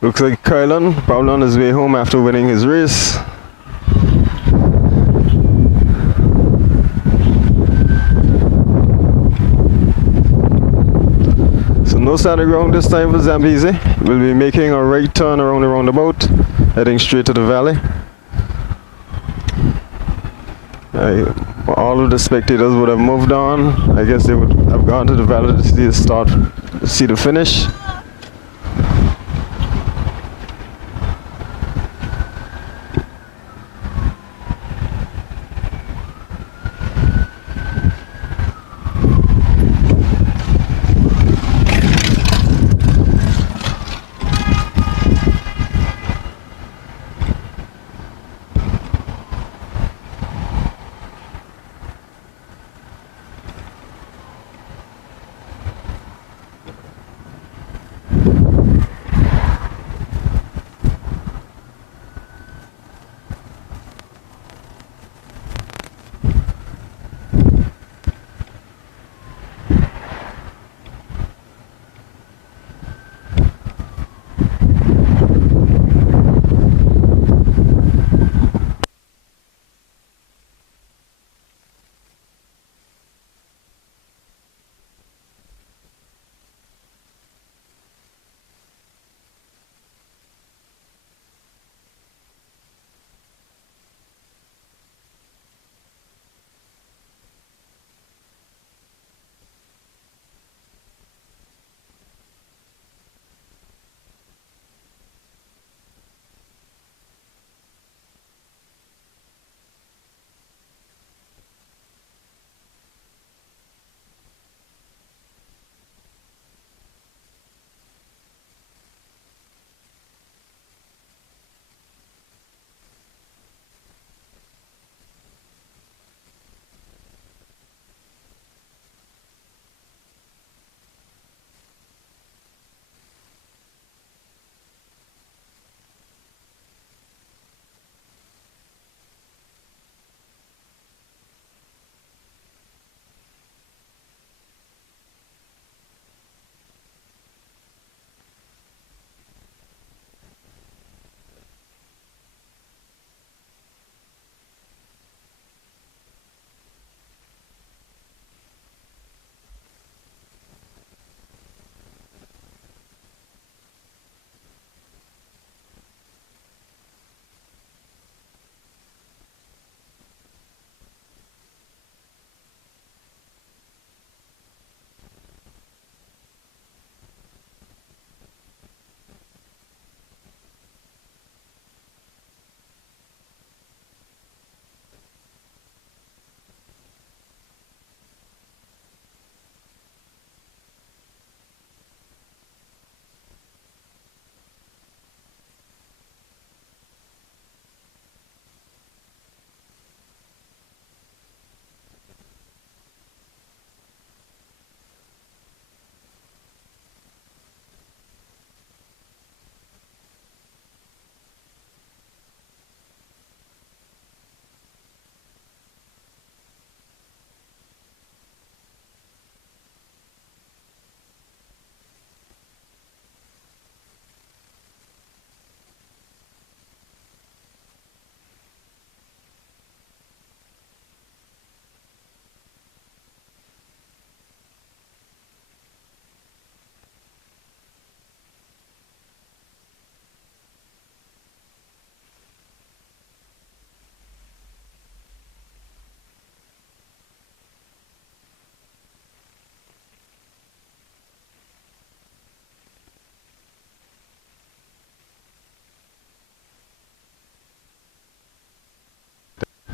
Looks like Kylan probably on his way home after winning his race. So no standing ground this time for Zambezi. We'll be making a right turn around the roundabout, heading straight to the valley. All of the spectators would have moved on. I guess they would have gone to the valley to see the start, see the finish.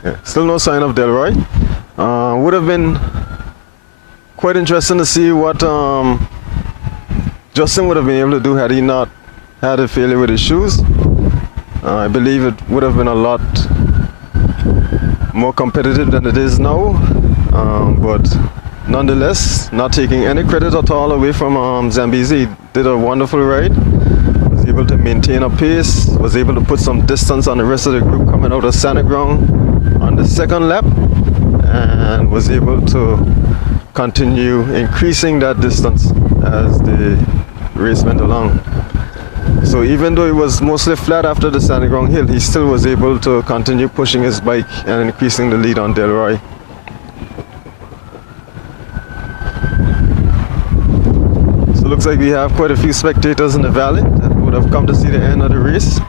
Yeah, still no sign of Delroy. Would have been quite interesting to see what Justin would have been able to do had he not had a failure with his shoes. I believe it would have been a lot more competitive than it is now. But nonetheless, not taking any credit at all away from Zambezi. He did a wonderful ride. Was able to maintain a pace. Was able to put some distance on the rest of the group coming out of center ground on the second lap, and was able to continue increasing that distance as the race went along. So even though it was mostly flat after the standing ground hill, he still was able to continue pushing his bike and increasing the lead on Delroy. So it looks like we have quite a few spectators in the valley that would have come to see the end of the race.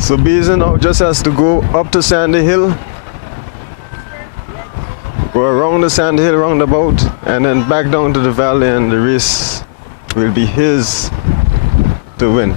So Beasley now just has to go up to Sandy Hill, go around the Sandy Hill roundabout, and then back down to the valley, and the race will be his to win.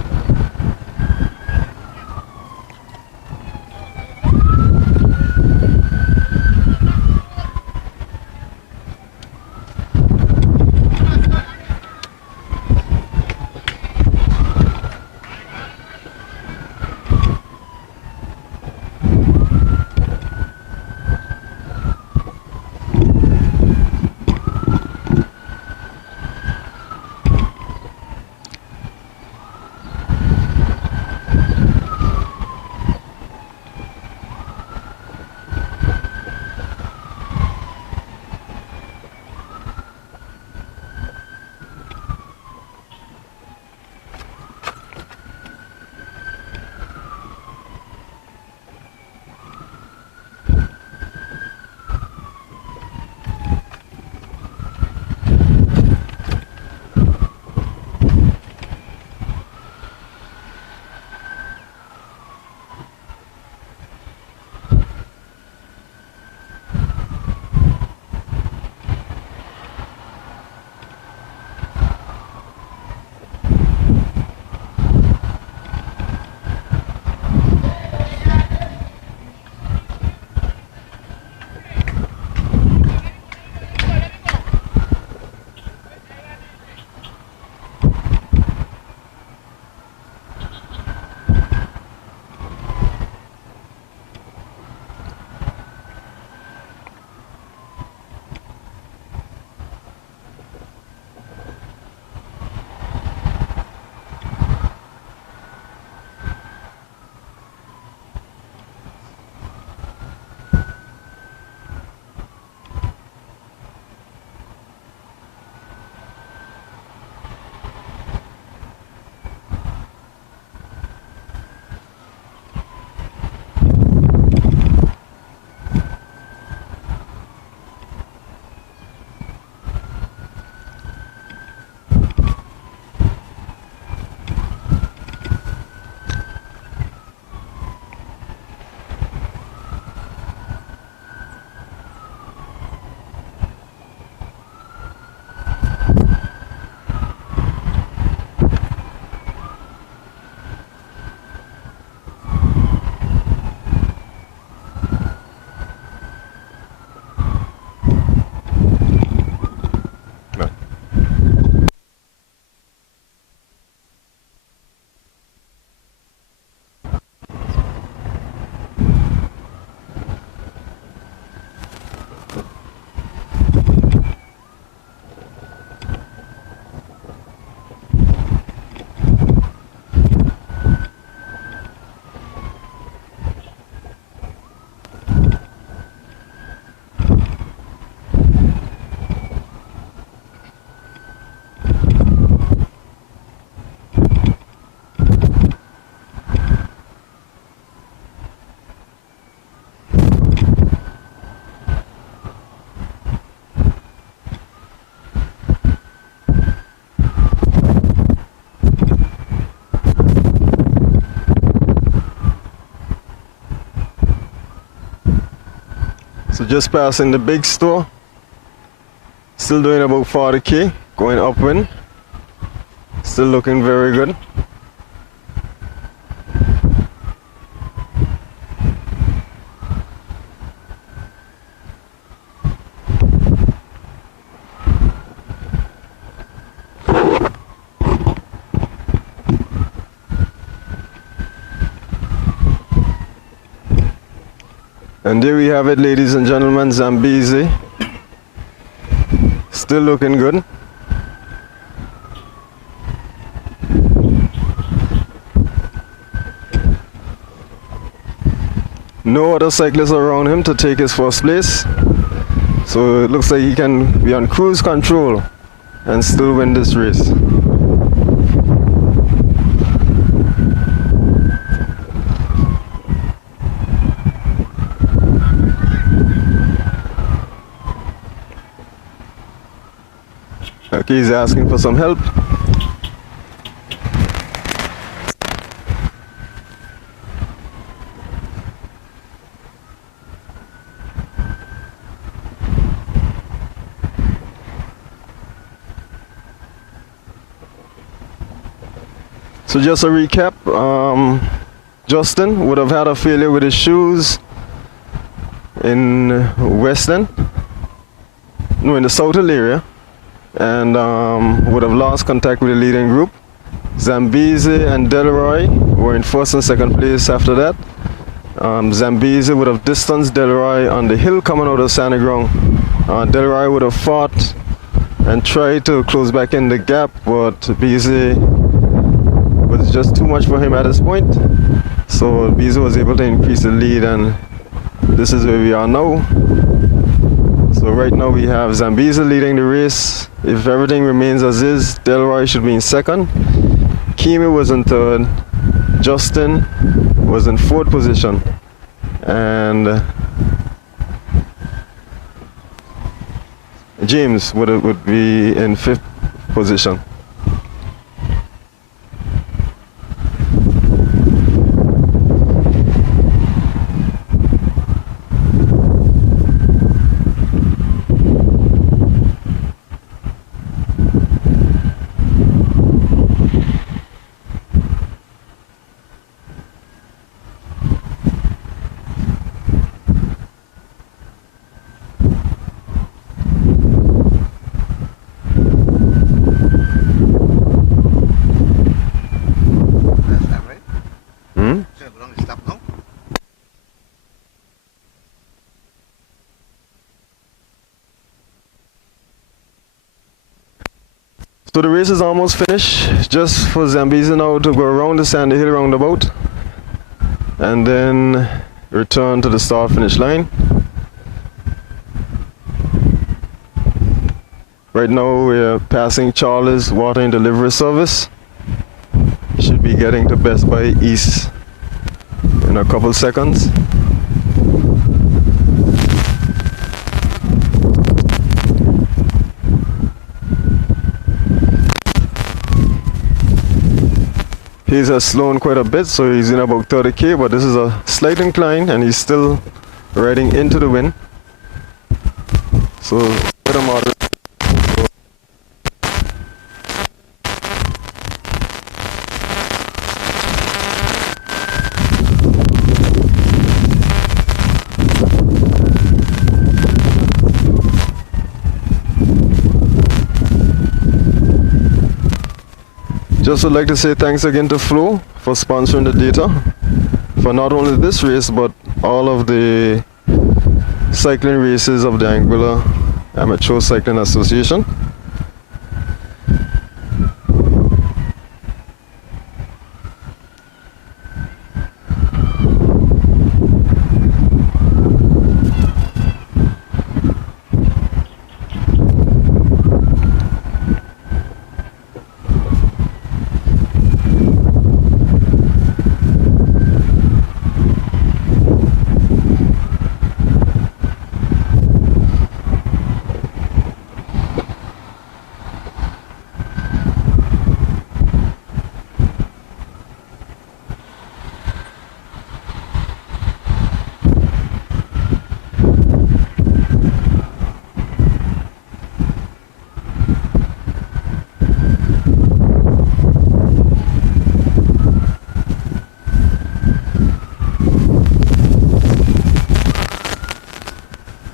So just passing the big store. Still doing about 40k, going upwind. Still looking very good. And there we have it, ladies and gentlemen, Zambezi. Still looking good. No other cyclists around him to take his first place. So it looks like he can be on cruise control and still win this race. Okay, he's asking for some help. So just a recap, Justin would have had a failure with his shoes in Western, no, in the Southern area, and would have lost contact with the leading group. Zambezi and Delroy were in first and second place after that. Zambezi would have distanced Delroy on the hill coming out of Sandy Ground. Delroy would have fought and tried to close back in the gap, but Beasley was just too much for him at this point. So Beasley was able to increase the lead, and this is where we are now. So right now we have Zambezi leading the race. If everything remains as is, Delroy should be in second. Kimi was in third. Justin was in fourth position. And James would be in fifth position. So the race is almost finished, just for Zambezi now to go around the Sandy Hill roundabout and then return to the start finish line. Right now we're passing Charlie's Water and Delivery Service. Should be getting to Best Buy East in a couple seconds. He's slowing quite a bit, so he's in about 30k, but this is a slight incline and he's still riding into the wind. So quite a moderate. Just would like to say thanks again to Flo for sponsoring the data for not only this race but all of the cycling races of the Anguilla Amateur Cycling Association.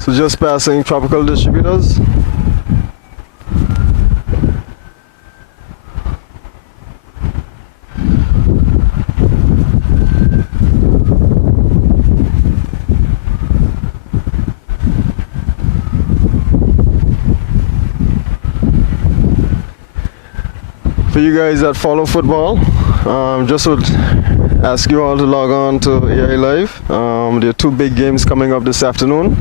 So just passing tropical distributors. For you guys that follow football, just would ask you all to log on to AI Live. There are two big games coming up this afternoon.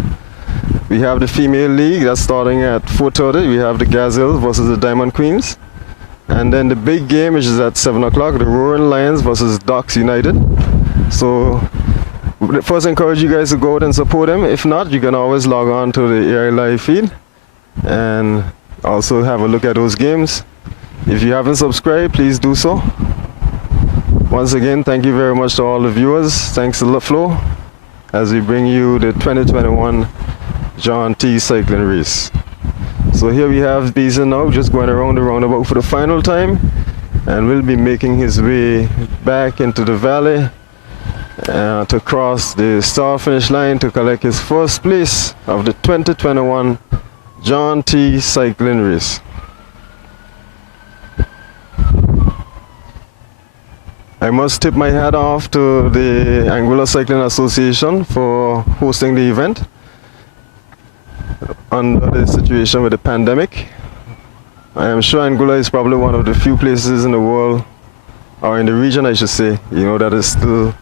We have the female league that's starting at 4:30. We have the Gazelles versus the Diamond Queens. And then the big game, which is at 7 o'clock, the Roaring Lions versus Docks United. So first encourage you guys to go out and support them. If not, you can always log on to the AI Live feed and also have a look at those games. If you haven't subscribed, please do so. Once again, thank you very much to all the viewers. Thanks to LaFlo as we bring you the 2021 John T cycling race. So here we have Beeson now just going around the roundabout for the final time, and will be making his way back into the valley to cross the start finish line to collect his first place of the 2021 John T cycling race. I must tip my hat off to the Anguilla Cycling Association for hosting the event under the situation with the pandemic. I am sure Anguilla is probably one of the few places in the world, or in the region I should say, that is still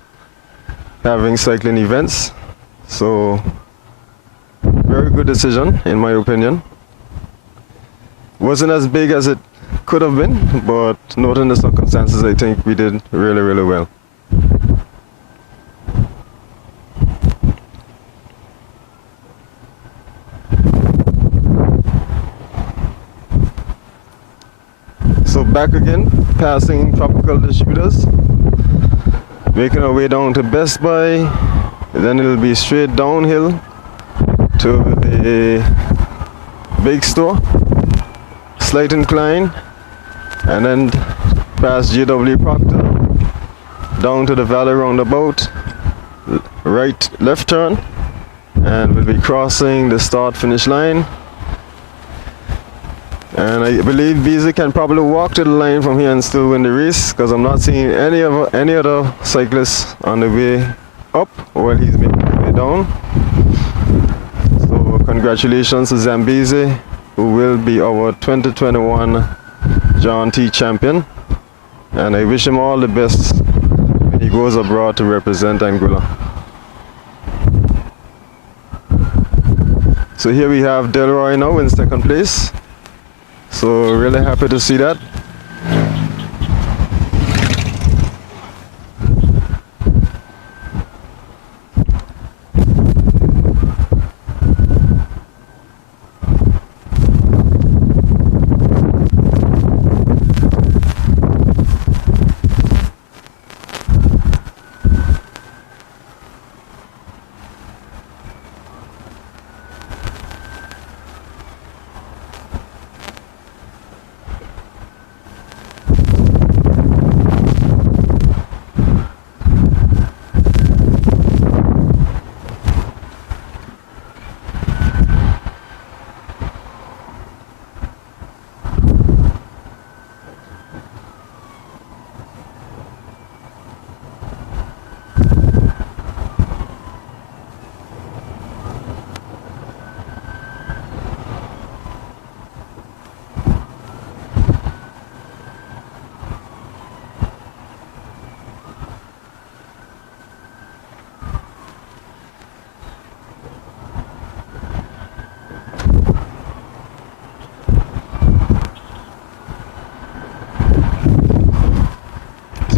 having cycling events. So, very good decision in my opinion. Wasn't as big as it could have been, but noting the circumstances, I think we did really, really well. So back again, passing tropical distributors, making our way down to Best Buy, then it'll be straight downhill to the big store, slight incline, and then past JW Proctor, down to the valley roundabout, left turn, and we'll be crossing the start finish line. And I believe BZ can probably walk to the line from here and still win the race, because I'm not seeing any other cyclists on the way up while he's making his way down. So congratulations to Zambezi, who will be our 2021 John T champion, and I wish him all the best when he goes abroad to represent Anguilla. So here we have Delroy now in second place, so really happy to see that.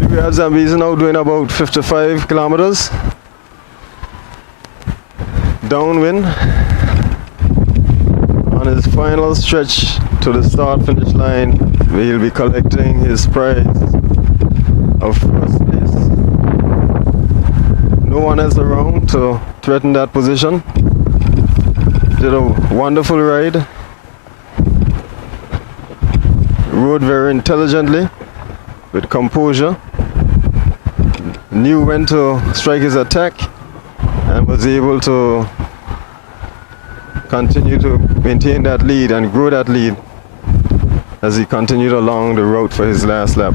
We have Zambezi now doing about 55 kilometers downwind on his final stretch to the start finish line, where he'll be collecting his prize of first place. No one else around to threaten that position. Did a wonderful ride, rode very intelligently with composure, knew when to strike his attack, and was able to continue to maintain that lead and grow that lead as he continued along the route for his last lap.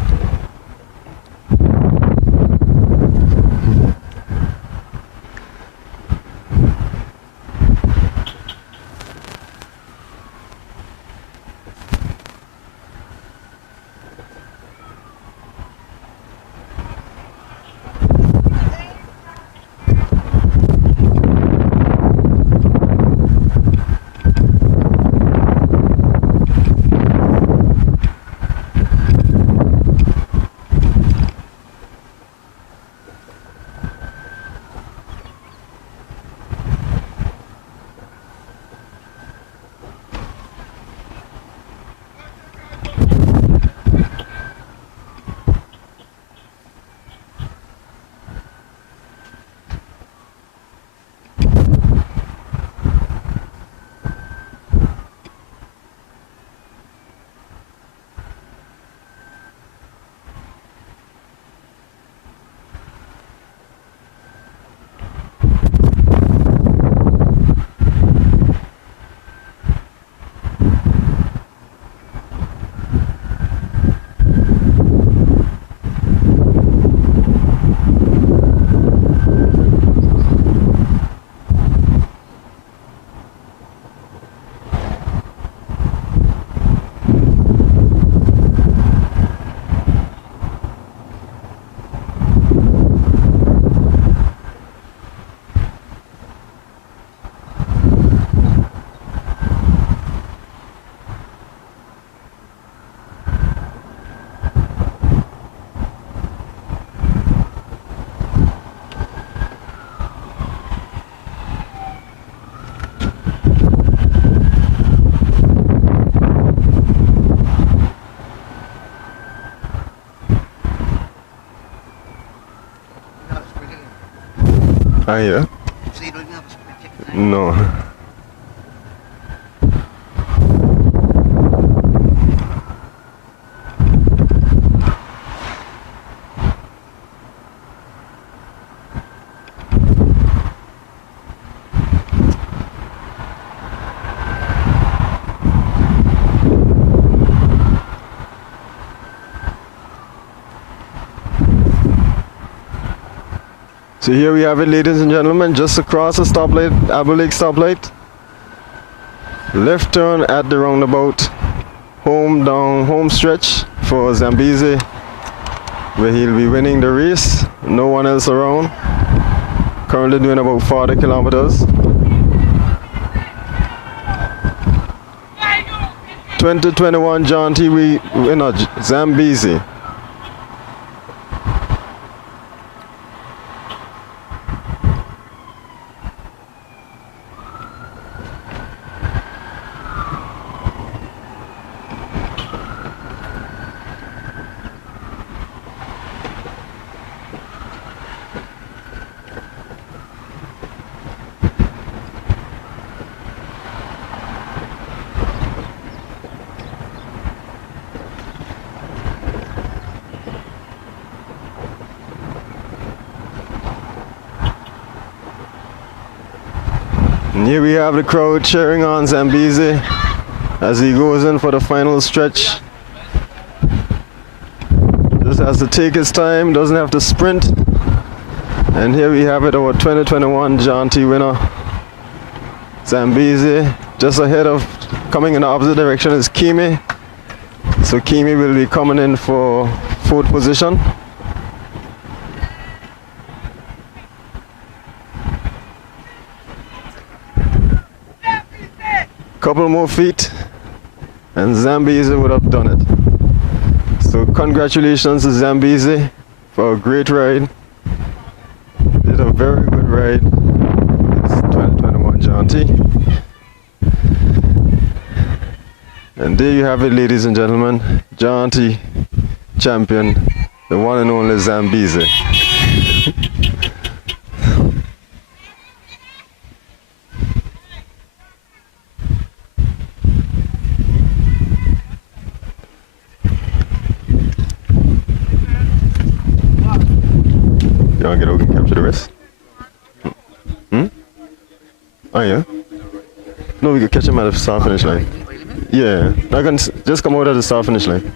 Ah, yeah? So you don't even have a sprint ticket? No. So here we have it, ladies and gentlemen, just across the stoplight, Abu Lake stoplight. Left turn at the roundabout. Home stretch for Zambezi, where he'll be winning the race. No one else around. Currently doing about 40 kilometers. 2021 John T. winner, Zambezi. And here we have the crowd cheering on Zambezi as he goes in for the final stretch. Just has to take his time, doesn't have to sprint. And here we have it, our 2021 John T winner, Zambezi. Just ahead of, coming in the opposite direction is Kimi. So Kimi will be coming in for fourth position. Couple more feet and Zambezi would have done it. So congratulations to Zambezi for a great ride. Did a very good ride. It's 2021 John T. And there you have it, ladies and gentlemen. John T champion, the one and only Zambezi. You want to get over and capture the rest? Hmm? Oh, yeah? No, we could catch him at the start finish line. Yeah, I can just come out at the start finish line.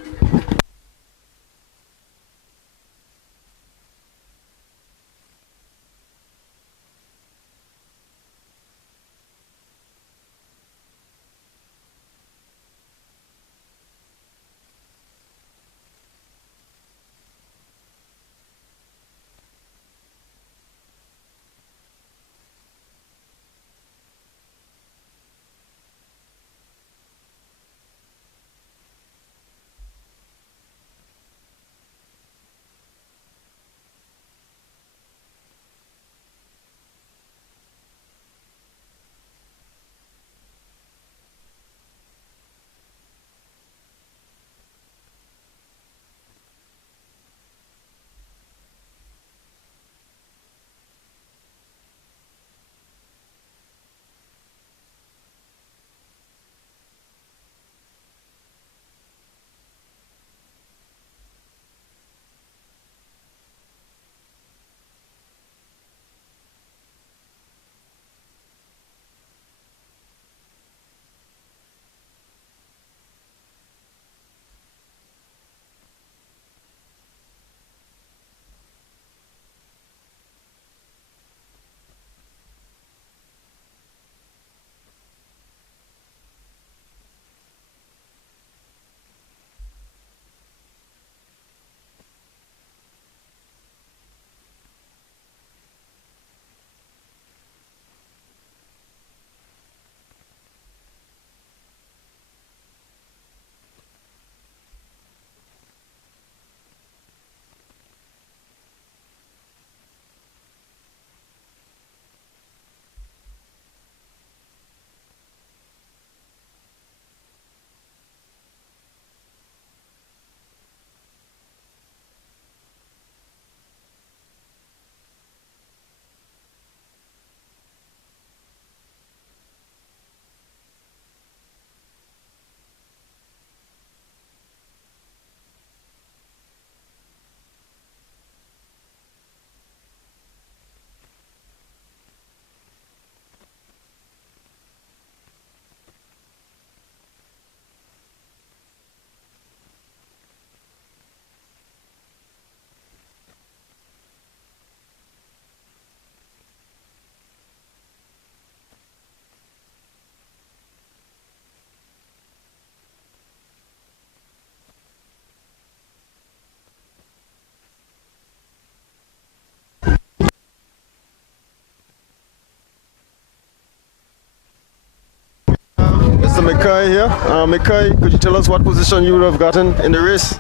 Mr. McKay here. McKay, could you tell us what position you would have gotten in the race?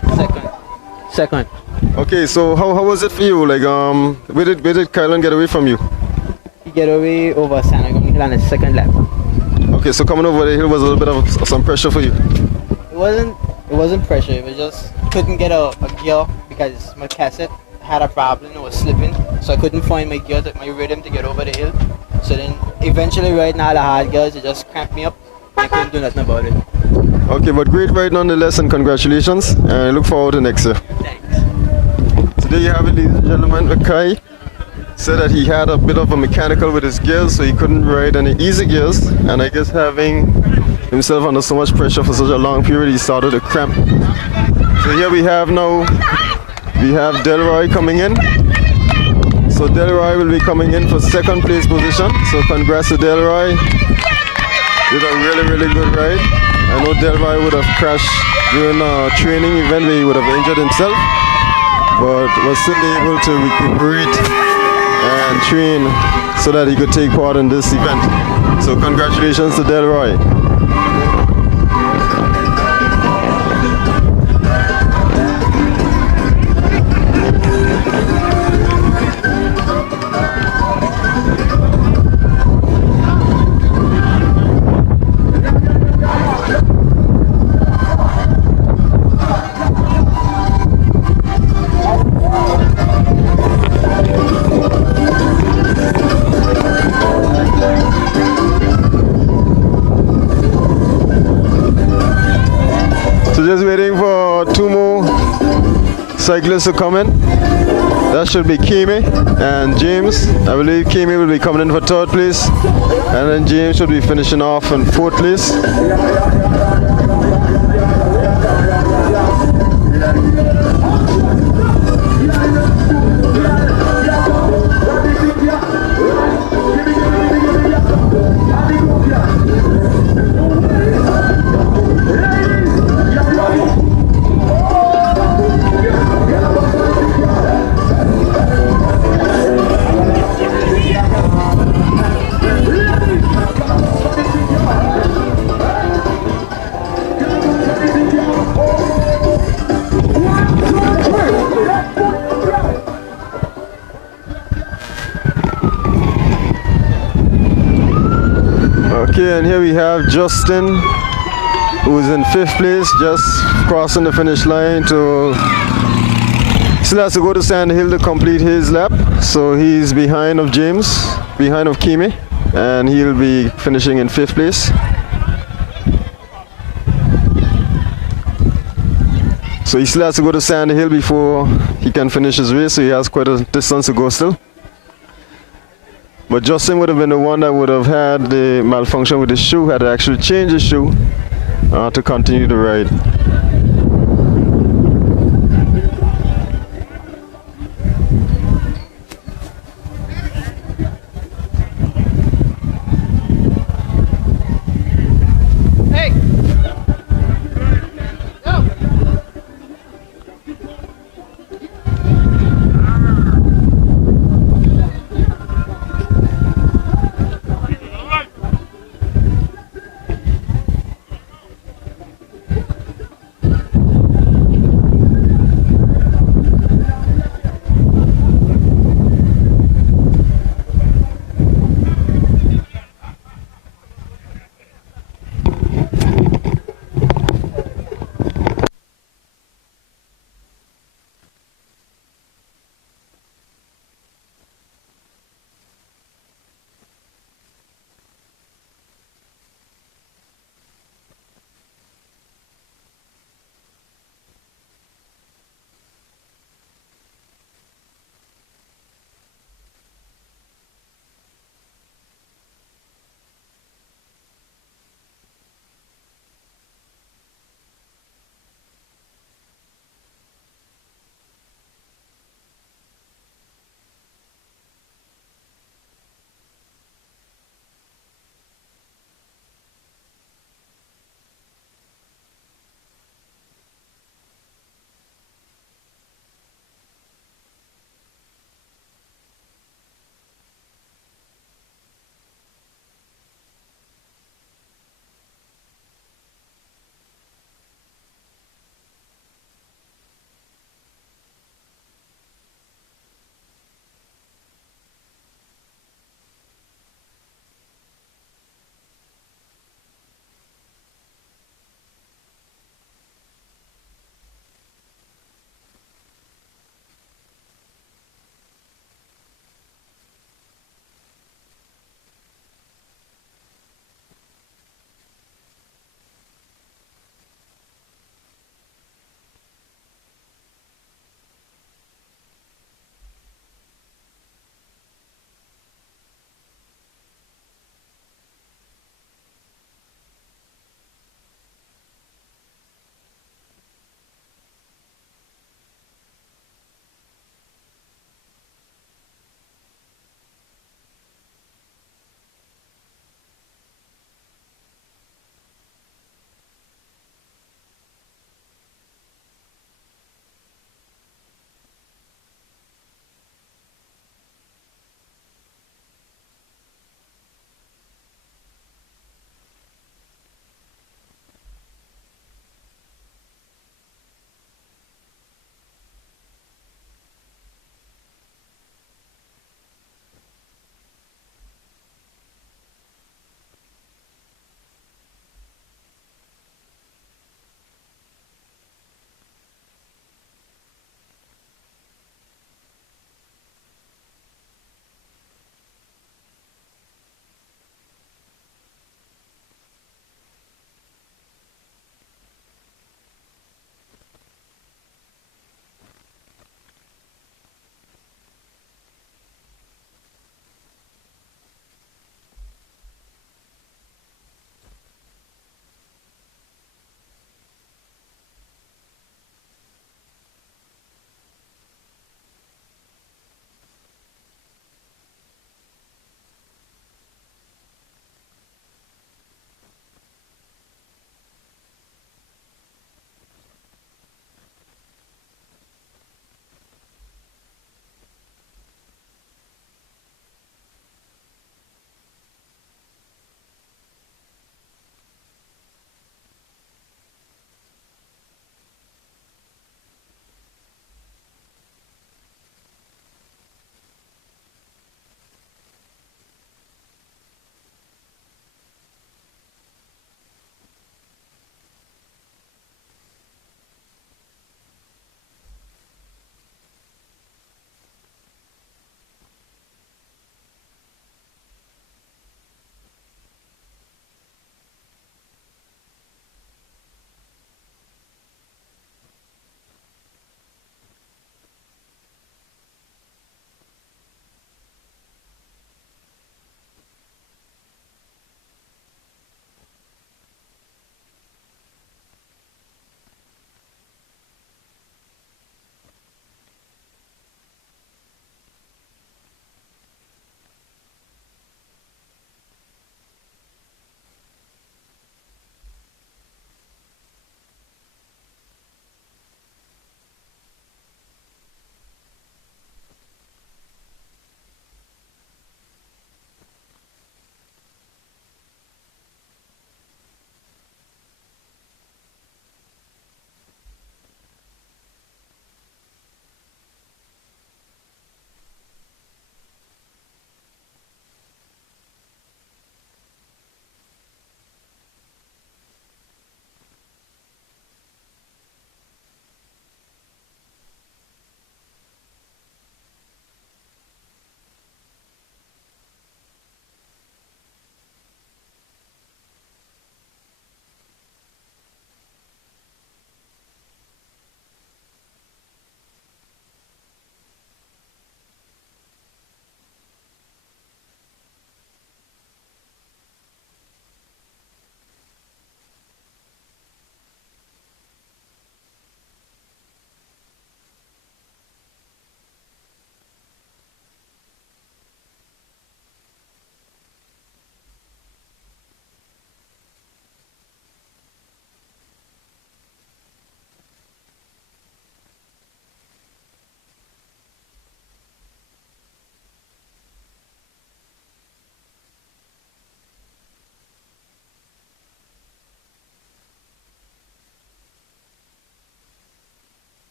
Second. Okay, so how was it for you? Like, where did Kylan get away from you? He get away over Sanagon Hill on the second lap. Okay, so coming over the hill was a little bit of some pressure for you. It wasn't pressure. It was just couldn't get a gear because my cassette had a problem. It was slipping, so I couldn't find my gear, my rhythm to get over the hill. So then eventually, right now, the hard gears, it just cramped me up. I couldn't do nothing about it. Okay, but great ride nonetheless, and congratulations. And I look forward to next year. Thanks. So there you have it, ladies and gentlemen. McKay said that he had a bit of a mechanical with his gears, so he couldn't ride any easy gears. And I guess having himself under so much pressure for such a long period, he started to cramp. So here we have Delroy coming in. So Delroy will be coming in for second place position. So congrats to Delroy. Did a really good ride. I know Delroy would have crashed during a training event where he would have injured himself, but was still able to recuperate and train so that he could take part in this event. So congratulations to Delroy. cyclists are coming. That should be Kimi and James. I believe Kimi will be coming in for third place, and then James should be finishing off in fourth place. Okay, and here we have Justin, who's in fifth place, just crossing the finish line to still has to go to Sand Hill to complete his lap. So he's behind of James, behind of Kimi, and he'll be finishing in fifth place. So he still has to go to Sand Hill before he can finish his race, so he has quite a distance to go still. But Justin would have been the one that would have had the malfunction with his shoe, had to actually change his shoe to continue the ride.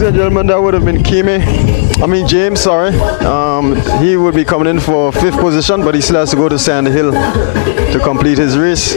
Ladies and gentlemen, that would have been James, sorry. He would be coming in for 5th position, but he still has to go to Sand Hill to complete his race.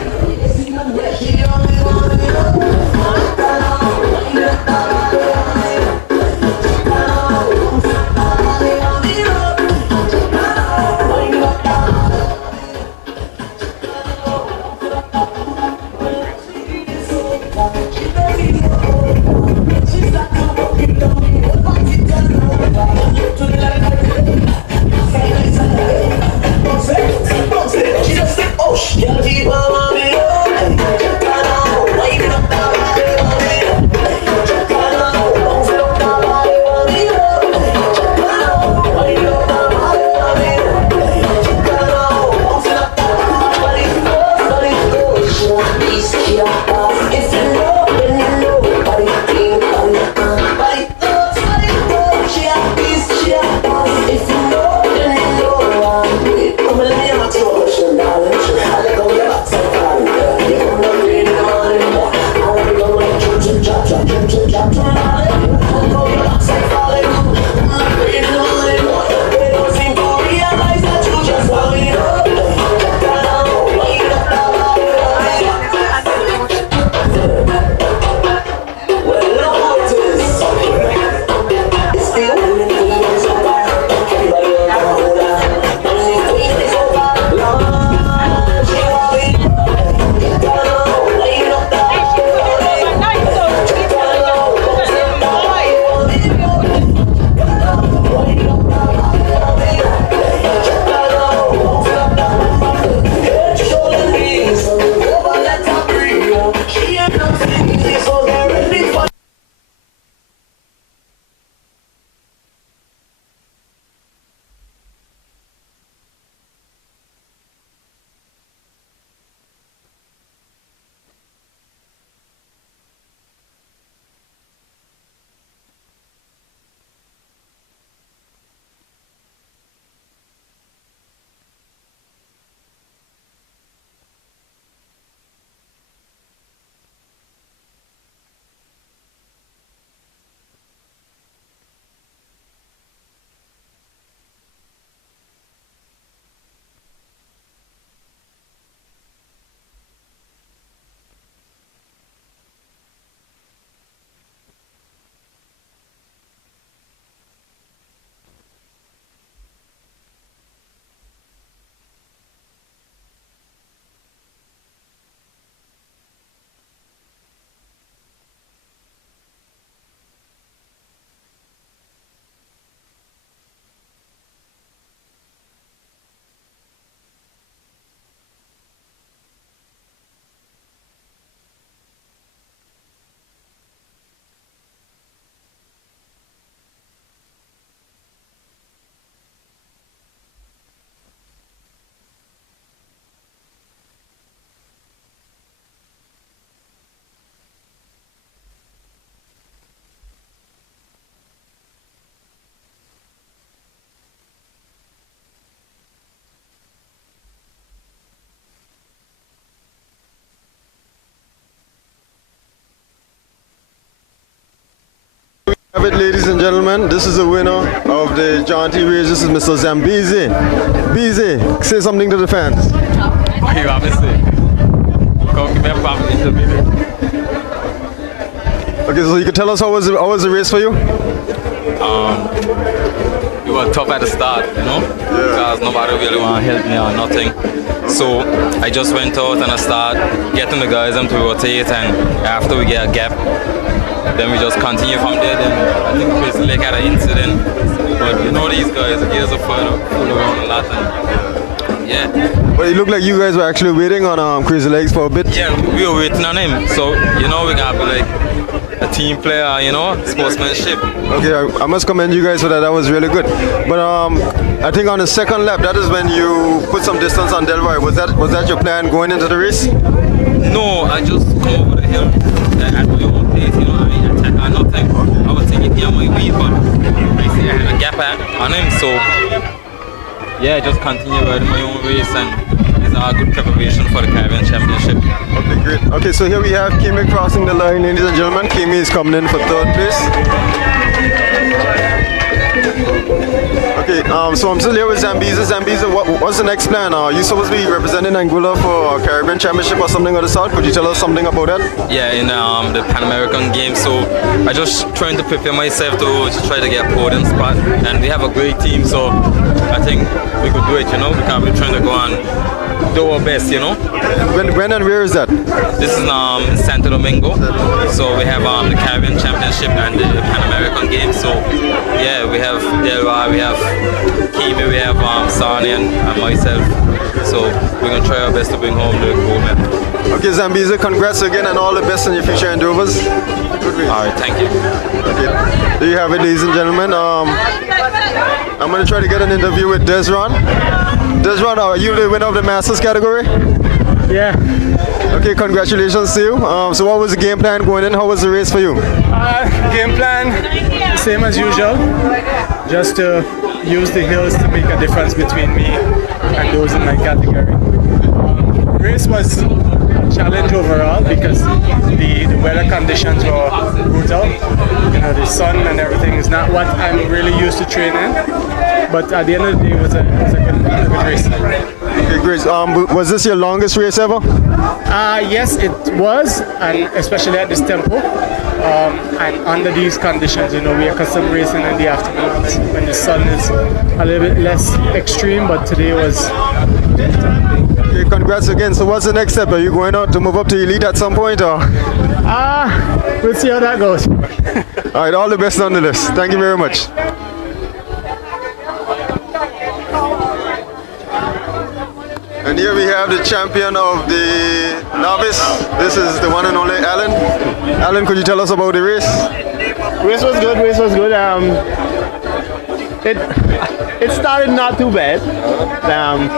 Have it, ladies and gentlemen, this is the winner of the jaunty race. This is Mr. Zambizi. Bizi, say something to the fans. What you have to say? Come give me a family minute. Okay, so you can tell us how was the race for you? It was tough at the start, you know, because nobody really want to help me or nothing. So I just went out and I started getting the guys to rotate, and after we get a gap, then we just continue from there. Then I think Chris Lake had an incident, but you know these guys, the gears are full around a lot, and yeah. But it looked like you guys were actually waiting on Crazy Legs for a bit. Yeah, we were waiting on him, so you know we gotta be like a team player, you know, sportsmanship. Okay, I must commend you guys for that. That was really good. But I think on the second lap, that is when you put some distance on Delroy. Was that your plan going into the race? No, I just come over the hill at my own pace, you know. I mean, attack or nothing. I was taking him on my weed, but basically I had a gap on him, so yeah, just continue riding my own race, and it's a good preparation for the Caribbean Championship. Okay, great. Okay, so here we have Kimi crossing the line, ladies and gentlemen. Kimi is coming in for third place. Okay, so I'm still here with Zambiza. Zambiza, what's the next plan? Are you supposed to be representing Angola for a Caribbean Championship or something of the sort? Could you tell us something about that? Yeah, in the Pan American Games. So I just trying to prepare myself to try to get a podium spot. And we have a great team, so I think we could do it, you know. We can be trying to go and do our best, you know. When and where is that? This is in Santo Domingo. So we have the Caribbean Championship and the Pan American Games. So yeah, we have Delwa, we have Kimi, we have Sani and myself. So we're gonna try our best to bring home the gold medal. Okay, Zambiza, congrats again and all the best in your future endeavors. Good race. All right, thank you. Okay. There you have it, ladies and gentlemen. I'm gonna try to get an interview with Desron. Desron, are you the winner of the Masters category? Yeah. Okay, congratulations to you. So what was the game plan going in? How was the race for you? Game plan, same as usual. Just to use the hills to make a difference between me and those in my category. Race was a challenge overall because the weather conditions were brutal. You know, the sun and everything is not what I'm really used to training. But at the end of the day, it was a good race. Okay, great. Was this your longest race ever? Yes, it was, and especially at this tempo. And under these conditions, you know, we are accustomed racing in the afternoons when the sun is a little bit less extreme, but today was. Okay, congrats again. So what's the next step? Are you going out to move up to elite at some point, or? We'll see how that goes. All right, all the best on the list. Thank you very much. And here we have the champion of the novice. This is the one and only Alan. Alan, could you tell us about the race? Race was good. It started not too bad.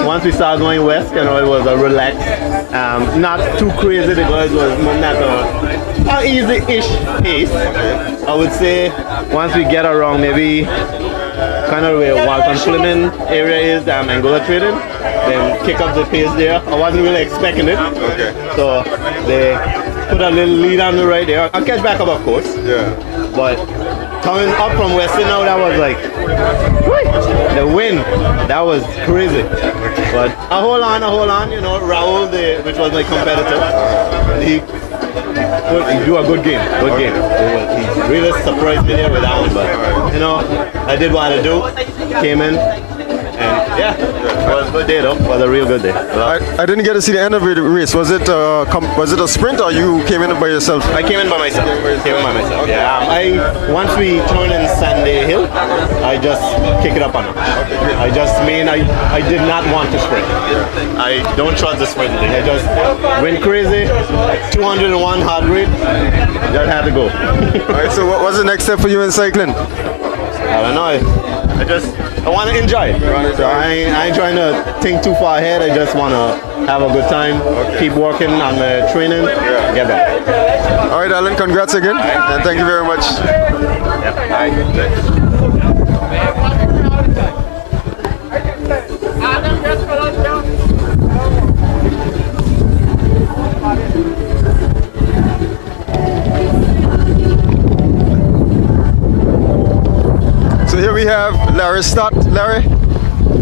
Once we started going west, you know, it was a relaxed, not too crazy because it was not an easy-ish pace. I would say once we get around maybe kind of where Walton Fleming area is, Angola trading, then kick up the pace there. I wasn't really expecting it. Okay. So they put a little lead on the right there. I'll catch back up, of course. Yeah. But coming up from Western now, that was like, the wind, that was crazy. But I hold on, you know, Raul, which was my competitor, he do a good game. He really surprised me there with that one, but you know, I did what I had to do, came in, and yeah, it was a good day though. It was a real good day. I didn't get to see the end of the race. Was it a sprint or you came in by yourself? I came in by myself. Okay. Yeah. Once we turn in Sandy Hill, I just kick it up on them. I did not want to sprint. I don't trust the sprint thing. I just went crazy. 201 heart rate. That had to go. All right. So what was the next step for you in cycling? I don't know. I want to enjoy it. I ain't trying to think too far ahead. I just want to have a good time, keep working on the training, get back. All right, Alan, congrats again, and thank you very much. So here we have Larry Stott. Larry,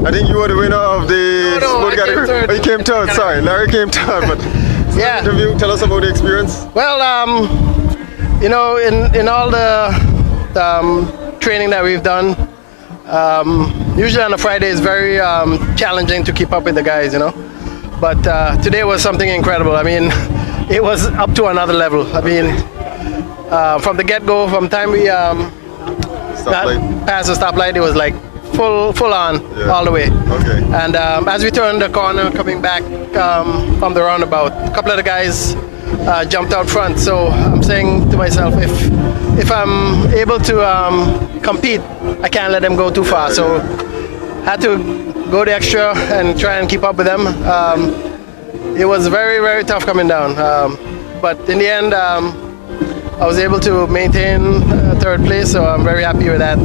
I think you were the winner of the sport category. Third. Oh, you came third. Sorry, Larry came third. But Yeah. interview. Tell us about the experience. Well, you know, in all the training that we've done, usually on a Friday it's very challenging to keep up with the guys, you know. But today was something incredible. I mean, it was up to another level. I mean, from the get-go, from the time we past the stoplight, it was like full on all the way. Okay. And as we turned the corner coming back from the roundabout, a couple of the guys jumped out front. So I'm saying to myself, if I'm able to compete, I can't let them go too far. So had to go the extra and try and keep up with them. It was very, very tough coming down. But in the end, I was able to maintain third place, so I'm very happy with that.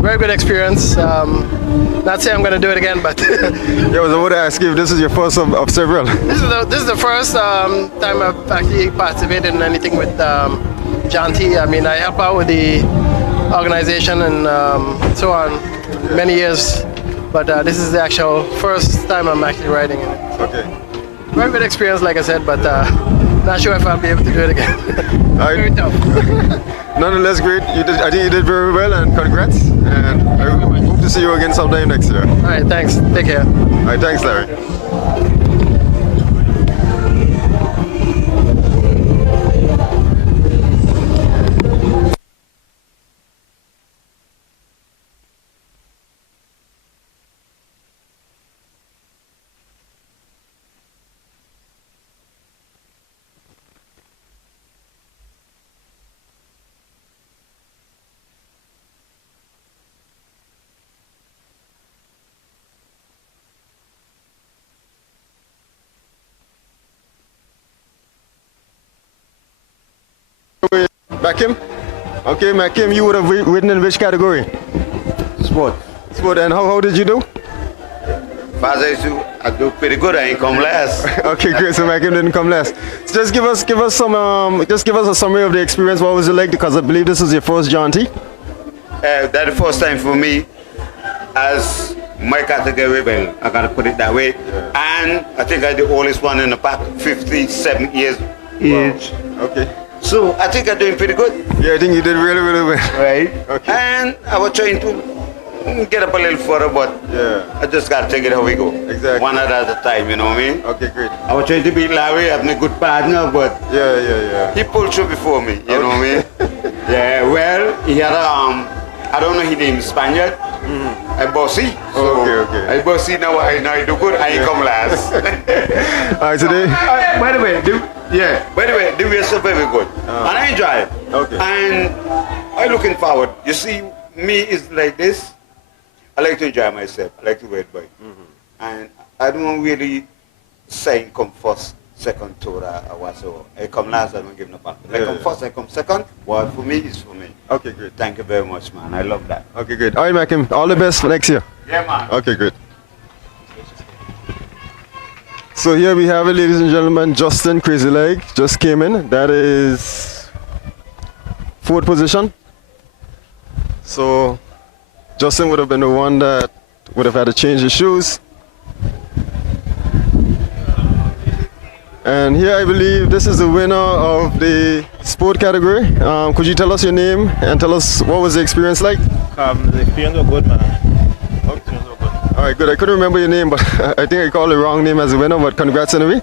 Very good experience. Not saying I'm going to do it again, but Yeah, I was about to ask you if this is your first of several. this is the first time I've actually participated in anything with John T. I mean, I help out with the organization and so on. many years, but this is the actual first time I'm actually riding in it. Okay. Very good experience, like I said, but not sure if I'll be able to do it again. Very tough. Nonetheless, great. I think you did very well, and congrats. And I hope to see you again sometime next year. All right, thanks. Take care. All right, thanks, Larry. Makim? Okay, Makim, you would have ridden in which category? Sport. Sport, and how did you do? I do pretty good. I ain't come last. Okay, great. So Makim didn't come last. So just give us a summary of the experience. What was it like? Because I believe this was your first jaunty. That's the first time for me as my category. Well, I gotta put it that way. Yeah. And I think I'm the oldest one in the pack, 57 years age. Wow. Okay. So I think I'm doing pretty good. Yeah, I think you did really, really well. Right. Okay. And I was trying to get up a little further, but yeah, I just gotta take it how we go. Exactly. One at a time, you know what I mean? Okay, great. I was trying to beat Larry, having a good partner, but yeah. He pulled through before me, you know what I mean? Yeah, well, he had I don't know his name, Spaniard. I bossy. So okay. I bossy now. I do good. I ain't come last. All right, today. By the way, the race is very good, and I enjoy it. Okay. And I'm looking forward. You see, me is like this. I like to enjoy myself. I like to wait by, and I don't really say come first, second, third, or whatsoever. I come last. I don't give no part. If I come first, I come second. What for me is for me. Okay, great. Thank you very much, man. I love that. Okay, great. All right, Makim. All the best for next year. Yeah, man. Okay, great. So here we have it, ladies and gentlemen. Justin Crazy Leg just came in. That is 4th position. So Justin would have been the one that would have had to change his shoes. And here I believe this is the winner of the sport category. Could you tell us your name and tell us what was the experience like? The experience was good, man. Okay. All right, good. I couldn't remember your name, but I think I called the wrong name as a winner, but congrats anyway.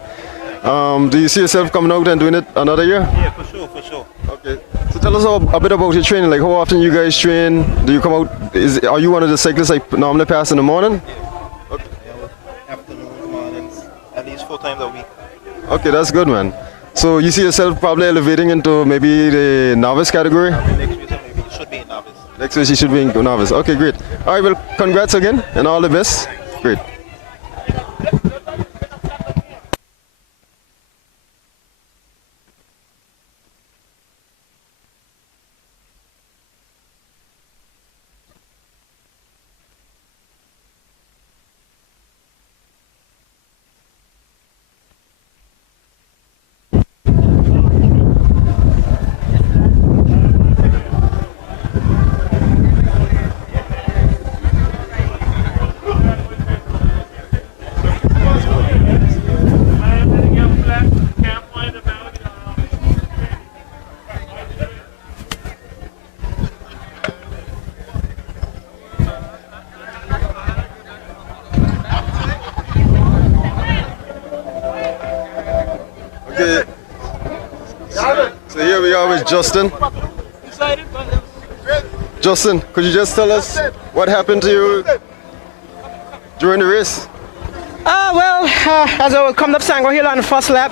Do you see yourself coming out and doing it another year? Yeah, for sure. Okay. So tell us a bit about your training. Like, how often you guys train? Do you come out? Are you one of the cyclists like normally pass in the morning? Yeah. Okay. Afternoons, mornings, at least 4 times a week. Okay, that's good, man. So you see yourself probably elevating into maybe the novice category? Next week, maybe should be in novice. Next week, you should be in novice. Okay, great. All right, well, congrats again and all the best. Great. Okay. So here we are with Justin. Justin, could you just tell us what happened to you during the race? As I was coming up Sangro Hill on the first lap,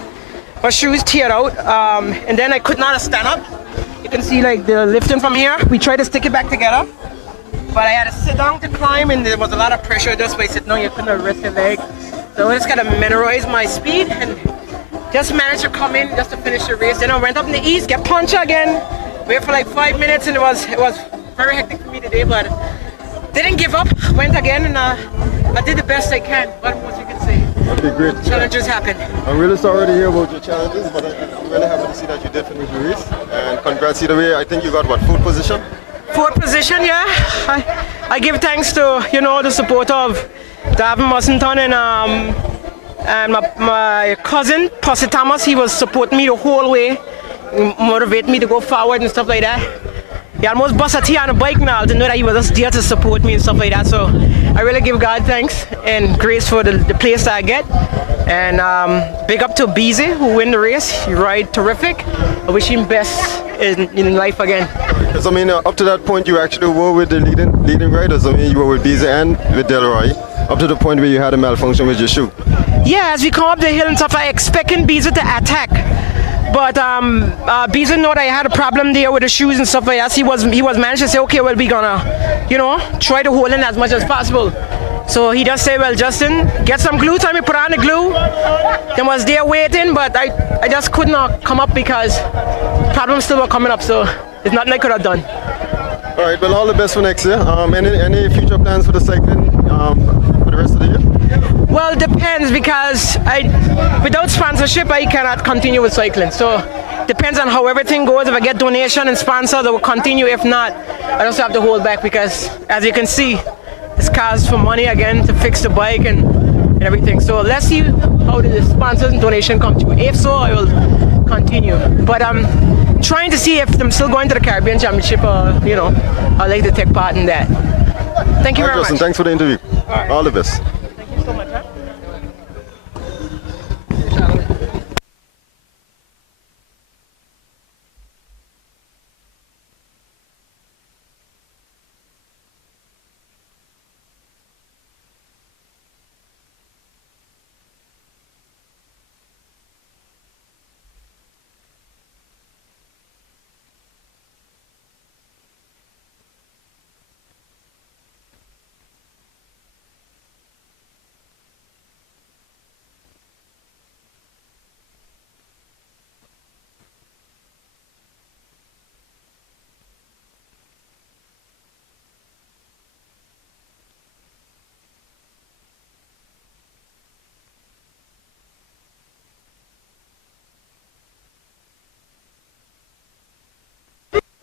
my shoes teared out, and then I could not stand up. You can see like the lifting from here. We tried to stick it back together, but I had to sit down to climb, and there was a lot of pressure just by sitting down. You couldn't rest your leg, so I just gotta minimize my speed and just managed to come in just to finish the race. Then I went up in the east, get punched again, wait for like 5 minutes, and it was very hectic for me today, but didn't give up. Went again, and I did the best I can. What you can say? Okay, great. Challenges happen. I'm really sorry to hear about your challenges, but I'm really happy to see that you did finish the race. And congrats either way. I think you got what, 4th position? 4th position, yeah. I give thanks to, the support of Davin Mussington and my cousin, Posse Thomas. He was supporting me the whole way, motivate me to go forward and stuff like that. He almost busted here on a bike now to know that he was just there to support me and stuff like that. So I really give God thanks and grace for the place that I get. And big up to Beezy who win the race. He ride terrific. I wish him best in life again. Because I mean, up to that point, you actually were with the leading riders. I mean, you were with Beezy and with Delroy, up to the point where you had a malfunction with your shoe. Yeah, as we come up the hill and stuff, I expecting Beezy to attack. But Beezy know that I had a problem there with the shoes and stuff like that. He was managed to say, okay, well, we gonna, try to hold in as much as possible. So he just said, well, Justin, get some glue. So I put on the glue. Then was there waiting, but I just could not come up because problems still were coming up. So there's nothing I could have done. All right, well, all the best for next year. Any future plans for the cycling for the rest of the year? Well, it depends because without sponsorship, I cannot continue with cycling. So depends on how everything goes. If I get donation and sponsors, I will continue. If not, I just have to hold back because, as you can see, it's cost for money again to fix the bike and everything. So let's see how the sponsors and donation come through. If so, I will continue. But I'm trying to see if I'm still going to the Caribbean Championship or, I'd like to take part in that. Thank you very Justin, much. Thanks for the interview. All the best. Thank you so much. Huh?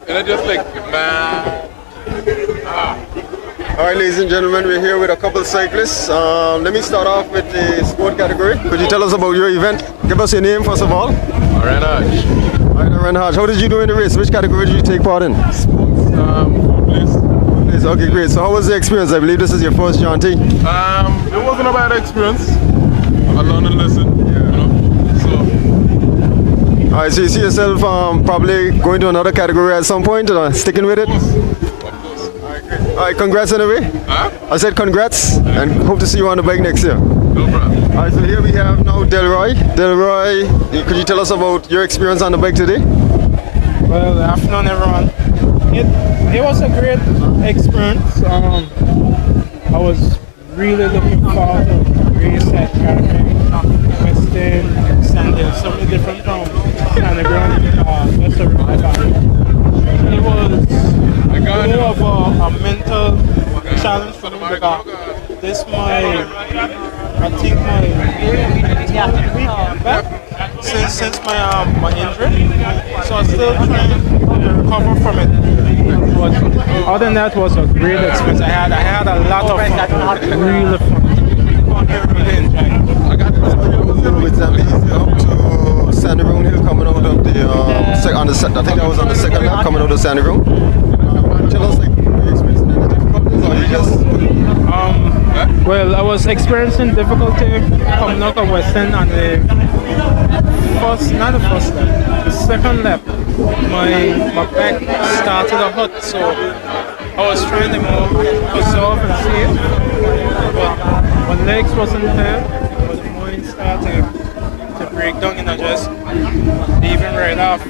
And I just like, man. All right, ladies and gentlemen, we're here with a couple of cyclists. Let me start off with the sport category. Could you tell us about your event? Give us your name first of all. Renhaj. All right, Renhaj. How did you do in the race? Which category did you take part in? Sports, place. Okay, great. So how was the experience? I believe this is your first jaunty. It wasn't a bad experience. I learned a lesson. All right, so you see yourself probably going to another category at some point, sticking with it? Of course. All right, congrats anyway. Huh? I said congrats and hope to see you on the bike next year. No problem. All right, so here we have now Delroy. Delroy, could you tell us about your experience on the bike today? Well, good afternoon, everyone. It was a great experience. I was really looking forward to the race at Caribbean, Western, Sandhill, so many different standing ground, just a river. It was more of a mental challenge for me because this I think my week back since my injury, so I'm still trying to recover from it. But other than that, was a great experience. I had a lot of fun, really fun. Really enjoyed. I got with Zambezi up to Sandy Road Hill coming out of the I think that was on the second lap coming out of Sandy Road. Tell us like your experience in the difficulties, or you just well, I was experiencing difficulty coming out of Western on the second lap. My back started to hurt, so I was trying to move myself and see, but my legs wasn't there. But the mind started to break down, and I just leaving right off.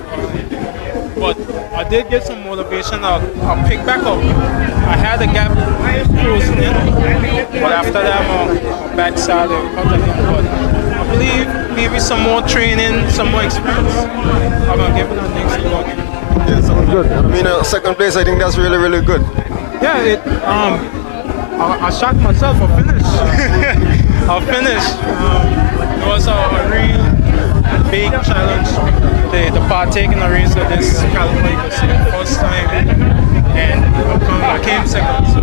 But I did get some motivation. I'll pick back up. I had a gap closing in, but after that my back started hurt again. But I believe maybe some more training, some more experience, I'm gonna give it a next go again. Yeah, sounds good. I mean, second place, I think that's really, really good. Yeah, I shocked myself. I finished. I finished. It was a real big challenge to partake in a race of this caliber. It was the first time, and I came second. So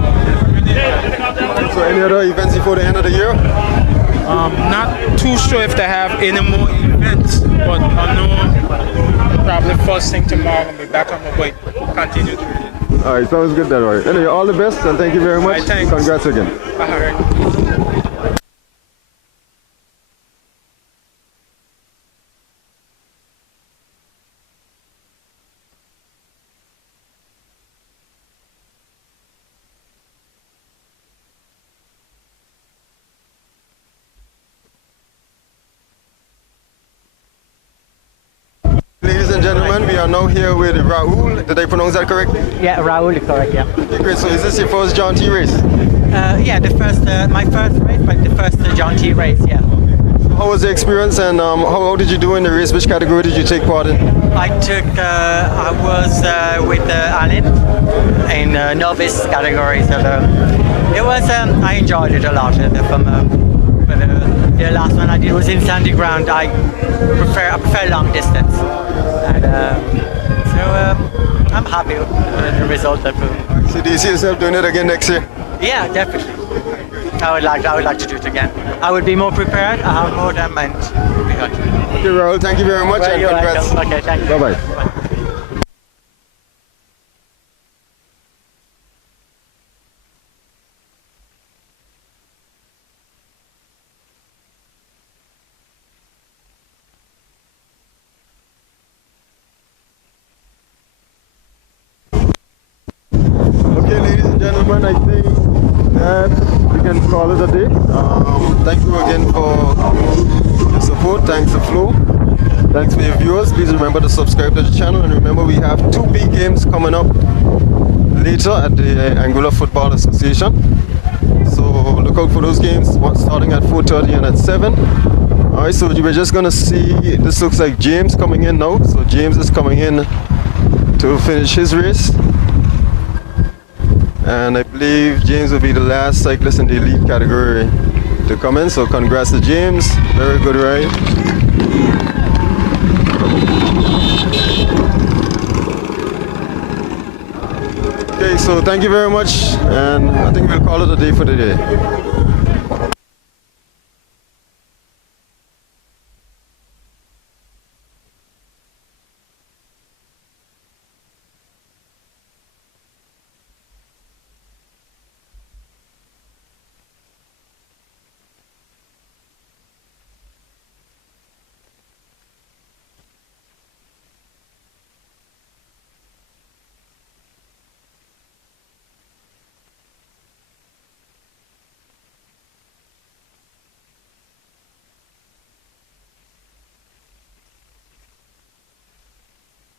So any other events before the end of the year? Not too sure if they have any more events, but I know probably first thing tomorrow I'll be back on my bike. Continue training. All right, sounds good then. All right. Anyway, all the best and thank you very much. All right, thanks. Congrats again. All right. Ladies and gentlemen, we are now here with Raul. Did I pronounce that correctly? Yeah, Raul, correct, yeah. Okay, great. So is this your first John T race? Yeah, my first race, but the first John T race, yeah. How was the experience and how did you do in the race? Which category did you take part in? I was with Alan in novice category, so it was, I enjoyed it a lot. The last one I did was in sandy ground. I prefer long distance. And, I'm happy with the result. So do you see yourself doing it again next year? Yeah, definitely. I would like to do it again. I would be more prepared. I have more time and be good. Okay, Raul, thank you very much and You're congrats. welcome. Okay, thank you. Bye-bye. Okay, ladies and gentlemen, I think that we can call it a day. Thank you again for your support. Thanks to Flo. Thanks for your viewers. Please remember to subscribe to the channel, and remember we have 2 big games coming up later at the Anguilla Football Association. So look out for those games, one starting at 4:30 and at 7. Alright, so we're just gonna see, this looks like James coming in now. So James is coming in to finish his race. And I believe James will be the last cyclist in the elite category to come in. So congrats to James, very good ride. Okay, so thank you very much, and I think we'll call it a day for today.